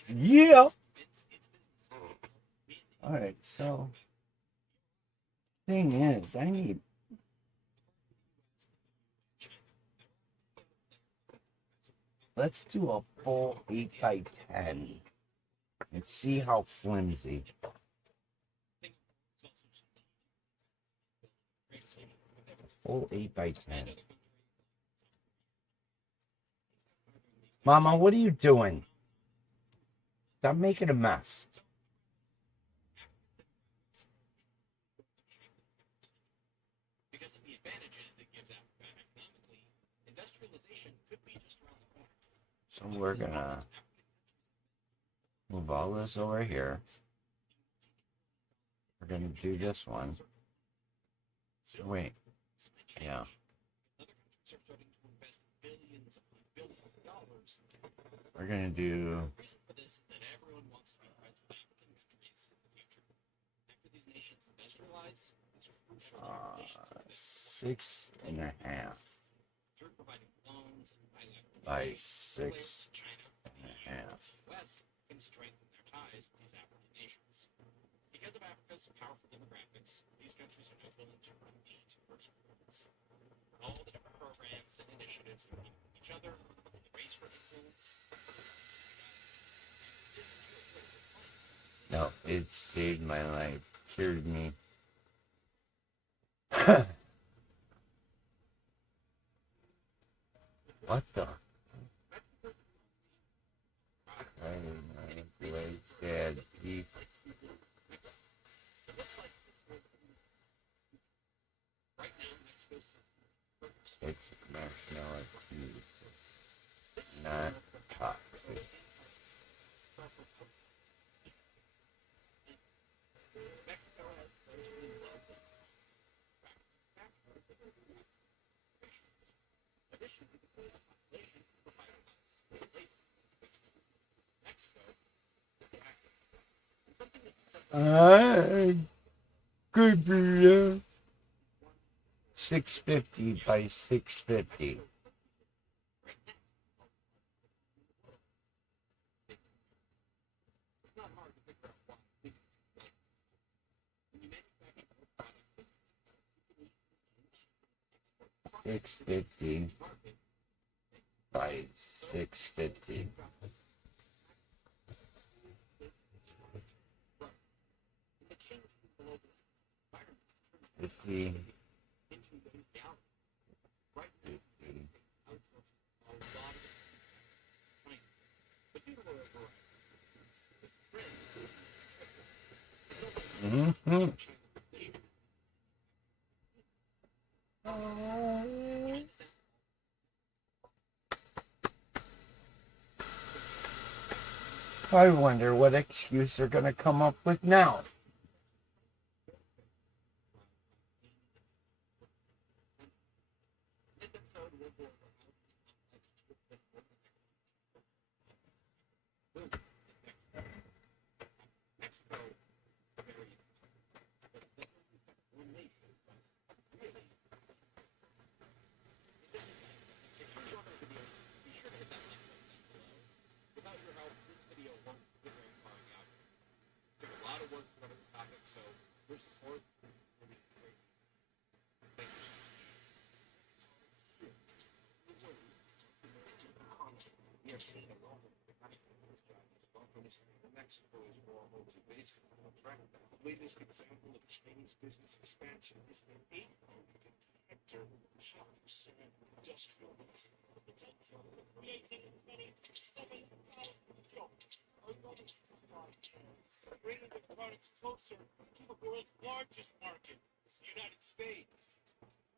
Yeah. Alright, so thing is, I need let's do a full 8x10 and see how flimsy. Full 8x10. Mama, what are you doing? Stop making a mess. Because of the advantages it gives Africa economically, industrialization could be just around the corner. So we're gonna move all this over here. We're gonna do this one. Wait. Yeah. Other countries are starting to invest billions upon billions of dollars. We're gonna do The reason for this is that everyone wants to be friends with African countries in the future. After these nations industrialize, it's crucial that our relations with them 6.5 through providing loans and bilateral by trade, 6.5. China the West can strengthen their ties with these African nations. Because of Africa's powerful demographics, these countries are now willing to compete for influence. All the different programs and initiatives compete with each other, the race for influence. No, it saved my life. Cured me. What the? I said he. It's marshmallow cheese. Not toxic. Could be 650 by 650. $6.50 by $6.50. 50. 50. Mm-hmm. I wonder what excuse they're going to come up with now. The latest example of Chinese business expansion is their 800-hectare industrial creating as many as 7,000 jobs. Bringing the products closer to the world's largest market, the United States.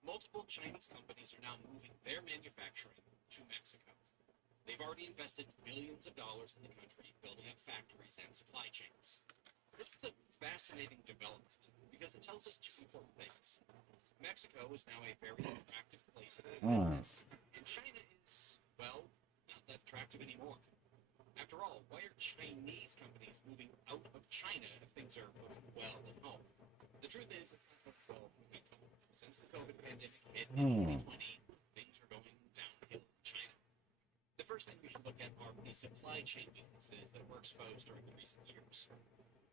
Multiple Chinese companies are now moving their manufacturing to Mexico. They've already invested billions of dollars in the country, building up factories and supply chains. This is a fascinating development because it tells us two important things. Mexico is now a very attractive place to do business, and China is, well, not that attractive anymore. After all, why are Chinese companies moving out of China if things are going well at home? The truth is, it's not well. Since the COVID pandemic hit in 2020, things are going downhill in China. The first thing we should look at are the supply chain weaknesses that were exposed during the recent years.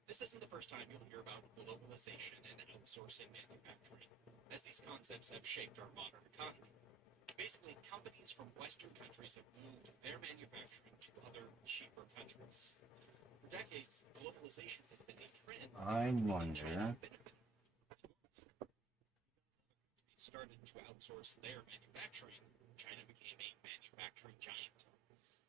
This isn't the first time you'll hear about globalization and outsourcing manufacturing, as these concepts have shaped our modern economy. Basically, companies from Western countries have moved their manufacturing to other cheaper countries. For decades, globalization has been a trend. I wonder. Started to outsource their manufacturing. China became a manufacturing giant.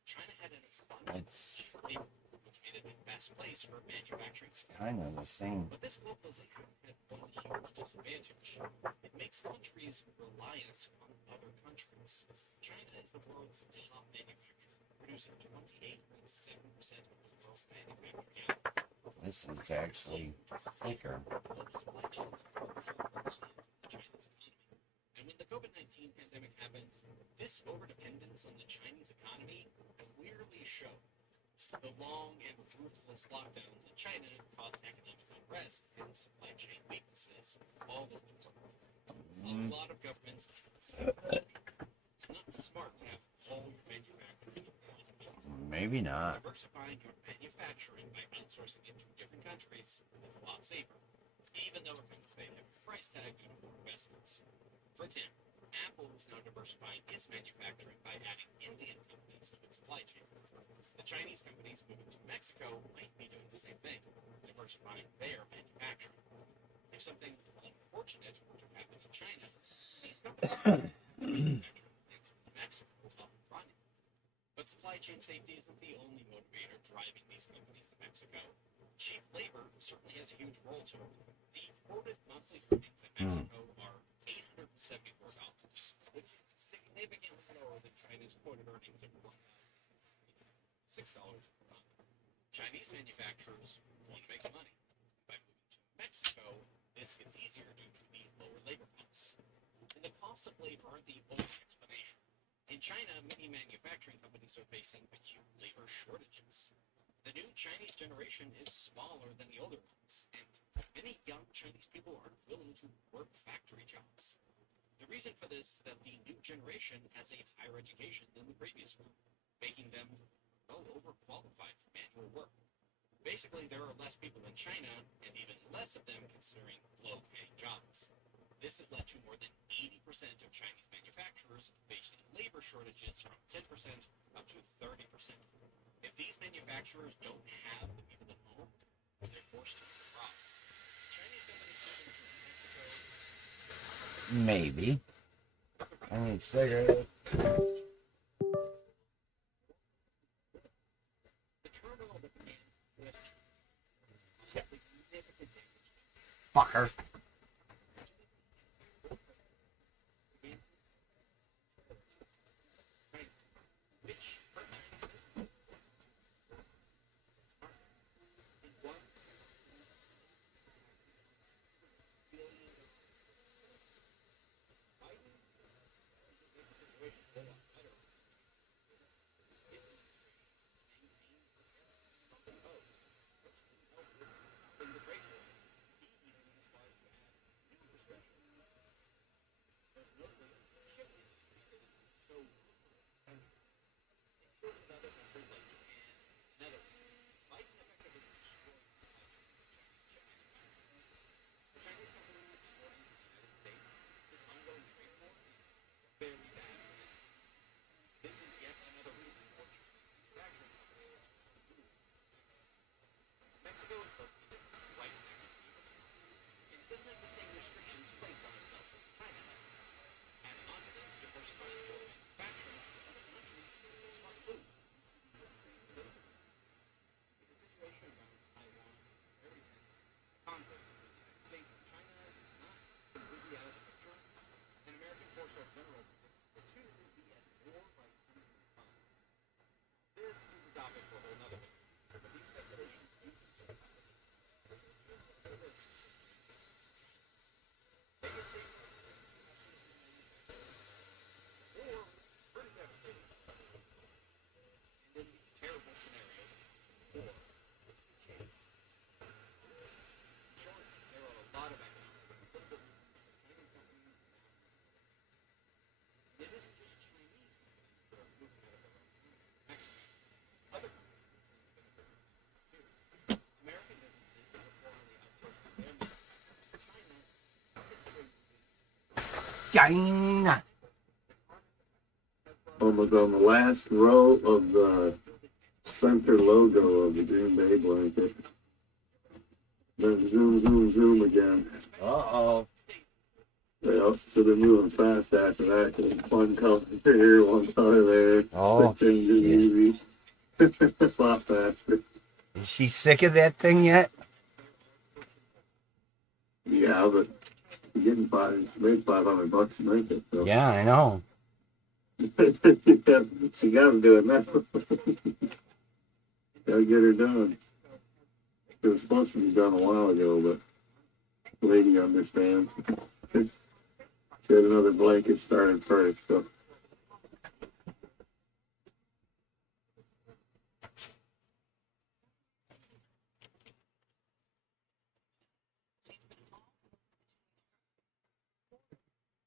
China had an abundance of labor, which made it the best place for manufacturing. Kind of the same. But this globalization had one huge disadvantage. It makes countries reliant on other countries. China is the world's top manufacturer, producing 28.7% of the world's manufacturing output. This is actually thicker. Global supply chains are reliant on China's economy. And when the COVID-19 pandemic happened, this overdependence on the Chinese economy clearly showed. The long and ruthless lockdowns in China caused economic unrest and supply chain weaknesses all over the world. A lot of governments say it's not smart to have all your manufacturing in one country. Maybe not. Diversifying your manufacturing by outsourcing it to different countries is a lot safer, even though it comes with a heavy price tag due to more investments. For example, Apple is now diversifying its manufacturing by adding Indian companies to its supply chain. The Chinese companies moving to Mexico might be doing the same thing, diversifying their manufacturing. If something unfortunate were to happen in China, these companies manufacturing plants in Mexico up and running. But supply chain safety isn't the only motivator driving these companies to Mexico. Cheap labor certainly has a huge role to it. The quoted monthly earnings in Mexico are $874, which is significantly lower than China's quoted earnings of $6 per month. Chinese manufacturers want to make money. By moving to Mexico, this gets easier due to the lower labor costs. And the costs of labor are the only explanation. In China, many manufacturing companies are facing acute labor shortages. The new Chinese generation is smaller than the older ones, and many young Chinese people aren't willing to work factory jobs. The reason for this is that the new generation has a higher education than the previous one, making them overqualified for manual work. Basically, there are less people in China, and even less of them considering low-paying jobs. This has led to more than 80% of Chinese manufacturers facing labor shortages from 10% up to 30%. If these manufacturers don't have the people at home, they're forced to drop. Chinese companies moving to Mexico. Maybe. I need cigarettes. The turmoil that began with significant damage. Fucker. Which hurt Chinese businesses. It was Mexico is located right next to the US line, and it doesn't have the same restrictions placed on itself as China has. Adding on to this, diversifying your manufacturing to other countries is smart move. The situation around Taiwan is very tense. Conflict between the United States and China is not completely out of the picture, and American Four-Star General predicts the two will be at war by 2025. This is a topic for a whole nother video, but these speculations do concern the risks. They get taken or pretty devastating. And in the terrible scenario, or with a chance. In short, there are a lot of economic and political reasons for Chinese companies now. And it isn't just Chinese companies that are moving out of their own country, Mexico. Other countries are benefiting too. American businesses that were formerly outsourcing their manufacturing to China are considering moving China. almost on the last row of the center logo of the Green Bay blanket. Then zoom, zoom, zoom again. Uh-oh. Yeah, so they're moving fast after that. 'Cause one color here, one color there. Oh, They change it shit. easy. A lot faster. Is she sick of that thing yet? Yeah, but you're getting made $500 to make it. So. Yeah, I know. She got to do it now. Gotta get her done. It was supposed to be done a while ago, but the lady understands. She had another blanket started first, so.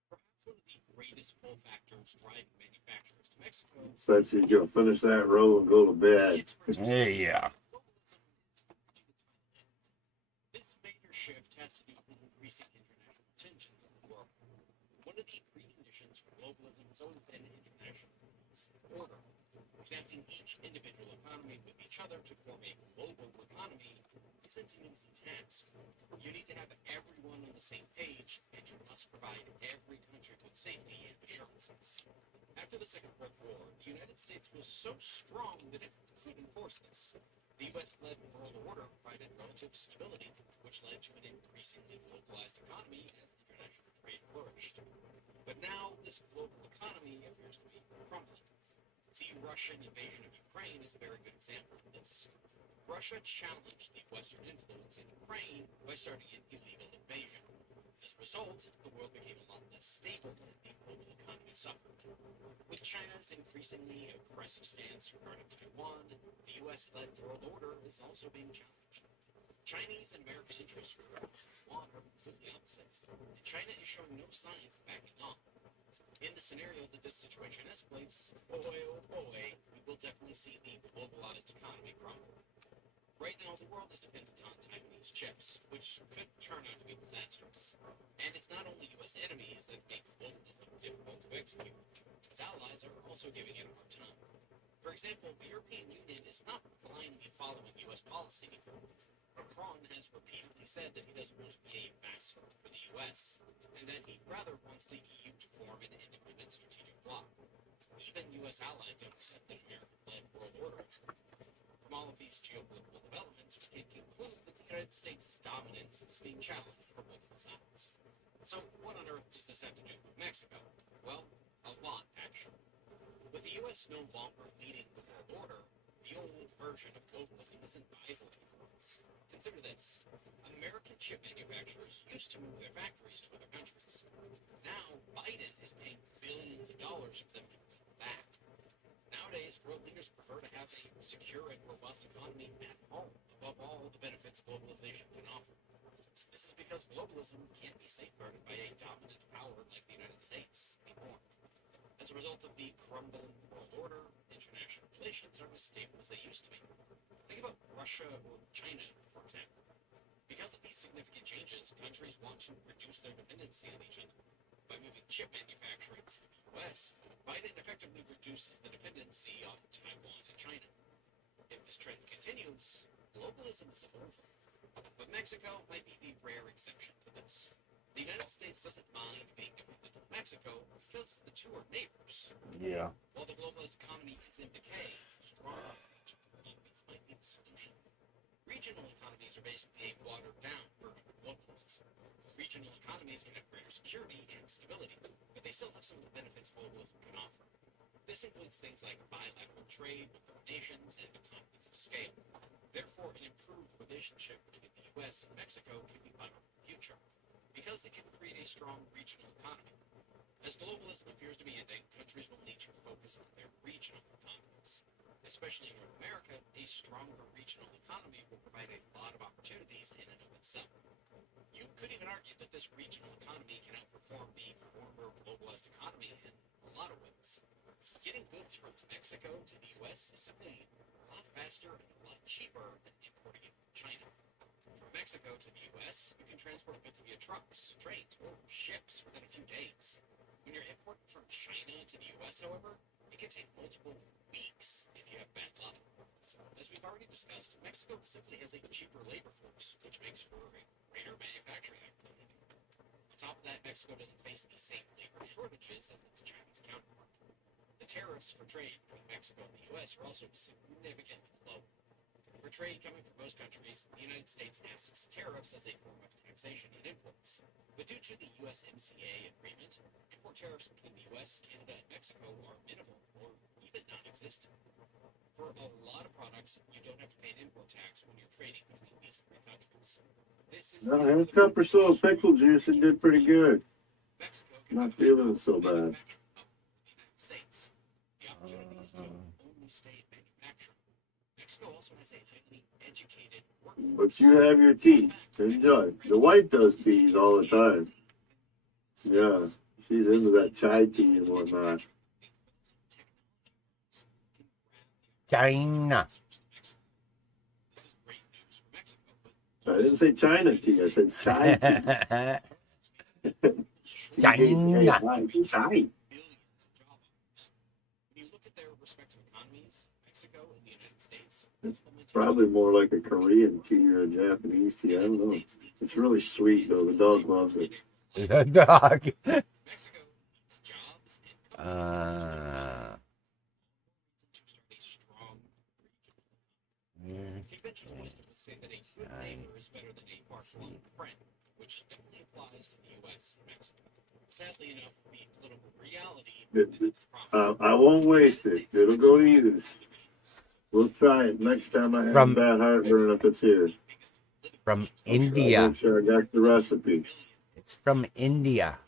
Perhaps one of the greatest pull factors driving manufacturers to Mexico. So she's gonna finish that row and go to bed. Hey, yeah. This major shift has to do with increasing international tensions in the world. One of the preconditions for globalism has always been international order. Connecting each individual economy with each other to form a global economy isn't an easy task. You need to have everyone on the same page, and you must provide every country with safety and assurances. After the Second World War, the United States was so strong that it could enforce this. The U.S.-led world order provided relative stability, which led to an increasingly globalized economy as international trade flourished. But now, this global economy appears to be crumbling. The Russian invasion of Ukraine is a very good example of this. Russia challenged the Western influence in Ukraine by starting an illegal invasion. As a result, the world became a lot less stable and the global economy suffered. With China's increasingly aggressive stance regarding Taiwan, the U.S.-led world order is also being challenged. Chinese and American interests regarding Taiwan are completely opposite, and China is showing no signs of backing off. In the scenario that this situation escalates, boy oh boy, we will definitely see the globalized economy crumble. Right now, the world is dependent on Taiwanese chips, which could turn out to be disastrous. And it's not only U.S. enemies that make globalism difficult to execute. Its allies are also giving it a hard time. For example, the European Union is not blindly following U.S. policy anymore. Macron has repeatedly said that he doesn't want to be a vassal for the U.S., and that he rather wants the EU to form an independent strategic bloc. Even U.S. allies don't accept the American-led world order. From all of these geopolitical developments, we can conclude that the United States' dominance is being challenged from multiple sides. So what on earth does this have to do with Mexico? Well, a lot, actually. With the U.S. no longer leading the world order, the old version of globalism isn't viable anymore. Consider this. American chip manufacturers used to move their factories to other countries. Now, Biden is paying billions of dollars for them to come back. Nowadays, world leaders prefer to have a secure and robust economy at home, above all the benefits globalization can offer. This is because globalism can't be safeguarded by a dominant power like the United States anymore. As a result of the crumbling world order, international relations aren't as stable as they used to be. Think about Russia or China, for example. Because of these significant changes, countries want to reduce their dependency on each other. By moving chip manufacturing to the U.S., Biden effectively reduces the dependency on Taiwan and China. If this trend continues, globalism is over. But Mexico might be the rare exception to this. The United States doesn't mind being dependent on Mexico because the two are neighbors. Yeah. While the globalist economy is in decay, strong economies might be the solution. Regional economies are basically a watered-down version of globalism. Regional economies can have greater security and stability, but they still have some of the benefits globalism can offer. This includes things like bilateral trade with other nations and economies of scale. Therefore, an improved relationship between the U.S. and Mexico can be vital for the future, because it can create a strong regional economy. As globalism appears to be ending, countries will need to focus on their regional economies. Especially in North America, a stronger regional economy will provide a lot of opportunities in and of itself. You could even argue that this regional economy can outperform the former globalized economy in a lot of ways. Getting goods from Mexico to the U.S. is simply a lot faster and a lot cheaper than importing it from China. From Mexico to the U.S., you can transport goods via trucks, trains, or ships within a few days. When you're importing from China to the U.S., however, It can take multiple weeks if you have bad luck. As we've already discussed, Mexico simply has a cheaper labor force, which makes for a greater manufacturing activity. On top of that, Mexico doesn't face the same labor shortages as its Chinese counterpart. The tariffs for trade between Mexico and the U.S. are also significantly low. For trade coming from most countries, the United States asks tariffs as a form of taxation on imports. But due to the USMCA agreement, import tariffs between the U.S., Canada, and Mexico are minimal or even non-existent. For a lot of products, you don't have to pay an import tax when you're trading between these three countries. This is I had a cup or so of pickle juice and did pretty good. Mexico can Not feeling it so bad. manufacture up in the United States. The opportunities don't only stay in manufacturing. Mexico also has a highly educated workforce. But you have your tea. Enjoy. The wife does teas all the time. Yeah. She's into that chai tea and whatnot. China. This is great news for Mexico, but I didn't say China tea. I said chai tea. China. Chai. billions of job openings. When you look at their respective economies, Mexico and the United States, Probably more like a Korean tea or a Japanese tea. I don't know. It's really sweet though. The dog loves it. The dog. Mexico needs jobs and Uh, to start a strong regional. Conventional wisdom would say that a good neighbor is better than a far-flung friend, which definitely applies to the U.S. and Mexico. Sadly enough, the political reality I won't waste it. It'll go to use. We'll try it next time I have From- bad heartburn if it's here. from I'll India. make sure I got the recipe. It's from India.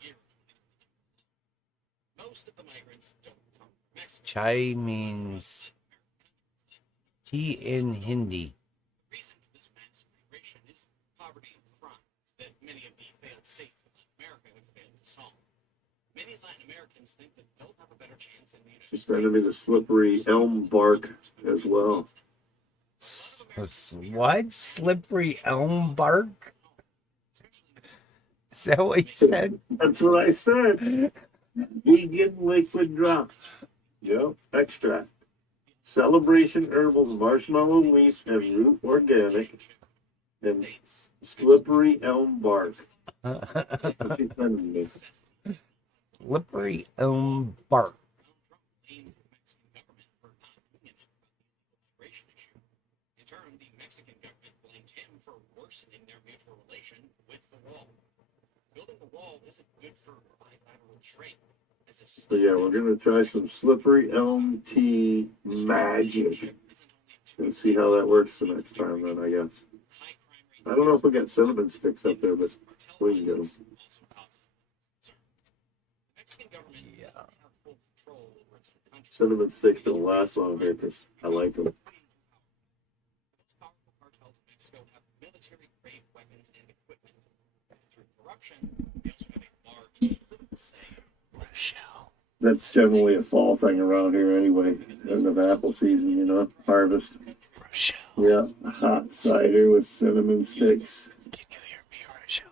most of the migrants don't come from Mexico. Chai means tea in Hindi. The reason for this massive migration is poverty and crime that many of the failed states in Latin America have failed to solve. Many Latin Americans think that they'll have a better chance in the United She's States. sending me the slippery elm bark as well. What? Slippery elm bark? Is that what you said? That's what I said. Vegan liquid drops. Yep, extract. Celebration herbals, marshmallow leaf, and root organic, and slippery elm bark. What she's sending me. Slippery elm bark. blamed the Mexican government for not doing enough about the illegal migration issue. In turn, the Mexican government blamed him for worsening their mutual relation with the wall. Building a wall isn't good for bilateral trade. As a So yeah, we're gonna try some slippery elm tea magic and see how that works the next time. Then I guess. high crime rate I don't know if we got cinnamon sticks up there, but we can get them. also causes concern. The Mexican government doesn't have full control over its own country. Cinnamon sticks don't last long here because I like them. The most powerful cartels in Mexico have military-grade weapons and equipment. Through corruption, they also have a large political say. That's generally a fall thing around here anyway. End of apple season, you know, harvest. Yeah, hot cider with cinnamon sticks. Can you hear me, Rochelle?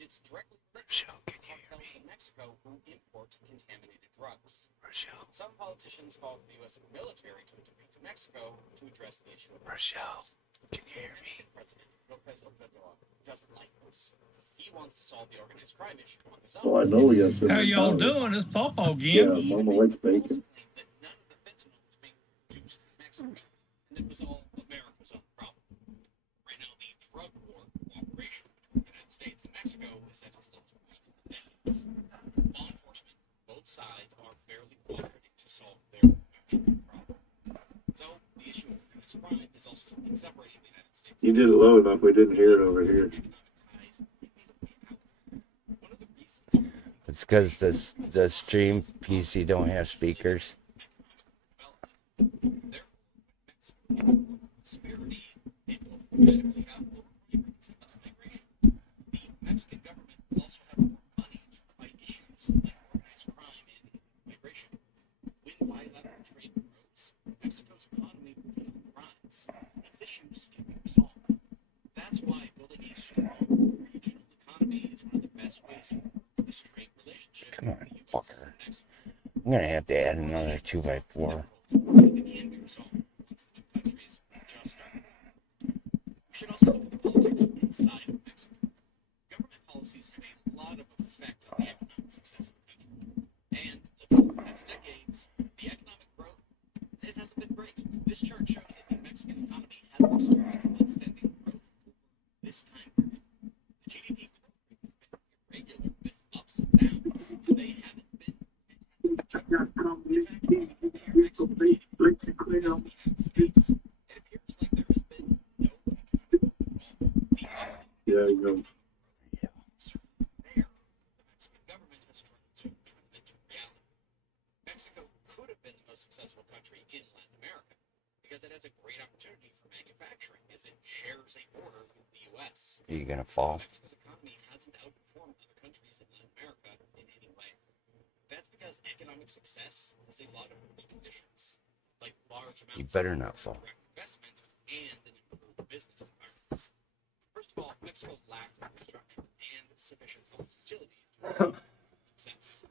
It's directly Rochelle, can you hear cartels in Mexico who import contaminated drugs. Rochelle, Some politicians call the U.S. military to intervene in Mexico to address the issue. Rochelle, can you hear me? Mexican President Lopez Obrador doesn't like this. He wants to solve the organized crime issue on his own. Well, I know we have cinnamon. How y'all powder. doing? It's Popo Yeah, again. Mama likes bacon. Claimed that none of the fentanyl was being produced in Mexico, and it was all America's own problem. Right now, the drug war cooperation between the United States and Mexico is at its lowest point in decades. Law enforcement, both sides, are barely cooperating to solve their mutual problem. So, the issue of organized crime is also something separating the United States. You did it low enough. We didn't hear it over here. One of the reasons It's because the stream PC don't have speakers. prosperity, it will automatically have lower crime rates and less migration. The Mexican government will also have more money to fight issues like organized crime and migration. When bilateral trade grows, Mexico's economy will rise. These issues can be resolved. That's why building a strong regional economy is one of the best ways to improve the strained relationship Come on, between the U.S. fucker. and Mexico. I'm gonna have to add another 2x4. It can be resolved once the two countries just start. We should also look at the politics inside of Mexico. Government policies have a lot of effect on the economic success of the country. And looking at the past decades, the economic growth, it hasn't been great. This chart shows that the Mexican economy has experienced outstanding growth over this time period. The GDP growth rate has been irregular with ups and downs, and they haven't been fantastic. In fact, comparing Mexico's GDP growth to the United States, it appears like there has been no economic growth at all. The Yeah, you know. there, the Mexican government has tried to turn it into reality. Mexico could have been the most successful country in Latin America because it has a great opportunity for manufacturing as it shares a border with the U.S. Are you gonna fall? Mexico's economy hasn't outperformed other countries in Latin America in any way. That's because economic success has a lot of preconditions, like large amounts You better of not fall. direct investment and an improved business environment. First of all, Mexico lacked infrastructure and sufficient public utilities to ensure success.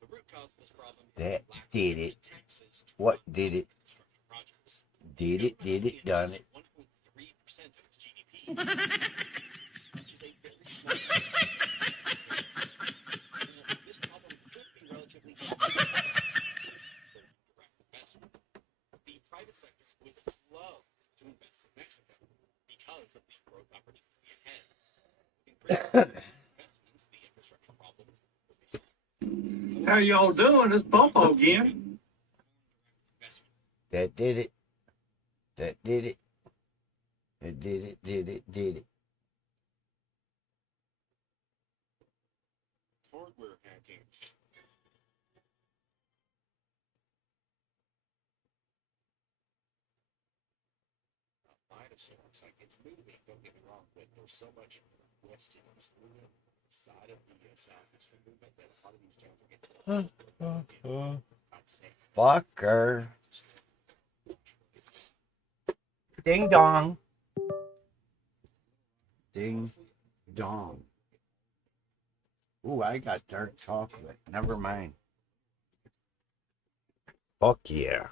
The root cause of this problem is That lack of did government it. taxes to What fund did it? infrastructure projects. Did it, done it. 1.3% of its GDP, which is a very small amount. This problem could be relatively easy for direct investment. The private sector would love to invest in Mexico because of the growth opportunity ahead. Increasing investments, the infrastructure problem would be solved. How y'all doing? It's Popo again. Investment. That did it. That did it. It did it, did it. Hardware hacking. Line of so looks like it's moving. Don't get me wrong, but there's so much westernmost movement inside of the southeastern movement that a lot of these towns are getting. I'd say Fucker. Ding dong. Ding dong. Ooh, I got dark chocolate. Never mind. Fuck yeah.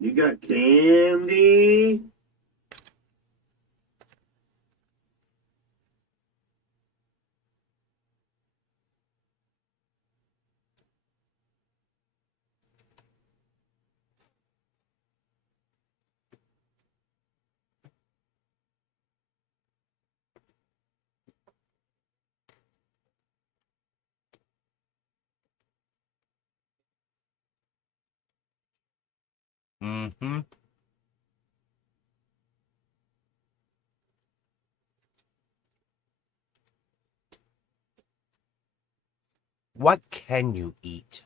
You got candy? Mm-hmm. What can you eat?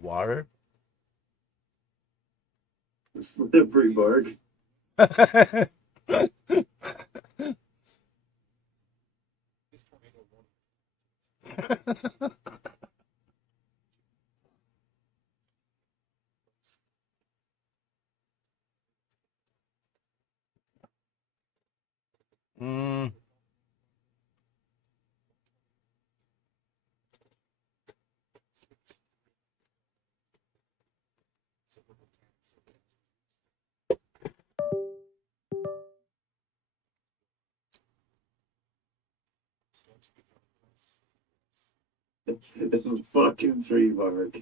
Water? Slippery bark. Mm. Fucking tree bark.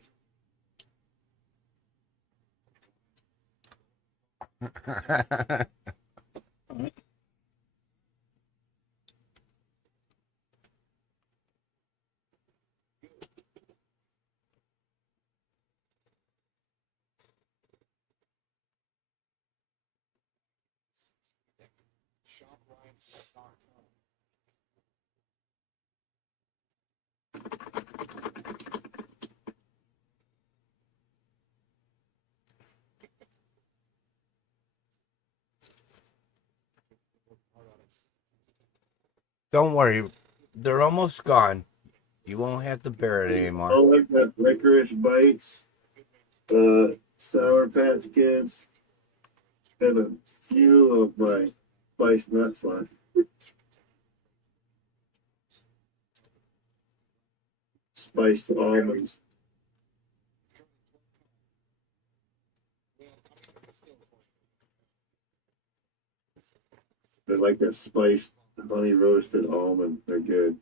Don't worry, they're almost gone. You won't have to bear it I anymore. like that licorice bites, Sour Patch Kids, and a few of my spiced nuts left. Spiced almonds. They're like a spiced honey roasted almond. They're good.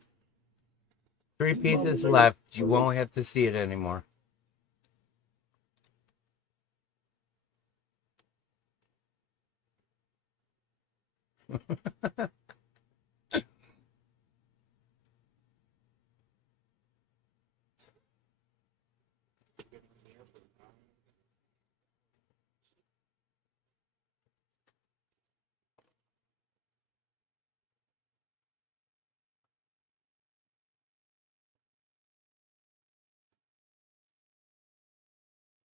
3 pieces left. You won't have to see it anymore.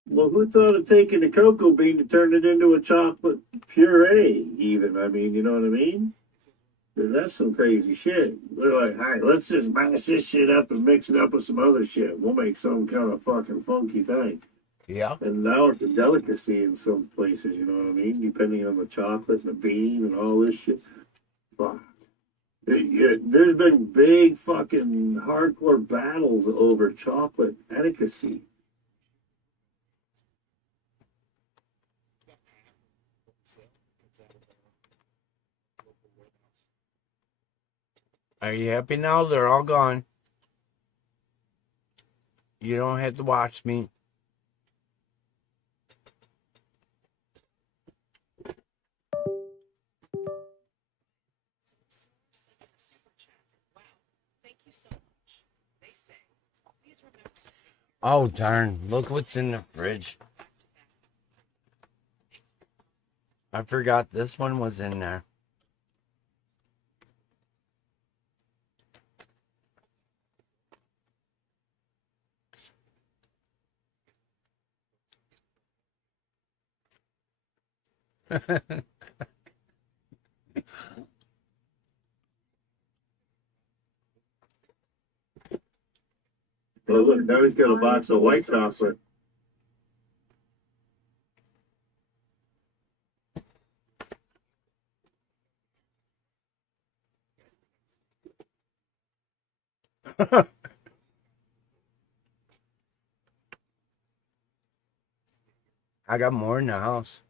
Well, who thought of taking the cocoa bean to turn it into a chocolate puree, even? I mean, you know what I mean? That's some crazy shit. They're like, all right, let's just mash this shit up and mix it up with some other shit. We'll make some kind of fucking funky thing. Yeah. And now it's a delicacy in some places, you know what I mean? Depending on the chocolate and the bean and all this shit. Fuck. There's been big fucking hardcore battles over chocolate etiquette. Are you happy now? They're all gone. You don't have to watch me. Oh, darn. Look what's in the fridge. I forgot this one was in there. Well, look, now he's got a box of white chocolate. I got more in the house.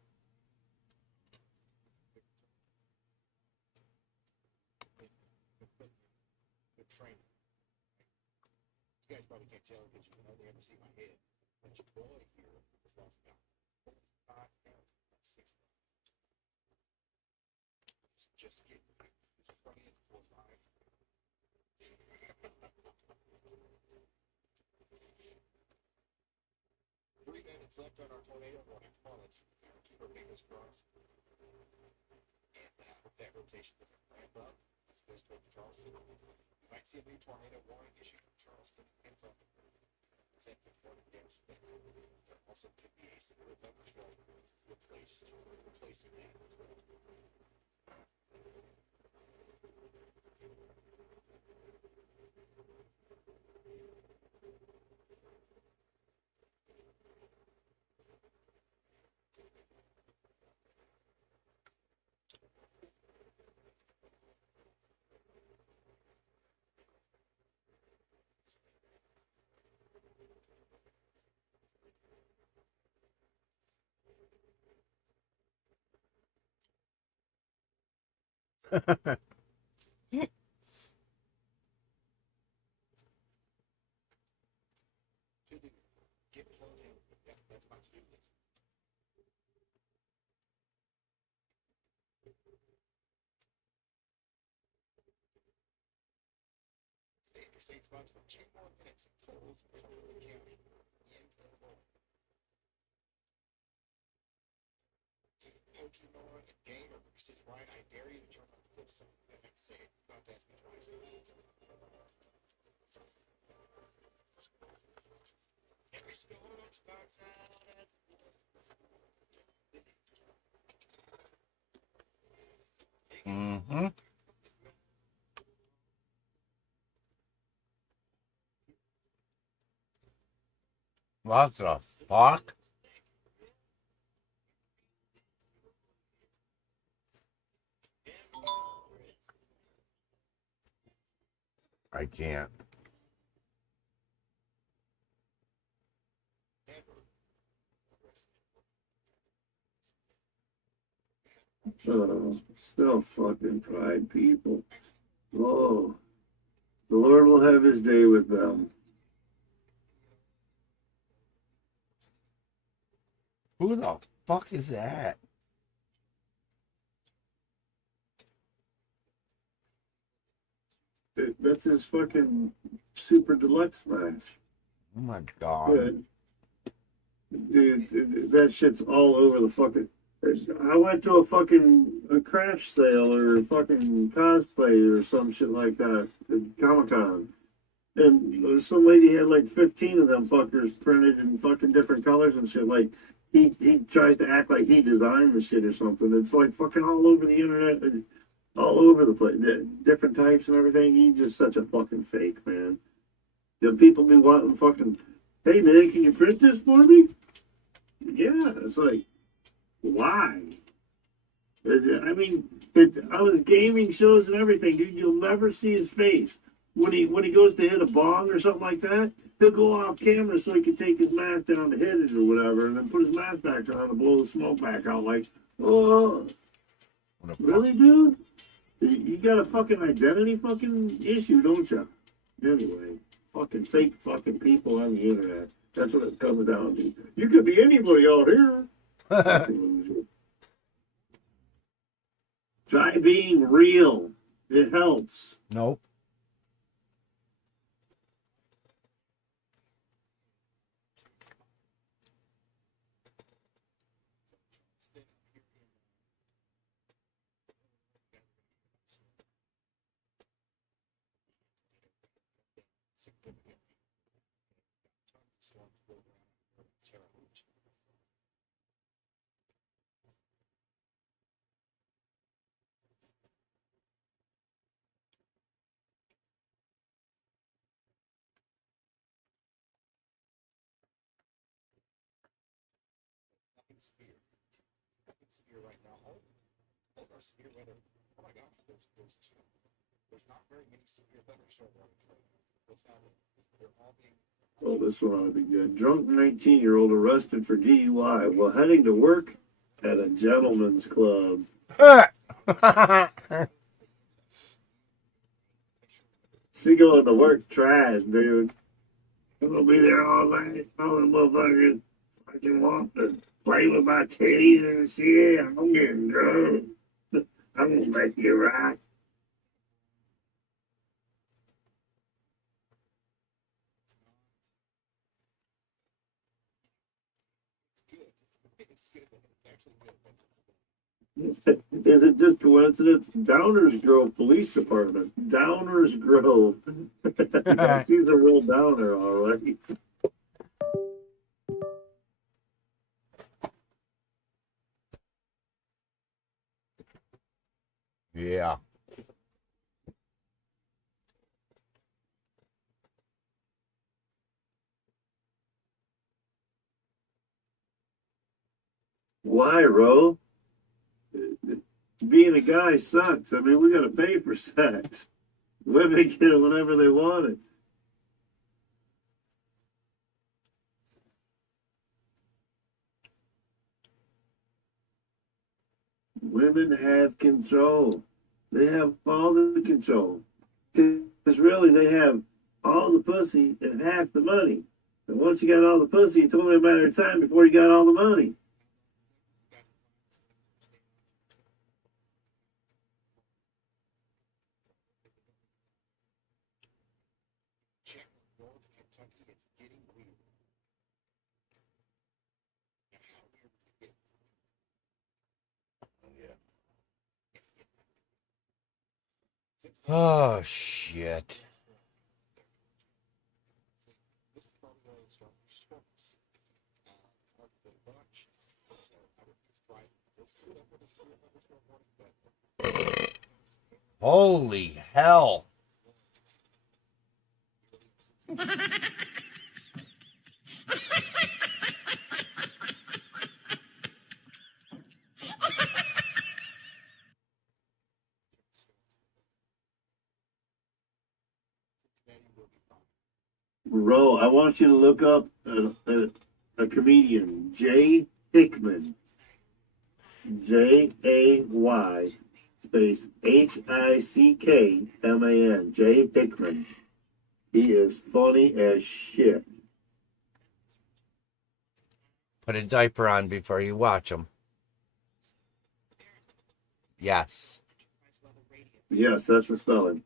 Every storm starts out as Mm-hmm. What the fuck? I can't. Oh, still fucking pride people. Oh, the Lord will have his day with them. Who the fuck is that? That's his fucking super deluxe mask. Oh my god. Good. Dude, that shit's all over the fucking. I went to a crash sale or fucking cosplay or some shit like that at Comic-Con. And some lady had like 15 of them fuckers printed in fucking different colors and shit. Like, he tries to act like he designed the shit or something. It's like fucking all over the internet and all over the place. Different types and everything. He's just such a fucking fake, man. The people be wanting fucking, hey man, can you print this for me? Yeah, it's like, why? I mean, on his gaming shows and everything, dude, you'll never see his face. When he goes to hit a bong or something like that, he'll go off camera so he can take his mask down to hit it or whatever, and then put his mask back on and blow the smoke back out. Like, oh, really, dude? You got a fucking identity fucking issue, don't you? Anyway, fucking fake fucking people on the internet. That's what it comes down to. You could be anybody out here. Try being real. It helps. Nope. Oh, this one ought to be good. Drunk 19-year-old arrested for DUI while heading to work at a gentleman's club. She going to work trash, dude. I'm gonna be there all night. All the motherfuckers fucking want to play with my titties and shit. I'm getting drunk. I'm gonna make you right. Is it just coincidence? Downers Grove Police Department. Downers Grove. She's a real downer, all right. Yeah. Why, Ro? Being a guy sucks. I mean, we gotta pay for sex. Women get it whenever they want it. Women have control. They have all the control. Because really, they have all the pussy and half the money. And once you got all the pussy, it's only a matter of time before you got all the money. Oh, shit. This is probably one of the strongest strokes of the bunch. So I would be surprised if this two up with this three up this morning, but Holy hell. Bro, I want you to look up a comedian, Jay Hickman. Jay space Hickman. Jay Hickman. He is funny as shit. Put a diaper on before you watch them. Yes. Yes, that's the spelling.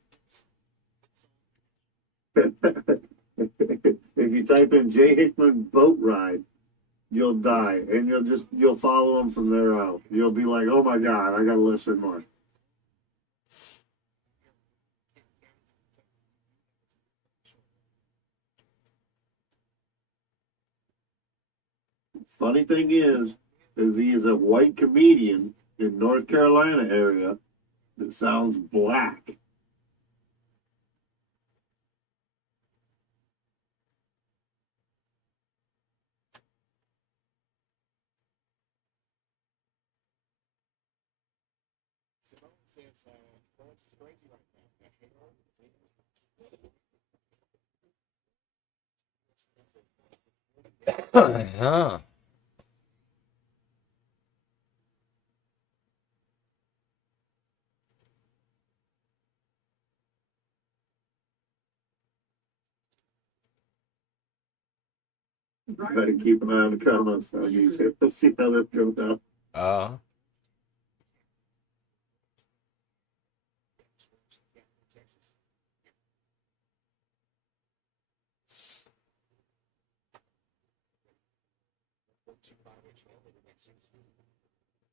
If you type in Jay Hickman boat ride, you'll die, and you'll follow him from there out. You'll be like, oh my god, I gotta listen more. Funny thing is he is a white comedian in North Carolina area that sounds black. Simone says, well, it's crazy right now. That halo, Huh. Better keep an eye on the comments. Let's see how this goes out.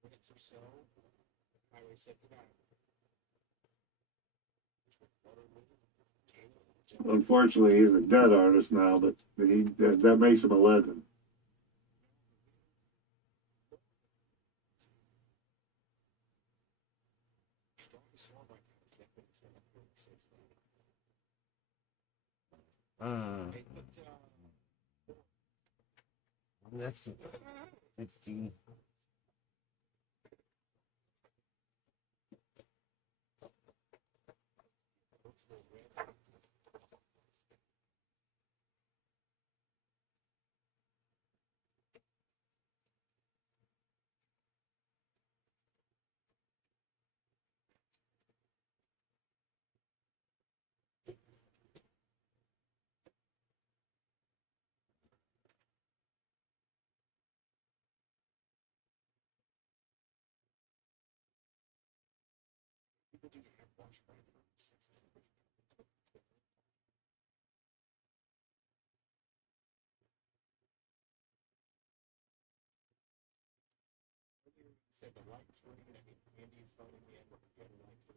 minutes or so, Highway 79. Unfortunately, he's a dead artist now, but that makes him a legend. That's 15. Said the lights were in it. Andy is voting in with the other lights.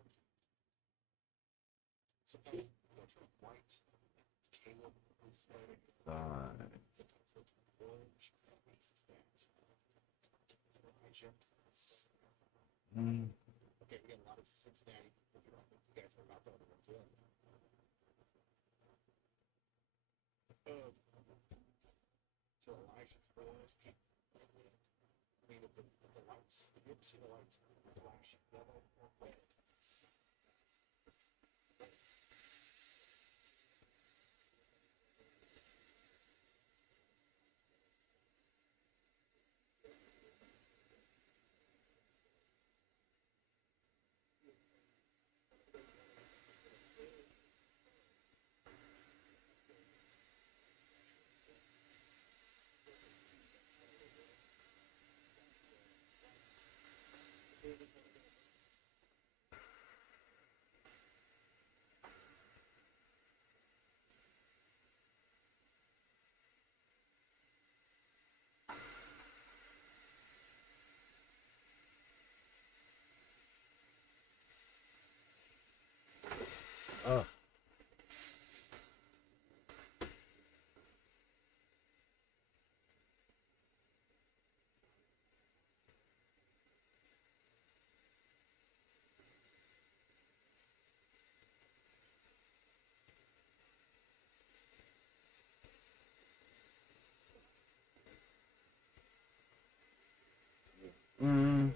Sometimes they'll turn white. Caleb who's voting orange. Okay, we got a lot of Cincinnati. You guys are not the other ones in. So Elijah's board. I mean, if the lights, if you ever see the lights flash yellow or red, Mm.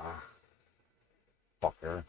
Ah, fucker.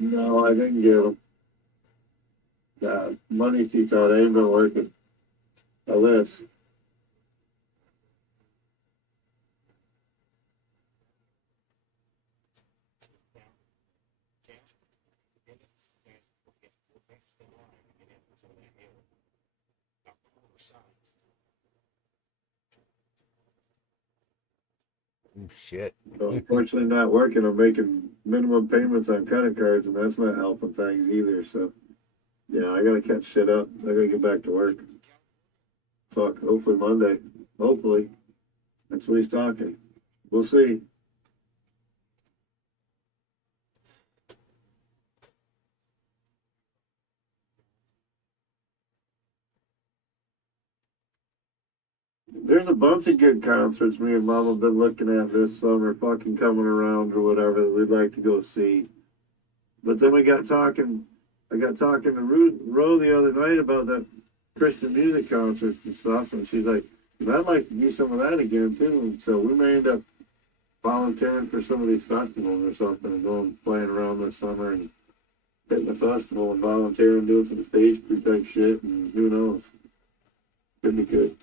No, I didn't get them. Money she thought ain't been working. A list. Oh, shit. So unfortunately not working. I'm making minimum payments on credit cards and that's not helping things either. So yeah, I gotta catch shit up. I gotta get back to work. Fuck, hopefully Monday. Hopefully. That's what he's talking. We'll see. There's a bunch of good concerts me and Mom have been looking at this summer, fucking coming around or whatever that we'd like to go see. But then I got talking to Ro the other night about that Christian music concerts and stuff, and she's like, I'd like to do some of that again too. And so we may end up volunteering for some of these festivals or something and going playing around this summer and hitting the festival and volunteering, doing some stage crew type shit, and who knows. Could be good.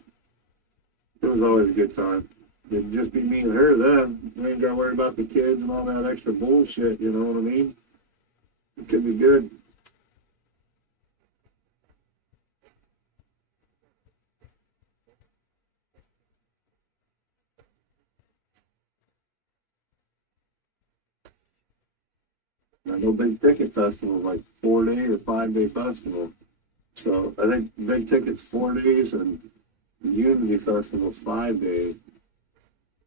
It was always a good time. It'd just be me and her then. We ain't gotta worry about the kids and all that extra bullshit, you know what I mean? It could be good. I know Big Ticket Festival is like 4-day or 5-day festival. So I think Big Ticket's 4 days and Unity Festival's 5 days.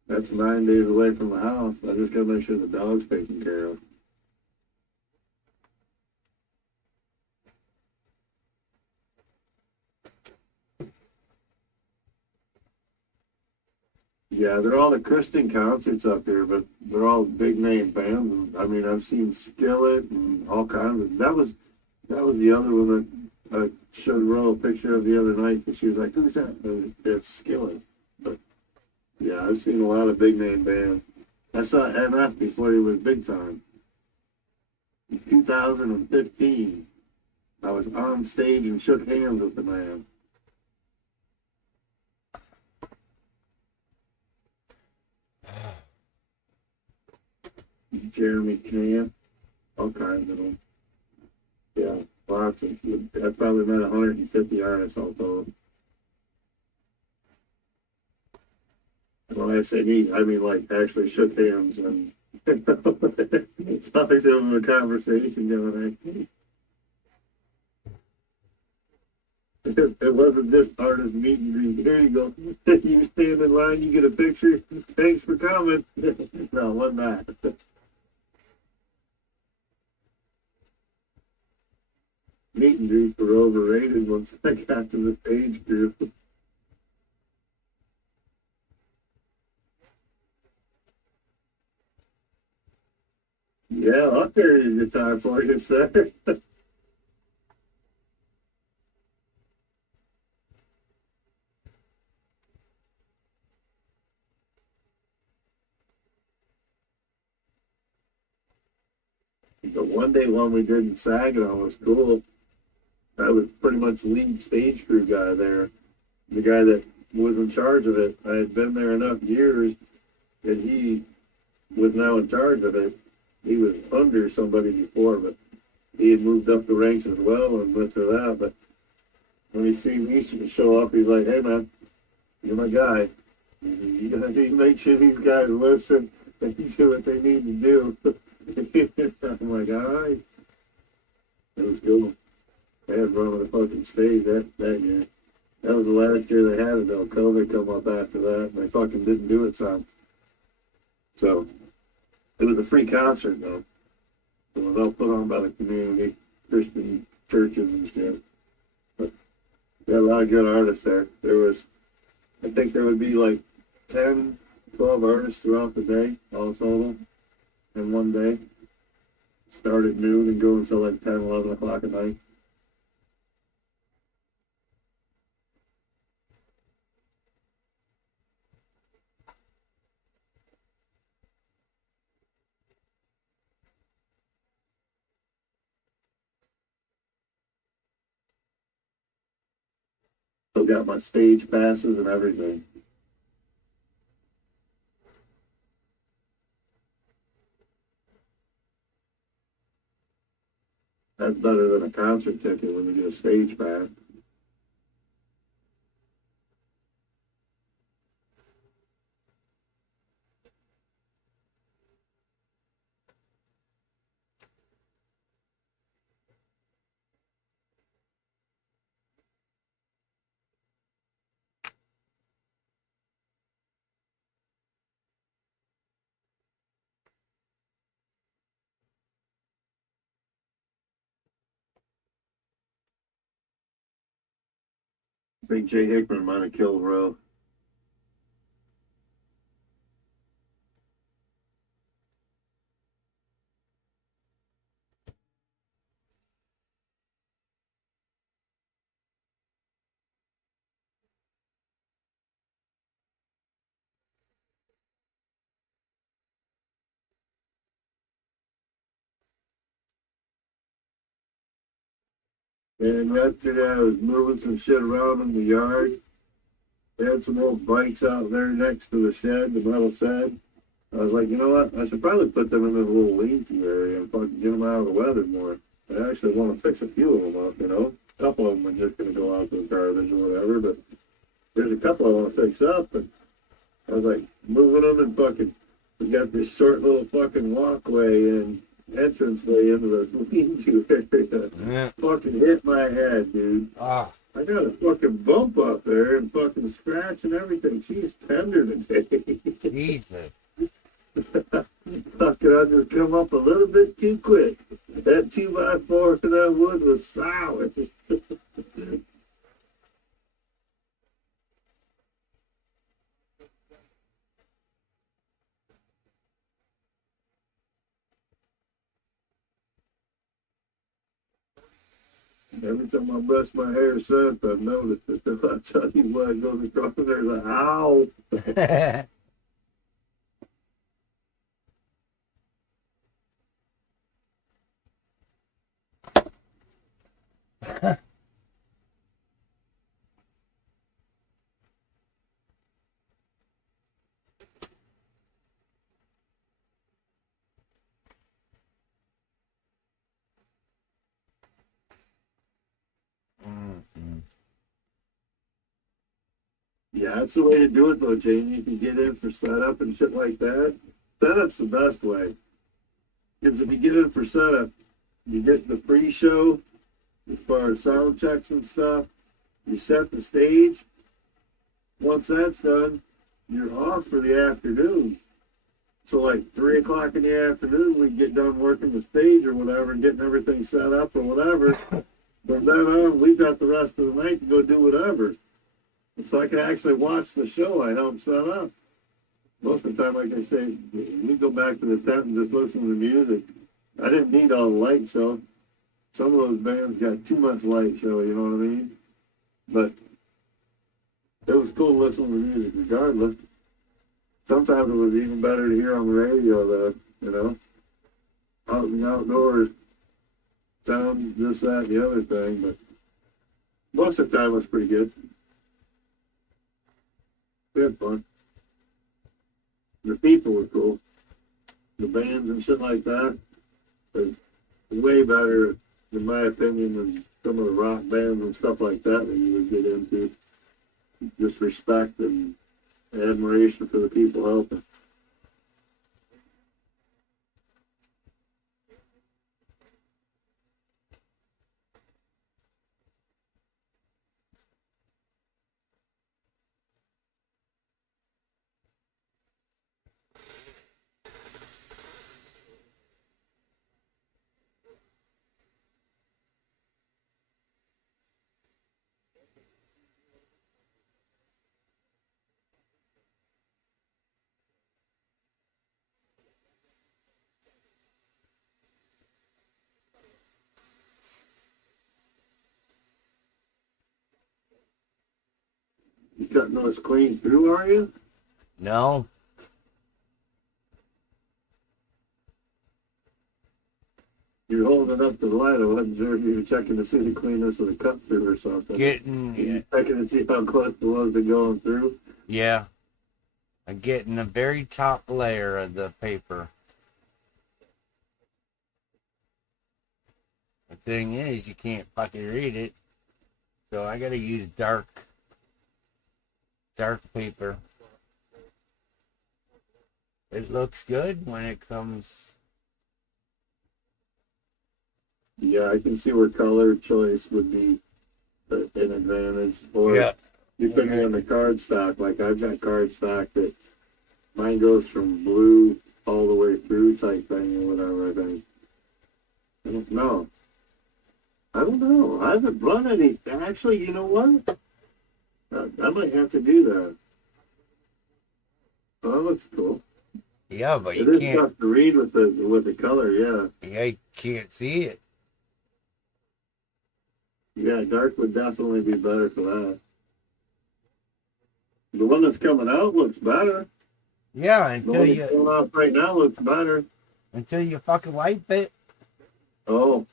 That's 9 days away from the house. I just gotta make sure the dog's taken care of. Yeah, they're all the Christian concerts up here, but they're all big name bands. I mean, I've seen Skillet and all kinds of. That was the other one that I showed Ro a picture of the other night, and she was like, "Who's that?" And it's Skillet. But yeah, I've seen a lot of big name bands. I saw MF before he was big time. In 2015, I was on stage and shook hands with the man. Jeremy Camp, all kinds of them. Yeah, lots of. I probably met 150 artists all told. When I say meet, I mean like actually shook hands and it's like there was a conversation going on. It wasn't this artist meet and greet. Here you go. You stand in line, you get a picture. Thanks for coming. No, it wasn't that. Meet and greets were overrated once I got to the stage group. Yeah, I'll carry your guitar for you, sir. The one day one we did in Saginaw was cool. I was pretty much lead stage crew guy there. The guy that was in charge of it, I had been there enough years that he was now in charge of it. He was under somebody before, but he had moved up the ranks as well and went through that. But when he seen me show up, he's like, "Hey man, you're my guy. You gotta make sure these guys listen and do what they need to do." I'm like, all right. It was cool. They had run on the fucking stage that year. That was the last year they had it though. COVID come up after that and they fucking didn't do it some. So it was a free concert though. It was all put on by the community, Christian churches and shit. But we had a lot of good artists there. I think there would be like 10, 12 artists throughout the day, all total, in one day. Started noon and go until like 10, 11 o'clock at night. Still got my stage passes and everything. That's better than a concert ticket when you get a stage pass. I think Jay Hickman might have killed Roe. And yesterday I was moving some shit around in the yard. They had some old bikes out there next to the shed, the metal shed. I was like, you know what? I should probably put them in this little lean-to area and fucking get them out of the weather more. I actually want to fix a few of them up, you know? A couple of them are just going to go out to the garbage or whatever, but there's a couple I want to fix up. And I was like, moving them and fucking, we got this short little fucking walkway and entranceway into the lean-to area. Yeah. Fucking hit my head, dude. Ah. I got a fucking bump up there and fucking scratch and everything. She's tender today. Jesus. Fucking, I just come up a little bit too quick. That 2x4 and that wood was solid. Every time I brush my hair, son, I've noticed it. I tell you what, it goes across there like, ow. Yeah, that's the way to do it though, Jamie. If you get in for setup and shit like that, setup's the best way. Because if you get in for setup, you get the pre-show as far as sound checks and stuff. You set the stage. Once that's done, you're off for the afternoon. So like 3 o'clock in the afternoon, we get done working the stage or whatever and getting everything set up or whatever. From then on, we've got the rest of the night to go do whatever. So I can actually watch the show I helped set up. Most of the time, like I say, we go back to the tent and just listen to the music. I didn't need all the light show. Some of those bands got too much light show, you know what I mean? But it was cool to listen to the music regardless. Sometimes it was even better to hear on the radio that, you know, out in the outdoors, sound this, that, and the other thing, but most of the time it was pretty good. We had fun. The people were cool. The bands and shit like that are way better, in my opinion, than some of the rock bands and stuff like that you would get into. Just respect and admiration for the people helping. You cutting those clean through, are you? No. You're holding up the light. I wasn't sure if you were checking to see the cleanness of the cut through or something. Getting, Checking to see how close it was to going through. yeah. I'm getting the very top layer of the paper. The thing is, you can't fucking read it. So I gotta use dark paper. It looks good when it comes. Yeah, I can see where color choice would be an advantage. Or Yeah. depending on the card stock, like I've got card stock that mine goes from blue all the way through type thing or whatever, I think. I don't know. I haven't run any. Actually, you know what? I might have to do that. Oh, that looks cool. Yeah, but It you is can't. tough to read with the color, yeah. Yeah, you can't see it. Yeah, dark would definitely be better for that. The one that's coming out looks better. Yeah, The until one that's going off right now looks better. you fucking wipe it. Oh.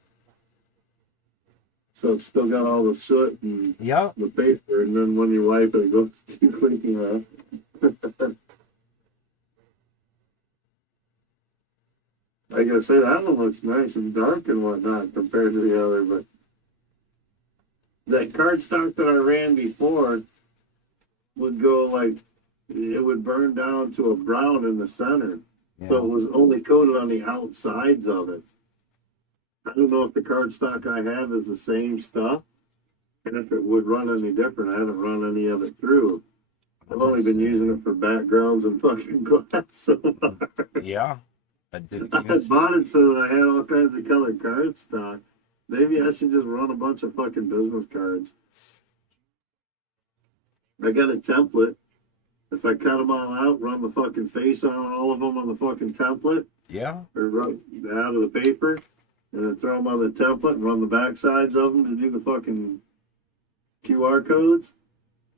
So it's still got all the soot and Yep. the paper, and then when you wipe it, it goes too clean off. I gotta say, that one looks nice and dark and whatnot compared to the other, but that cardstock that I ran before would go like, it would burn down to a brown in the center. Yeah. So it was only coated on the outsides of it. I don't know if the cardstock I have is the same stuff, and if it would run any different. I haven't run any of it through. I've only been using it for backgrounds and fucking glass so far. Yeah. But the I thing is, bought it so that I had all kinds of colored cardstock. Maybe I should just run a bunch of fucking business cards. I got a template. If I cut them all out, run the fucking face on all of them on the fucking template, yeah. or run out of the paper, and then throw them on the template and run the back sides of them to do the fucking QR codes,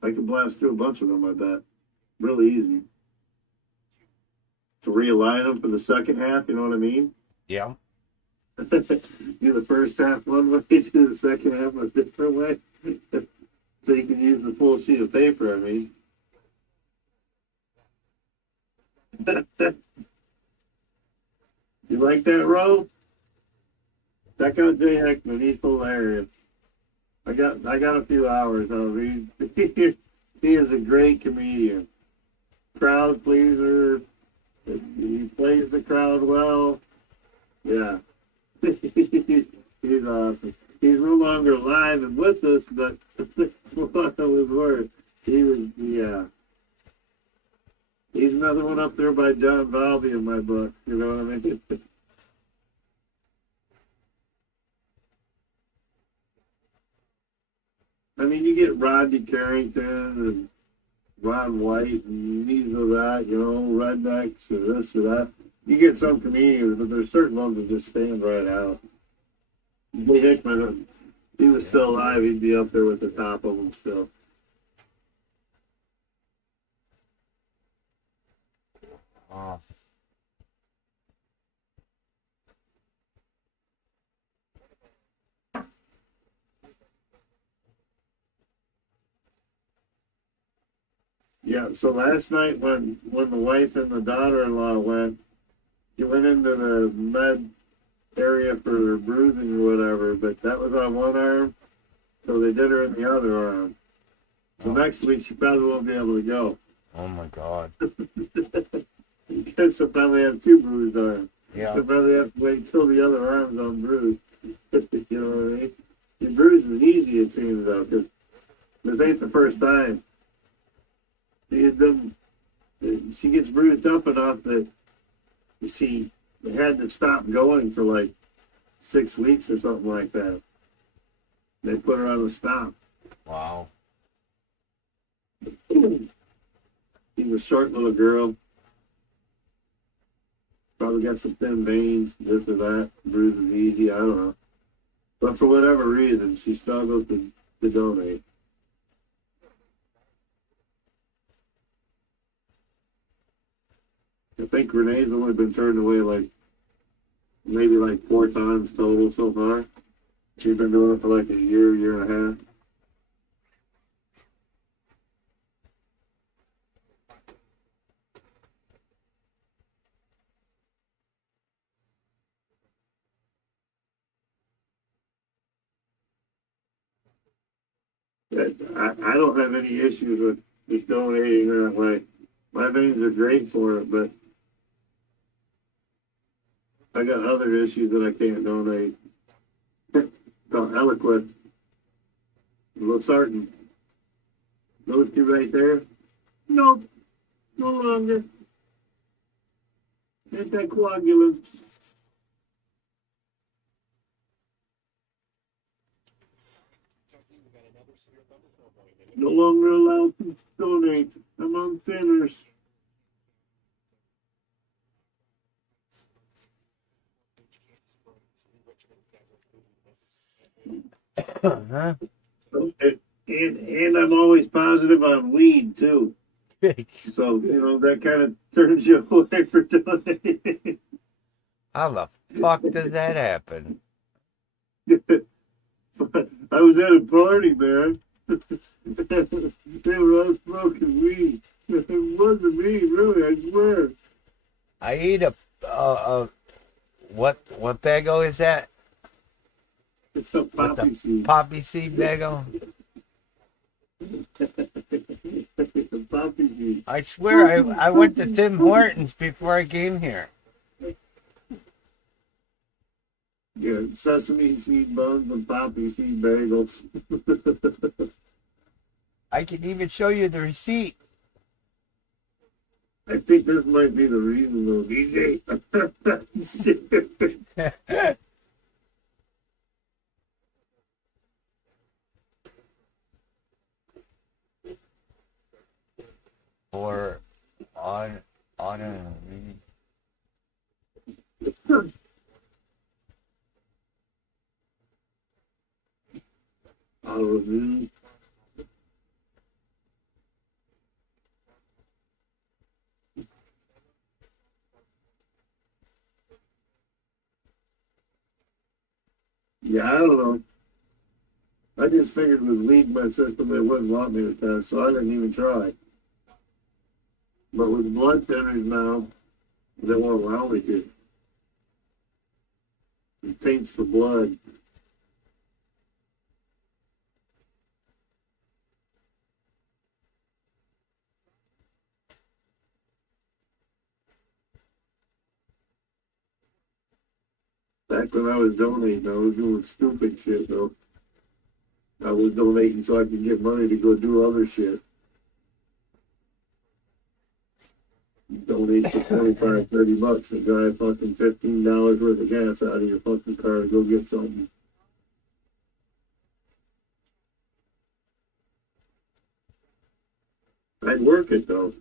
I can blast through a bunch of them, I bet. Really easy. To realign them for the second half, you know what I mean? Yeah. Do the first half one way, do the second half a different way. So you can use the full sheet of paper, I mean. You like that, Ro? Check out Jay Heckman, he's hilarious. I got a few hours. He's He is a great comedian. Crowd pleaser. He plays the crowd well. Yeah. He's awesome. He's no longer alive and with us, but what it was worth. He was, yeah. He's another one up there by John Valby in my book. You know what I mean? I mean, you get Rodney Carrington and Ron White and these or that, you know, rednecks or this or that. You get some comedians, but there's certain ones that just stand right out. Bill Hickman, if he was still alive, he'd be up there with the top of them still. Oh. Yeah, so last night when the wife and the daughter-in-law went, you went into the med area for bruising or whatever, but that was on one arm, so they did her in the other arm. So next week she probably won't be able to go. Oh my God. Because she'll probably have two bruised arms. Yeah. She'll probably have to wait till the other arm's unbruised. You know what I mean? The bruising is easy, it seems, though, because this ain't the first time. She gets bruised up enough that, you see, they had to stop going for like 6 weeks or something like that. They put her on a stop. Wow. She was a short little girl. Probably got some thin veins, this or that. Bruises easy, I don't know. But for whatever reason, she struggles to donate. I think Renee's only been turned away maybe 4 times total so far. She's been doing it for like a year and a half. I don't have any issues with donating that way. My veins are great for it, but I got other issues that I can't donate. Called Eloquent. Losartan. Those two right there? Nope. No longer. Anticoagulants. No longer allowed to donate. I'm on thinners. Huh? And I'm always positive on weed too. So, you know, that kind of turns you away for donating. How the fuck does that happen? I was at a party, man. They were all smoking weed. It wasn't me, really, I swear. I eat a what bagel is that? It's a poppy seed. Poppy seed bagel. Poppy seed. I swear I went to Tim Hortons before I came here. Yeah, sesame seed buns and poppy seed bagels. I can even show you the receipt. I think this might be the reason though, DJ. Or on a Autoimmune. Yeah, I don't know. I just figured with weed in my system they wouldn't want me to test, so I didn't even try. But with blood thinners now, they won't allow me to. It taints the blood. Back when I was donating, I was doing stupid shit though. I was donating so I could get money to go do other shit. Donate for 25, 30 bucks and drive fucking $15 worth of gas out of your fucking car to go get something. I'd work it though.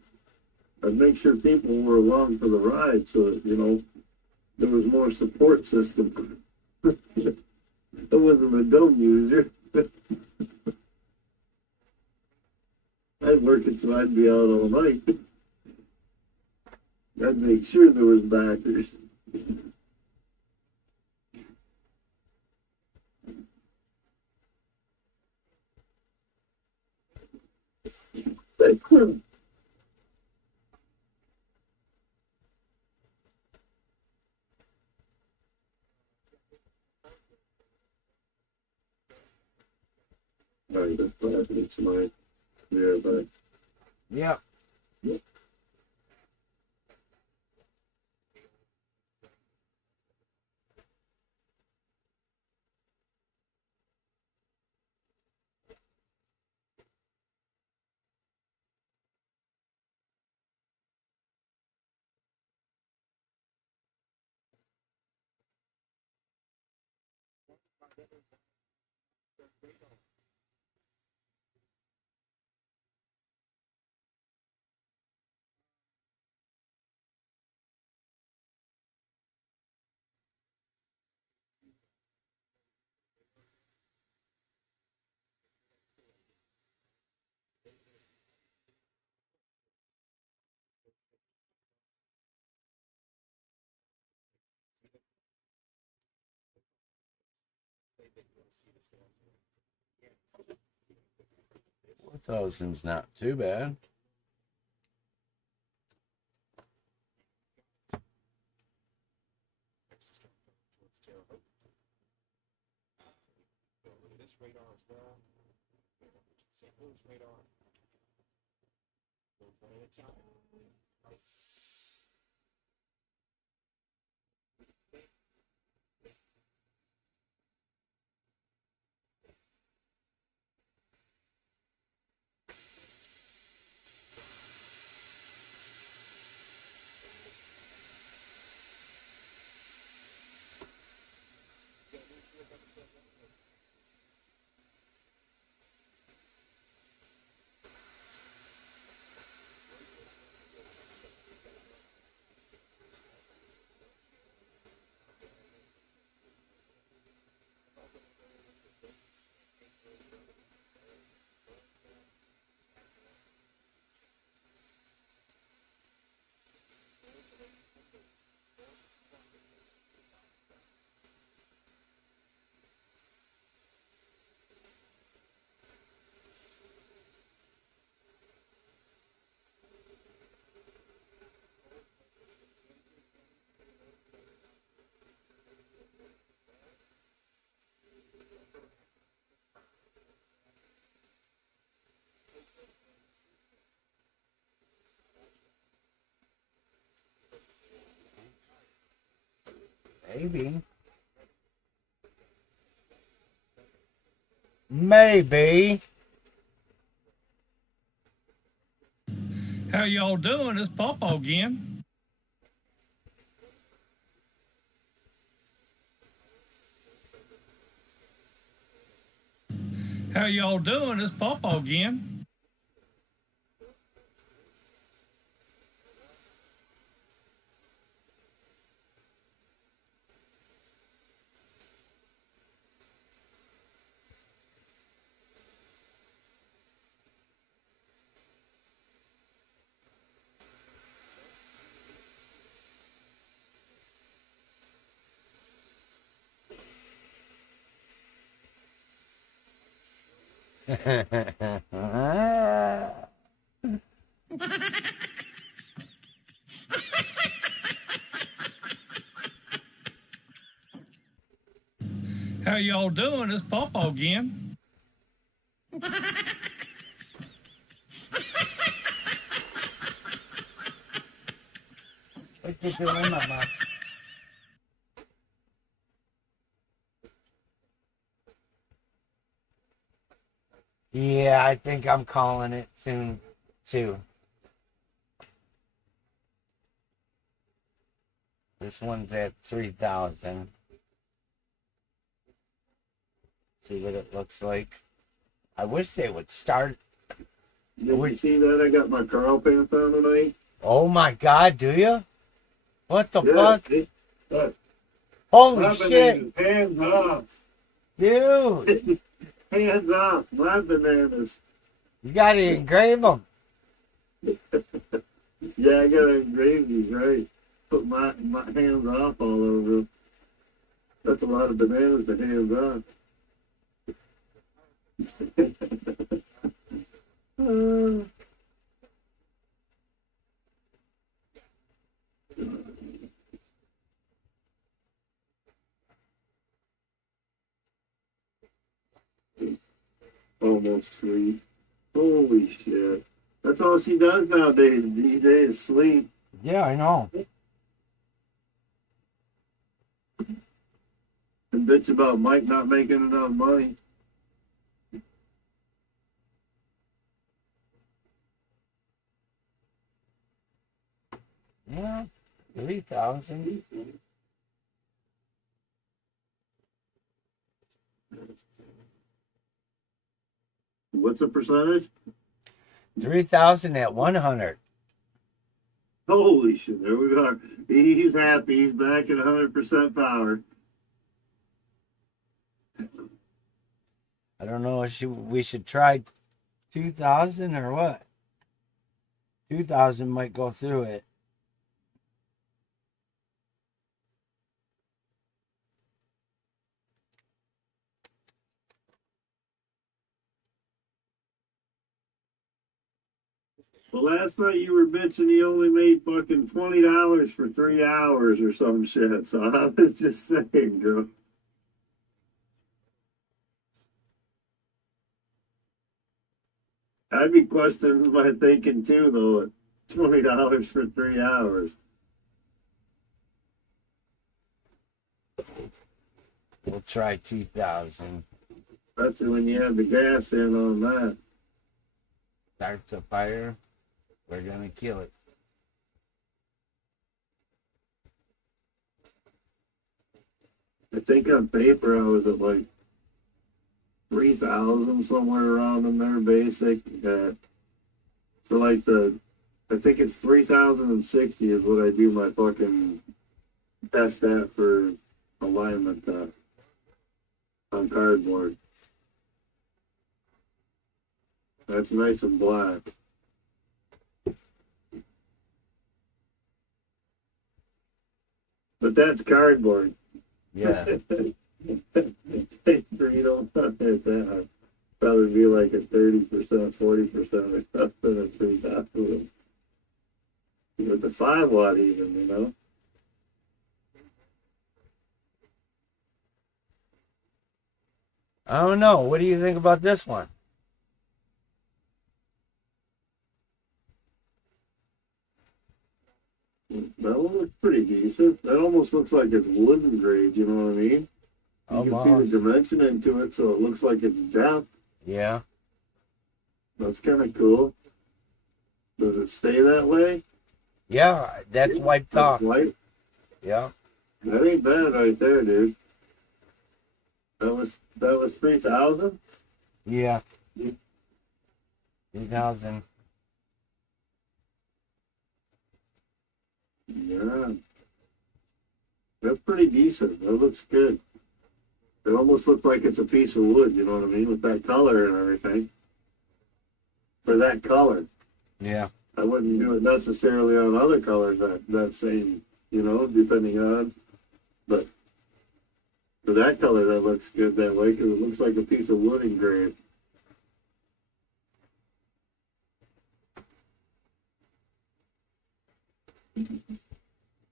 I'd make sure people were along for the ride so that, you know, there was more support system. I wasn't a dumb user. I'd work it so I'd be out all night. I'd make sure there was backers. They couldn't. Alright, that's what it's my but Yep. $4,000's not too bad. Maybe. Maybe. How y'all doing? It's Papa again. How y'all doing? It's Papa again. How y'all doing? It's Papa again. What you doing, Mama? Yeah, I think I'm calling it soon, too. This one's at 3,000. See what it looks like. I wish they would start. Did you see that? I got my Carl pants on tonight. Oh my God, do you? What the Yeah, fuck? Holy my shit, bananas, hands off. dude! Hands off, my bananas. You gotta engrave them. Yeah, I gotta engrave these, right? Put my hands off all over them. That's a lot of bananas to hands off. Almost sleep. Holy shit. That's all she does nowadays. These days, sleep. Yeah, I know. And bitch about Mike not making enough money. Yeah, 3,000. What's the percentage? 3,000 at 100. Holy shit, there we are. He's happy. He's back at 100% power. I don't know if we should try 2,000 or what. 2,000 might go through it. Well, last night you were bitching he only made fucking $20 for 3 hours or some shit. So I was just saying, girl. I'd be questioning my thinking too, though, at $20 for 3 hours. We'll try 2,000. That's when you have the gas in on that. Starts a fire. We're gonna kill it. I think on paper I was at like 3,000, somewhere around in there, basic. So like I think it's 3,060 is what I do my fucking test at for alignment test on cardboard. That's nice and black. But that's cardboard. Yeah. You don't want that. Probably be like a 30%, 40% or something at 3,000. With the 5 watt even, you know? I don't know. What do you think about this one? That one looks pretty decent. That almost looks like it's wooden grade, you know what I mean? You can see the dimension into it, so it looks like it's depth. Yeah. That's kind of cool. Does it stay that way? Yeah, that's wiped off. White? Yeah. That ain't bad right there, dude. That was 3,000? Yeah. 3,000. Yeah. That's pretty decent. That looks good. It almost looks like it's a piece of wood, you know what I mean? With that color and everything. For that color. Yeah. I wouldn't do it necessarily on other colors that same, you know, depending on. But for that color, that looks good that way because it looks like a piece of wood engraved.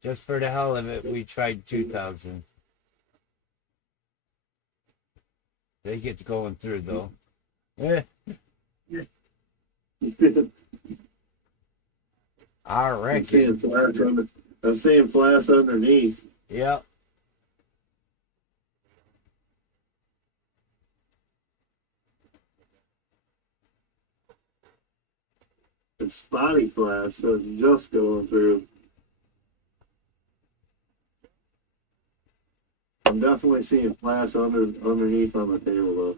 Just for the hell of it, we tried 2,000. They get going through though. I reckon. I'm seeing flash underneath. Yep. It's spotty flash, so it's just going through. I'm definitely seeing flash underneath on the table though.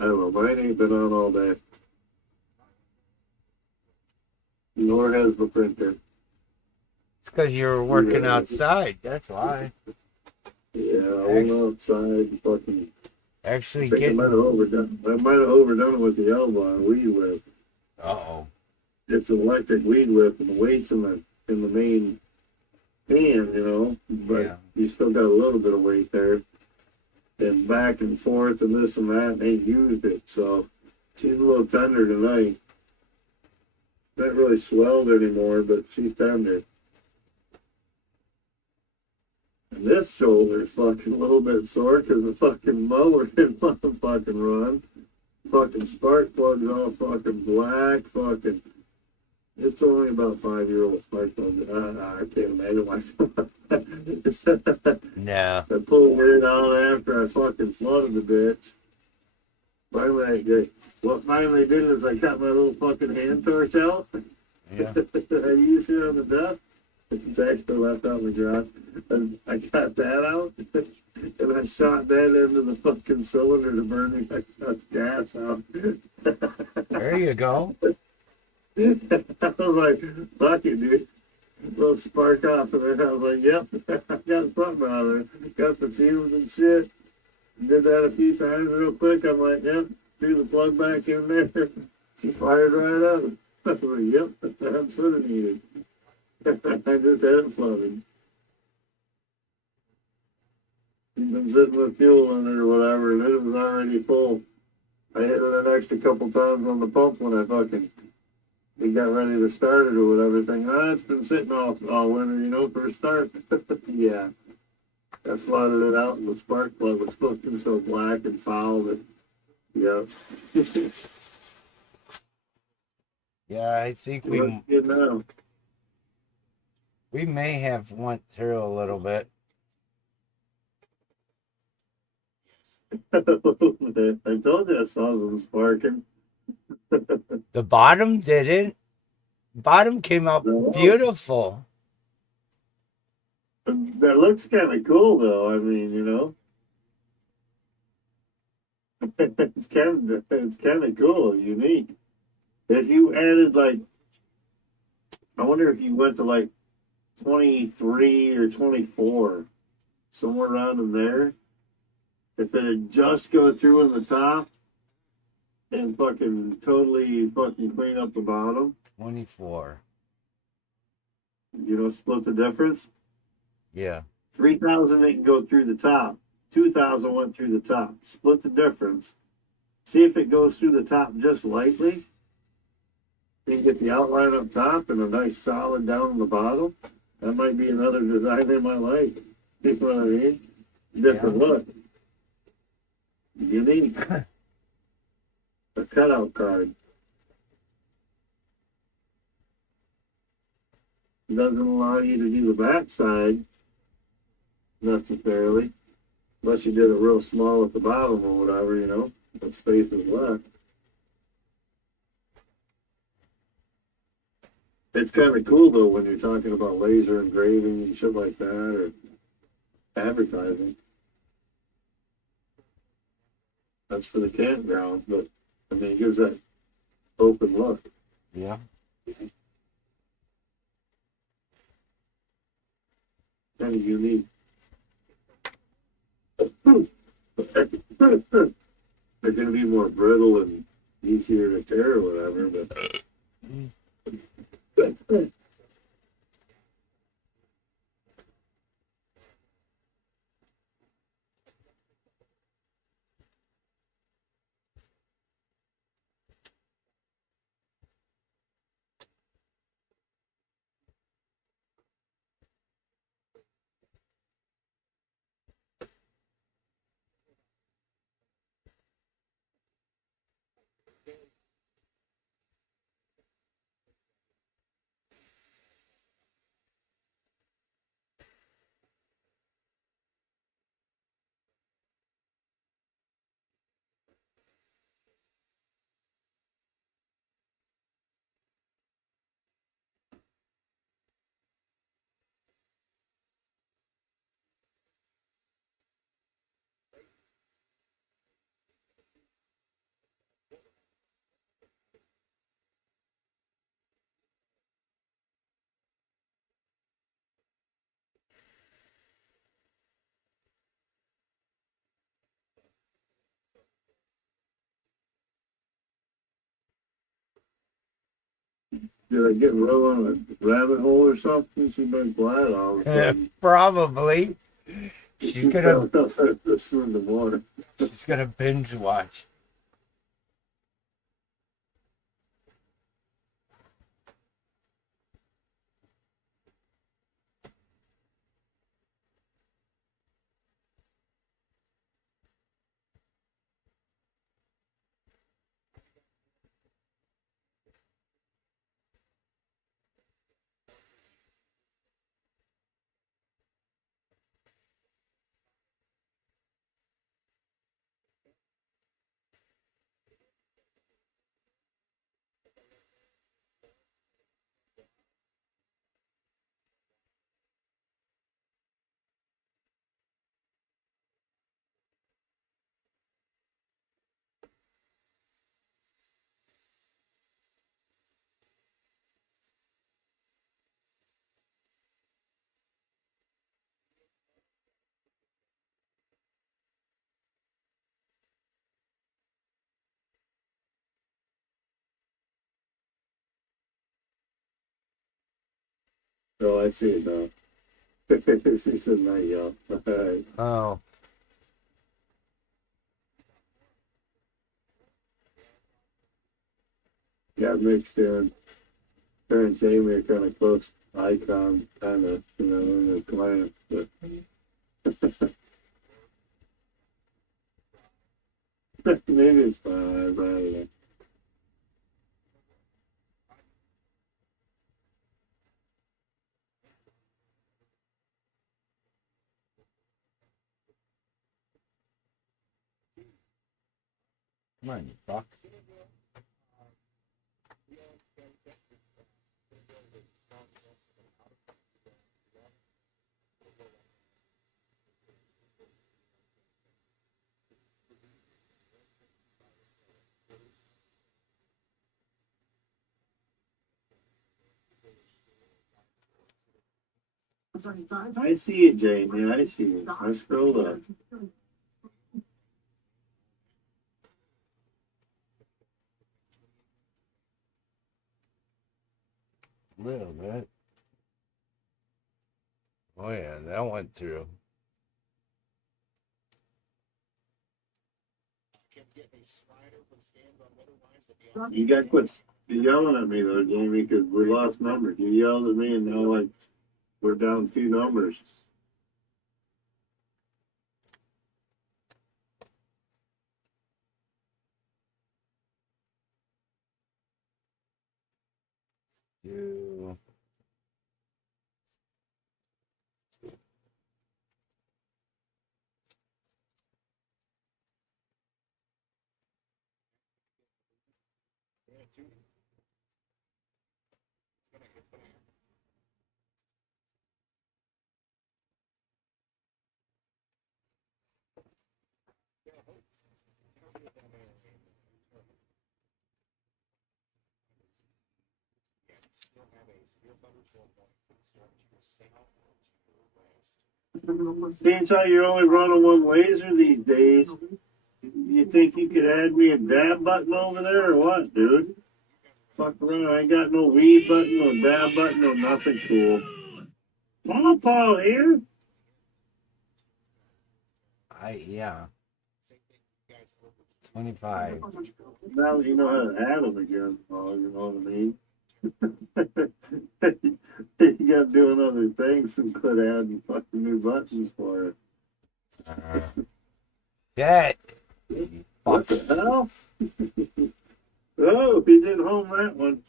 I don't know, mine ain't been on all day. Nor has the printer. It's because you were working outside. That's why. Yeah, I went outside and fucking. Actually, I might have overdone it with the elbow on weed whip. Uh-oh. It's an electric weed whip, and the weight's in the main hand, you know. But Yeah. you still got a little bit of weight there. And back and forth and this and that, and they used it. So she's a little tender tonight. Not really swelled anymore, but she's tender. And this shoulder's fucking a little bit sore because the fucking mower didn't want to fucking run. Fucking spark plugs all fucking black. Fucking. It's only about 5-year-old spark plugs. I can't imagine why. No. I pulled it out after I fucking flooded the bitch. Finally, what finally did is I got my little fucking hand torch out. Yeah. I used here on the desk. It's actually left out in the garage. And I got that out. And I shot that into the fucking cylinder to burn the excess gas out. There you go. I was like, fuck it, dude. A little spark off of there. I was like, yep, I got something out of there. Got the fumes and shit. Did that a few times real quick. I'm like, yep, threw the plug back in there. She fired right up. I was like, yep, that's what it needed. I just had it flooded. You've been sitting with fuel in it or whatever, and it was already full. I hit it an extra couple times on the pump when I fucking we got ready to start it or whatever. Thinking, it's been sitting all winter, you know, for a start. Yeah. I flooded it out, and the spark plug was fucking so black and foul that, yeah. Yeah, I think Looks good now. we may have went through a little bit. I told you I saw them sparking. The bottom didn't. Bottom came out No. beautiful. That looks kind of cool, though. I mean, you know, it's kind of cool, unique. If you added like, I wonder if you went to like 23 or 24, somewhere around in there. If it had just go through in the top and fucking totally fucking clean up the bottom, 24. you know, split the difference. Yeah. 3,000 didn't go through the top. 2,000 went through the top. Split the difference. See if it goes through the top just lightly. Then get the outline up top and a nice solid down on the bottom. That might be another design they might like. You know what I mean? Different look. Unique. A cutout card. Doesn't allow you to do the back side necessarily, unless you did it real small at the bottom or whatever, you know, what space is left. It's kind of cool though when you're talking about laser engraving and shit like that, or advertising. That's for the campgrounds, but I mean, it gives that open look. Yeah. Kind of unique. They're going to be more brittle and easier to tear or whatever, but. Did I get run on a rabbit hole or something? She's been quiet all of a sudden. Probably. She's gonna swim the water. she's gonna binge watch. Oh, I see it now. She said night, y'all. Alright. Oh. Got mixed in. Her and Jamie are kind of close icon, kind of, in the glance, but maybe it's 5, I don't know. Come on, you fuck. I see it, Jamie. I see it. I scrolled up. A little bit. Oh yeah, that went through. You got to quit yelling at me though, Jamie, because we lost numbers. You yelled at me, and now like we're down 2 numbers. You. Seems how you're only running one laser these days. You think you could add me a dab button over there or what, dude? Fuck around. I ain't got no weed button, no dab button, no nothing cool. Paul here? Yeah. 25. Now you know how to add them again, Paul, you know what I mean? You got doing other things and quit adding fucking new buttons for it. Shit. What the hell? Oh, he didn't home that one.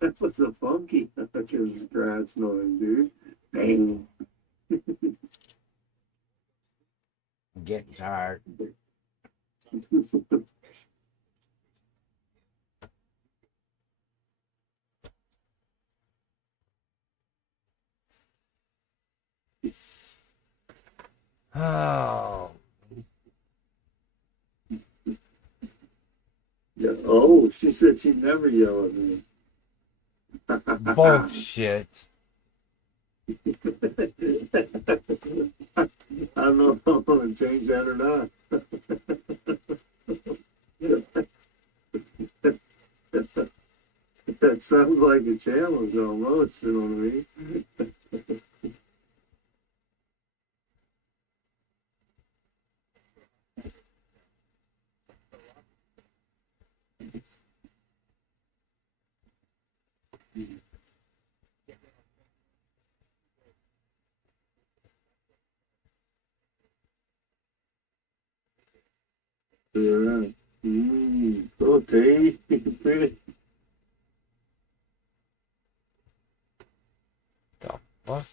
That was a funky fucking scratch noise, dude. Dang. Getting tired. Oh. Yeah. Oh, she said she'd never yell at me. Bullshit. I don't know if I'm going to change that or not. sounds like a challenge almost, you know what I mean? Yeah. So tasty. Pretty. The fuck?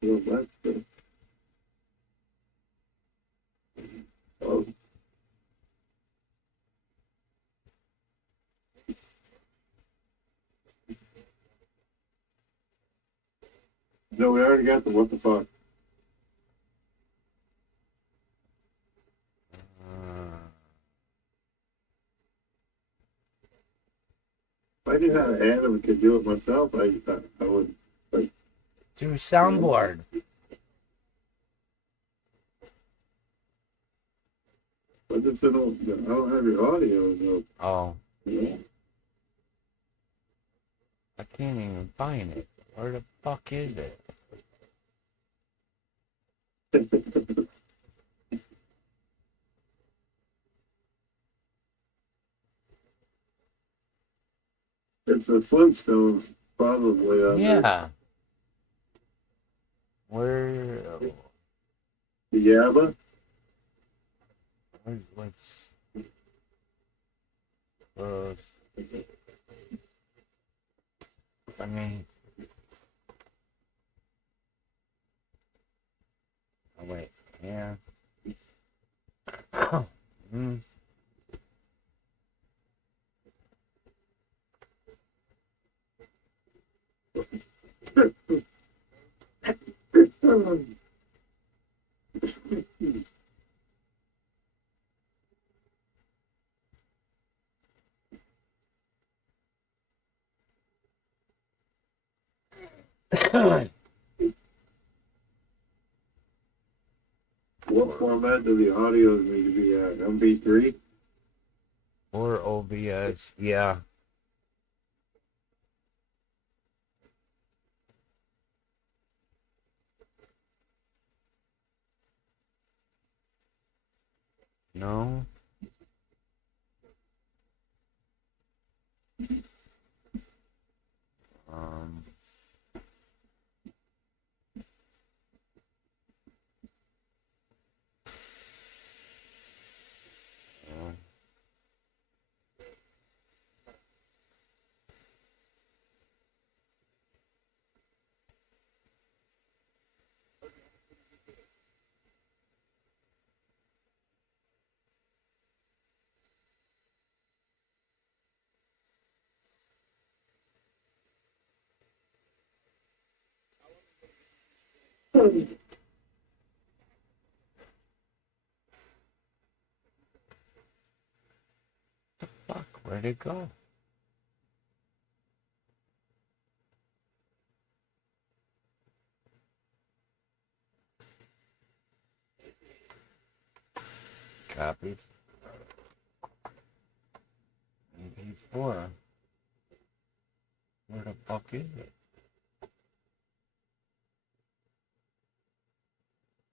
Well, that's the, oh, no, we already got the what the fuck. If I knew how to add them and could do it myself, I would. Like, Do soundboard. I just don't have your audio, though. Oh, Yeah. I can't even find it. Where the fuck is it? It's the Flintstones, probably. On there. Yeah. Where? The Yabba? What's? I mean. Oh wait. Yeah. mm. What format do the audios need to be at? MP3? Or OBS. Yeah. No. Um. Fuck, where'd it go? Copy. MP4. Where the fuck is it?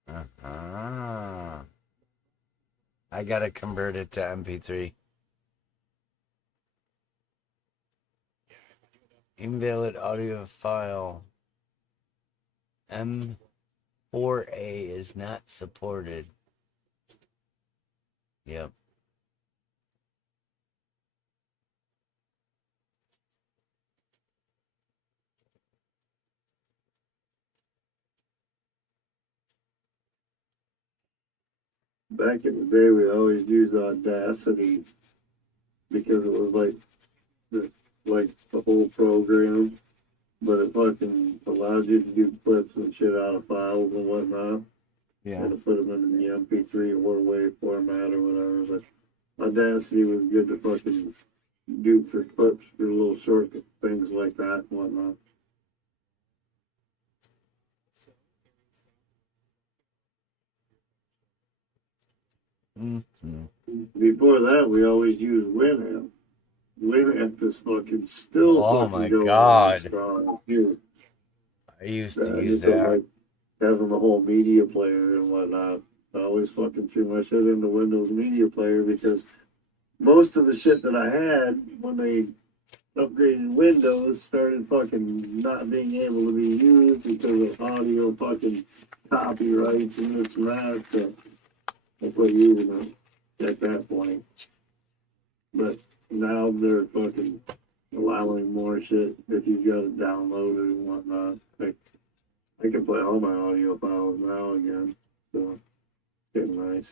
Uh-huh. I gotta convert it to MP3. Invalid audio file. M4A is not supported. Yep. Back in the day, we always used Audacity because it was like the whole program, but it fucking allowed you to do clips and shit out of files and whatnot, Yeah. and to put them into the MP3 or WAV format or whatever. But Audacity was good to fucking do for clips, for little short things like that and whatnot. Before that, we always used Winamp. Winamp is fucking still Oh fucking my going God. strong here. I used to I use just don't that. like having the whole media player and whatnot. I always fucking threw my shit into Windows Media Player because most of the shit that I had when they upgraded Windows started fucking not being able to be used because of audio fucking copyrights and this and that. So I quit using it at that point. But now they're fucking allowing more shit if you've got it downloaded and whatnot. I can play all my audio files now again. So getting nice.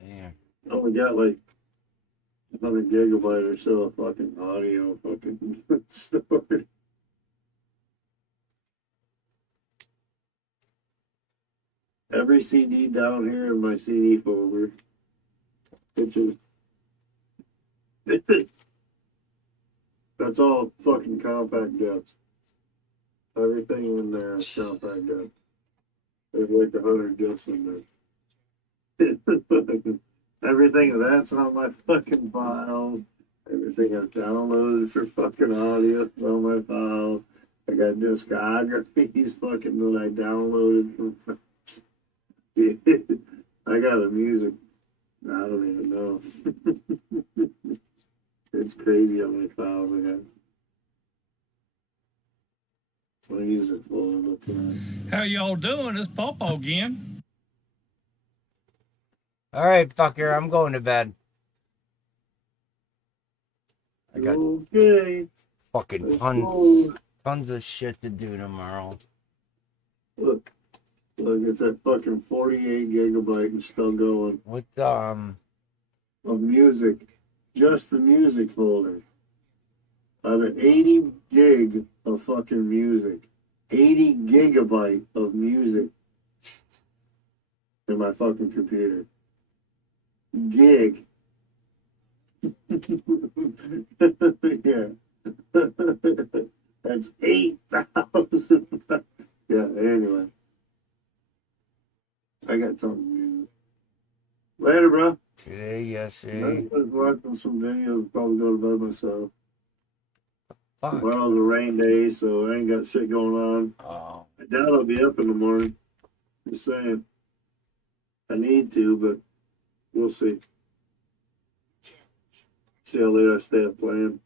Yeah. I only got like 100 gigabyte or so of fucking audio fucking stored. Every CD down here in my CD folder. It's just, that's all fucking compact discs. Everything in there is compact disc. There's like 100 discs in there. Everything of that's on my fucking files. Everything I've downloaded for fucking audio is on my files. I got discographies fucking that I downloaded from. I got a music. I don't even know. It's crazy how many files I got. My music folder looking How y'all doing? It's Pawpaw again. All right, fucker, I'm going to bed. I at. got Okay. fucking Let's tons go. tons of shit to do tomorrow. Look, it's that fucking 48 gigabyte and still going What of music. Just the music folder. Out of 80 gig of fucking music. 80 gigabyte of music in my fucking computer. Gig. Yeah. That's 8,000. Yeah, anyway. I got something to do. Later, bro. today, yesterday? I'm just watching some videos. Probably go to bed myself. Fuck. Tomorrow's a rain day, so I ain't got shit going on. Oh, I doubt I'll be up in the morning. Just saying. I need to, but we'll see. See how late I stay up playing.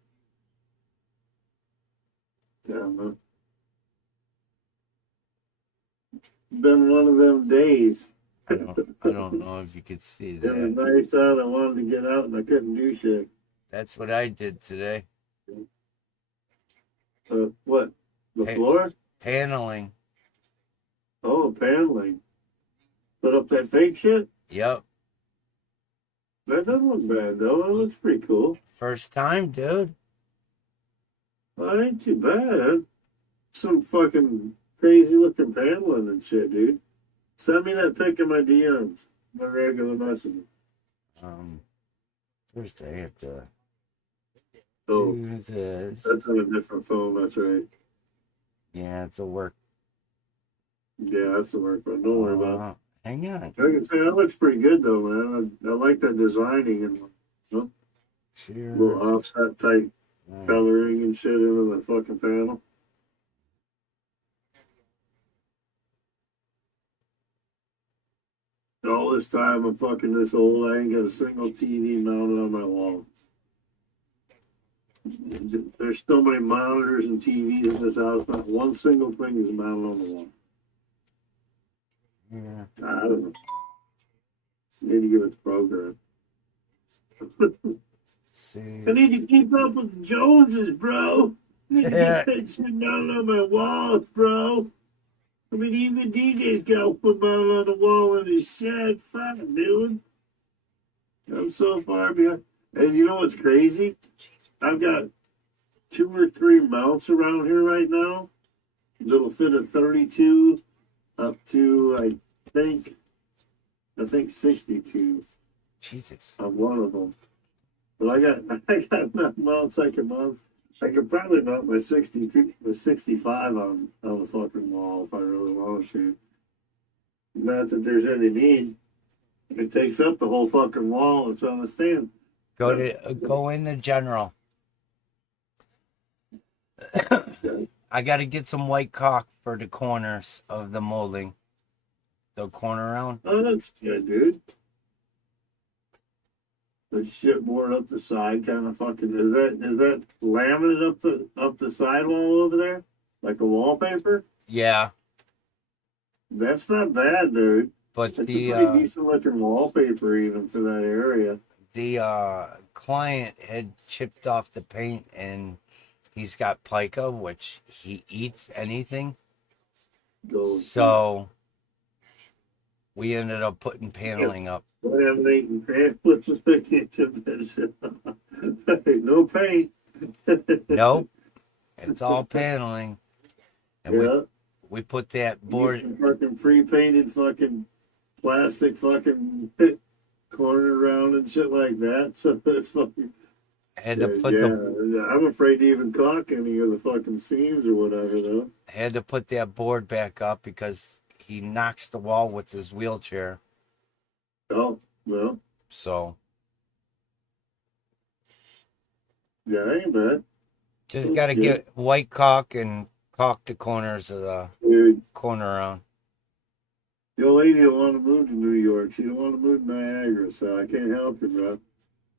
Yeah, I don't know. Been one of them days. I don't know if you could see It was that. nice out. I wanted to get out and I couldn't do shit. That's what I did today. What? The Hey. floor? Paneling. Oh, paneling. Put up that fake shit? Yep. That doesn't look bad, though. That looks pretty cool. First time, dude. Well, it ain't too bad. Some fucking crazy looking paneling and shit, dude. Send me that pic in my DMs, my regular message. First I have to Oh, do this. that's on a different phone. That's right. Yeah, it's a work. Yeah, that's the work one. Don't worry about it. Hang on. I can say that looks pretty good, though, man. I like that designing and Sure. little offset type coloring and shit into the fucking panel. All this time I'm fucking this old, I ain't got a single TV mounted on my wall. There's so many monitors and TVs in this house, not one single thing is mounted on the wall. Yeah. I don't know. Need to give it the program. See. I need to keep up with the Joneses, bro. I need to get that shit mounted on my walls, bro. I mean, even DJ's got put mounted on the wall in his shed. Fuck, dude. I'm so far behind. And you know what's crazy? I've got 2 or 3 mounts around here right now that'll fit a 32 up to I think 62 Jesus. on one of them. But I got enough mounts I can mount. I could probably mount my 65 on the fucking wall if I really wanted to. Not that there's any need. It takes up the whole fucking wall. It's on the stand. Go in the general. I got to get some white caulk for the corners of the molding. The corner round. Oh, that's good, dude. The shitboard up the side, kind of fucking. Is that laminate up the sidewall over there, like a wallpaper? Yeah. That's not bad, dude. But it's a pretty decent looking wallpaper even for that area. The client had chipped off the paint, and he's got pica, which he eats anything. So we ended up putting paneling up. Laminating paint with the kitchen. No paint. Nope. It's all paneling. And we put that board. Fucking pre-painted fucking plastic fucking corner around and shit like that. So that's fucking. Had to put I'm afraid to even caulk any of the fucking seams or whatever though. Had to put that board back up because he knocks the wall with his wheelchair. Oh, well. So. Yeah, ain't bad. Just got to get white caulk and caulk the corners of the corner around. The old lady don't want to move to New York. She don't want to move to Niagara, so I can't help her, bro.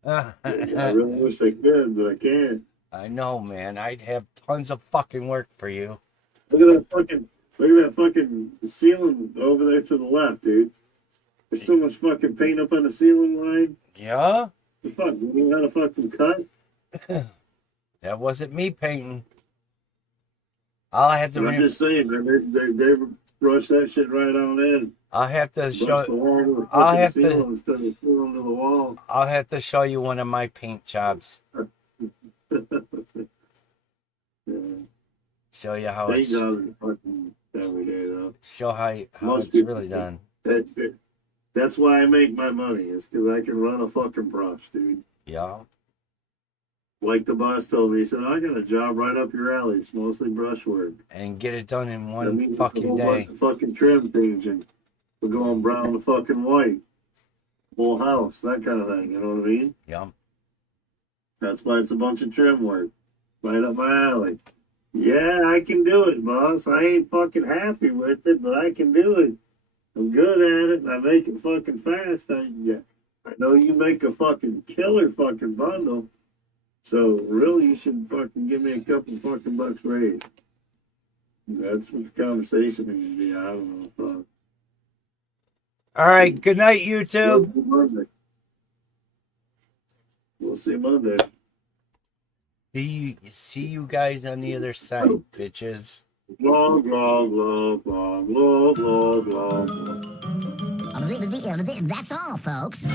I really wish I could, but I can't. I know, man. I'd have tons of fucking work for you. Look at that fucking ceiling over there to the left, dude. There's so much fucking paint up on the ceiling line. Yeah? The fuck? You know how to fucking cut? That wasn't me painting. I'll have to. I'm just saying, they brush that shit right on in. I'll have to show. I'll have to show you one of my paint jobs. Show you how it's. Every day, though. Show how it's really done. That's why I make my money. Is because I can run a fucking brush, dude. Yeah. Like the boss told me, he said, "I got a job right up your alley. It's mostly brushwork." And get it done in one fucking day. Fucking trim changing. We're going brown to fucking white. Whole house, that kind of thing. You know what I mean? Yeah. That's why it's a bunch of trim work. Right up my alley. Yeah, I can do it, boss. I ain't fucking happy with it, but I can do it. I'm good at it, and I make it fucking fast. I know you make a fucking killer fucking bundle. So really, you should fucking give me a couple fucking bucks raise. That's what the conversation needs to be. I don't know. All right. Good night, YouTube. We'll see Monday. See you guys on the other side, bitches. Vlog, vlog, vlog, vlog, vlog, vlog, vlog. That's all, folks.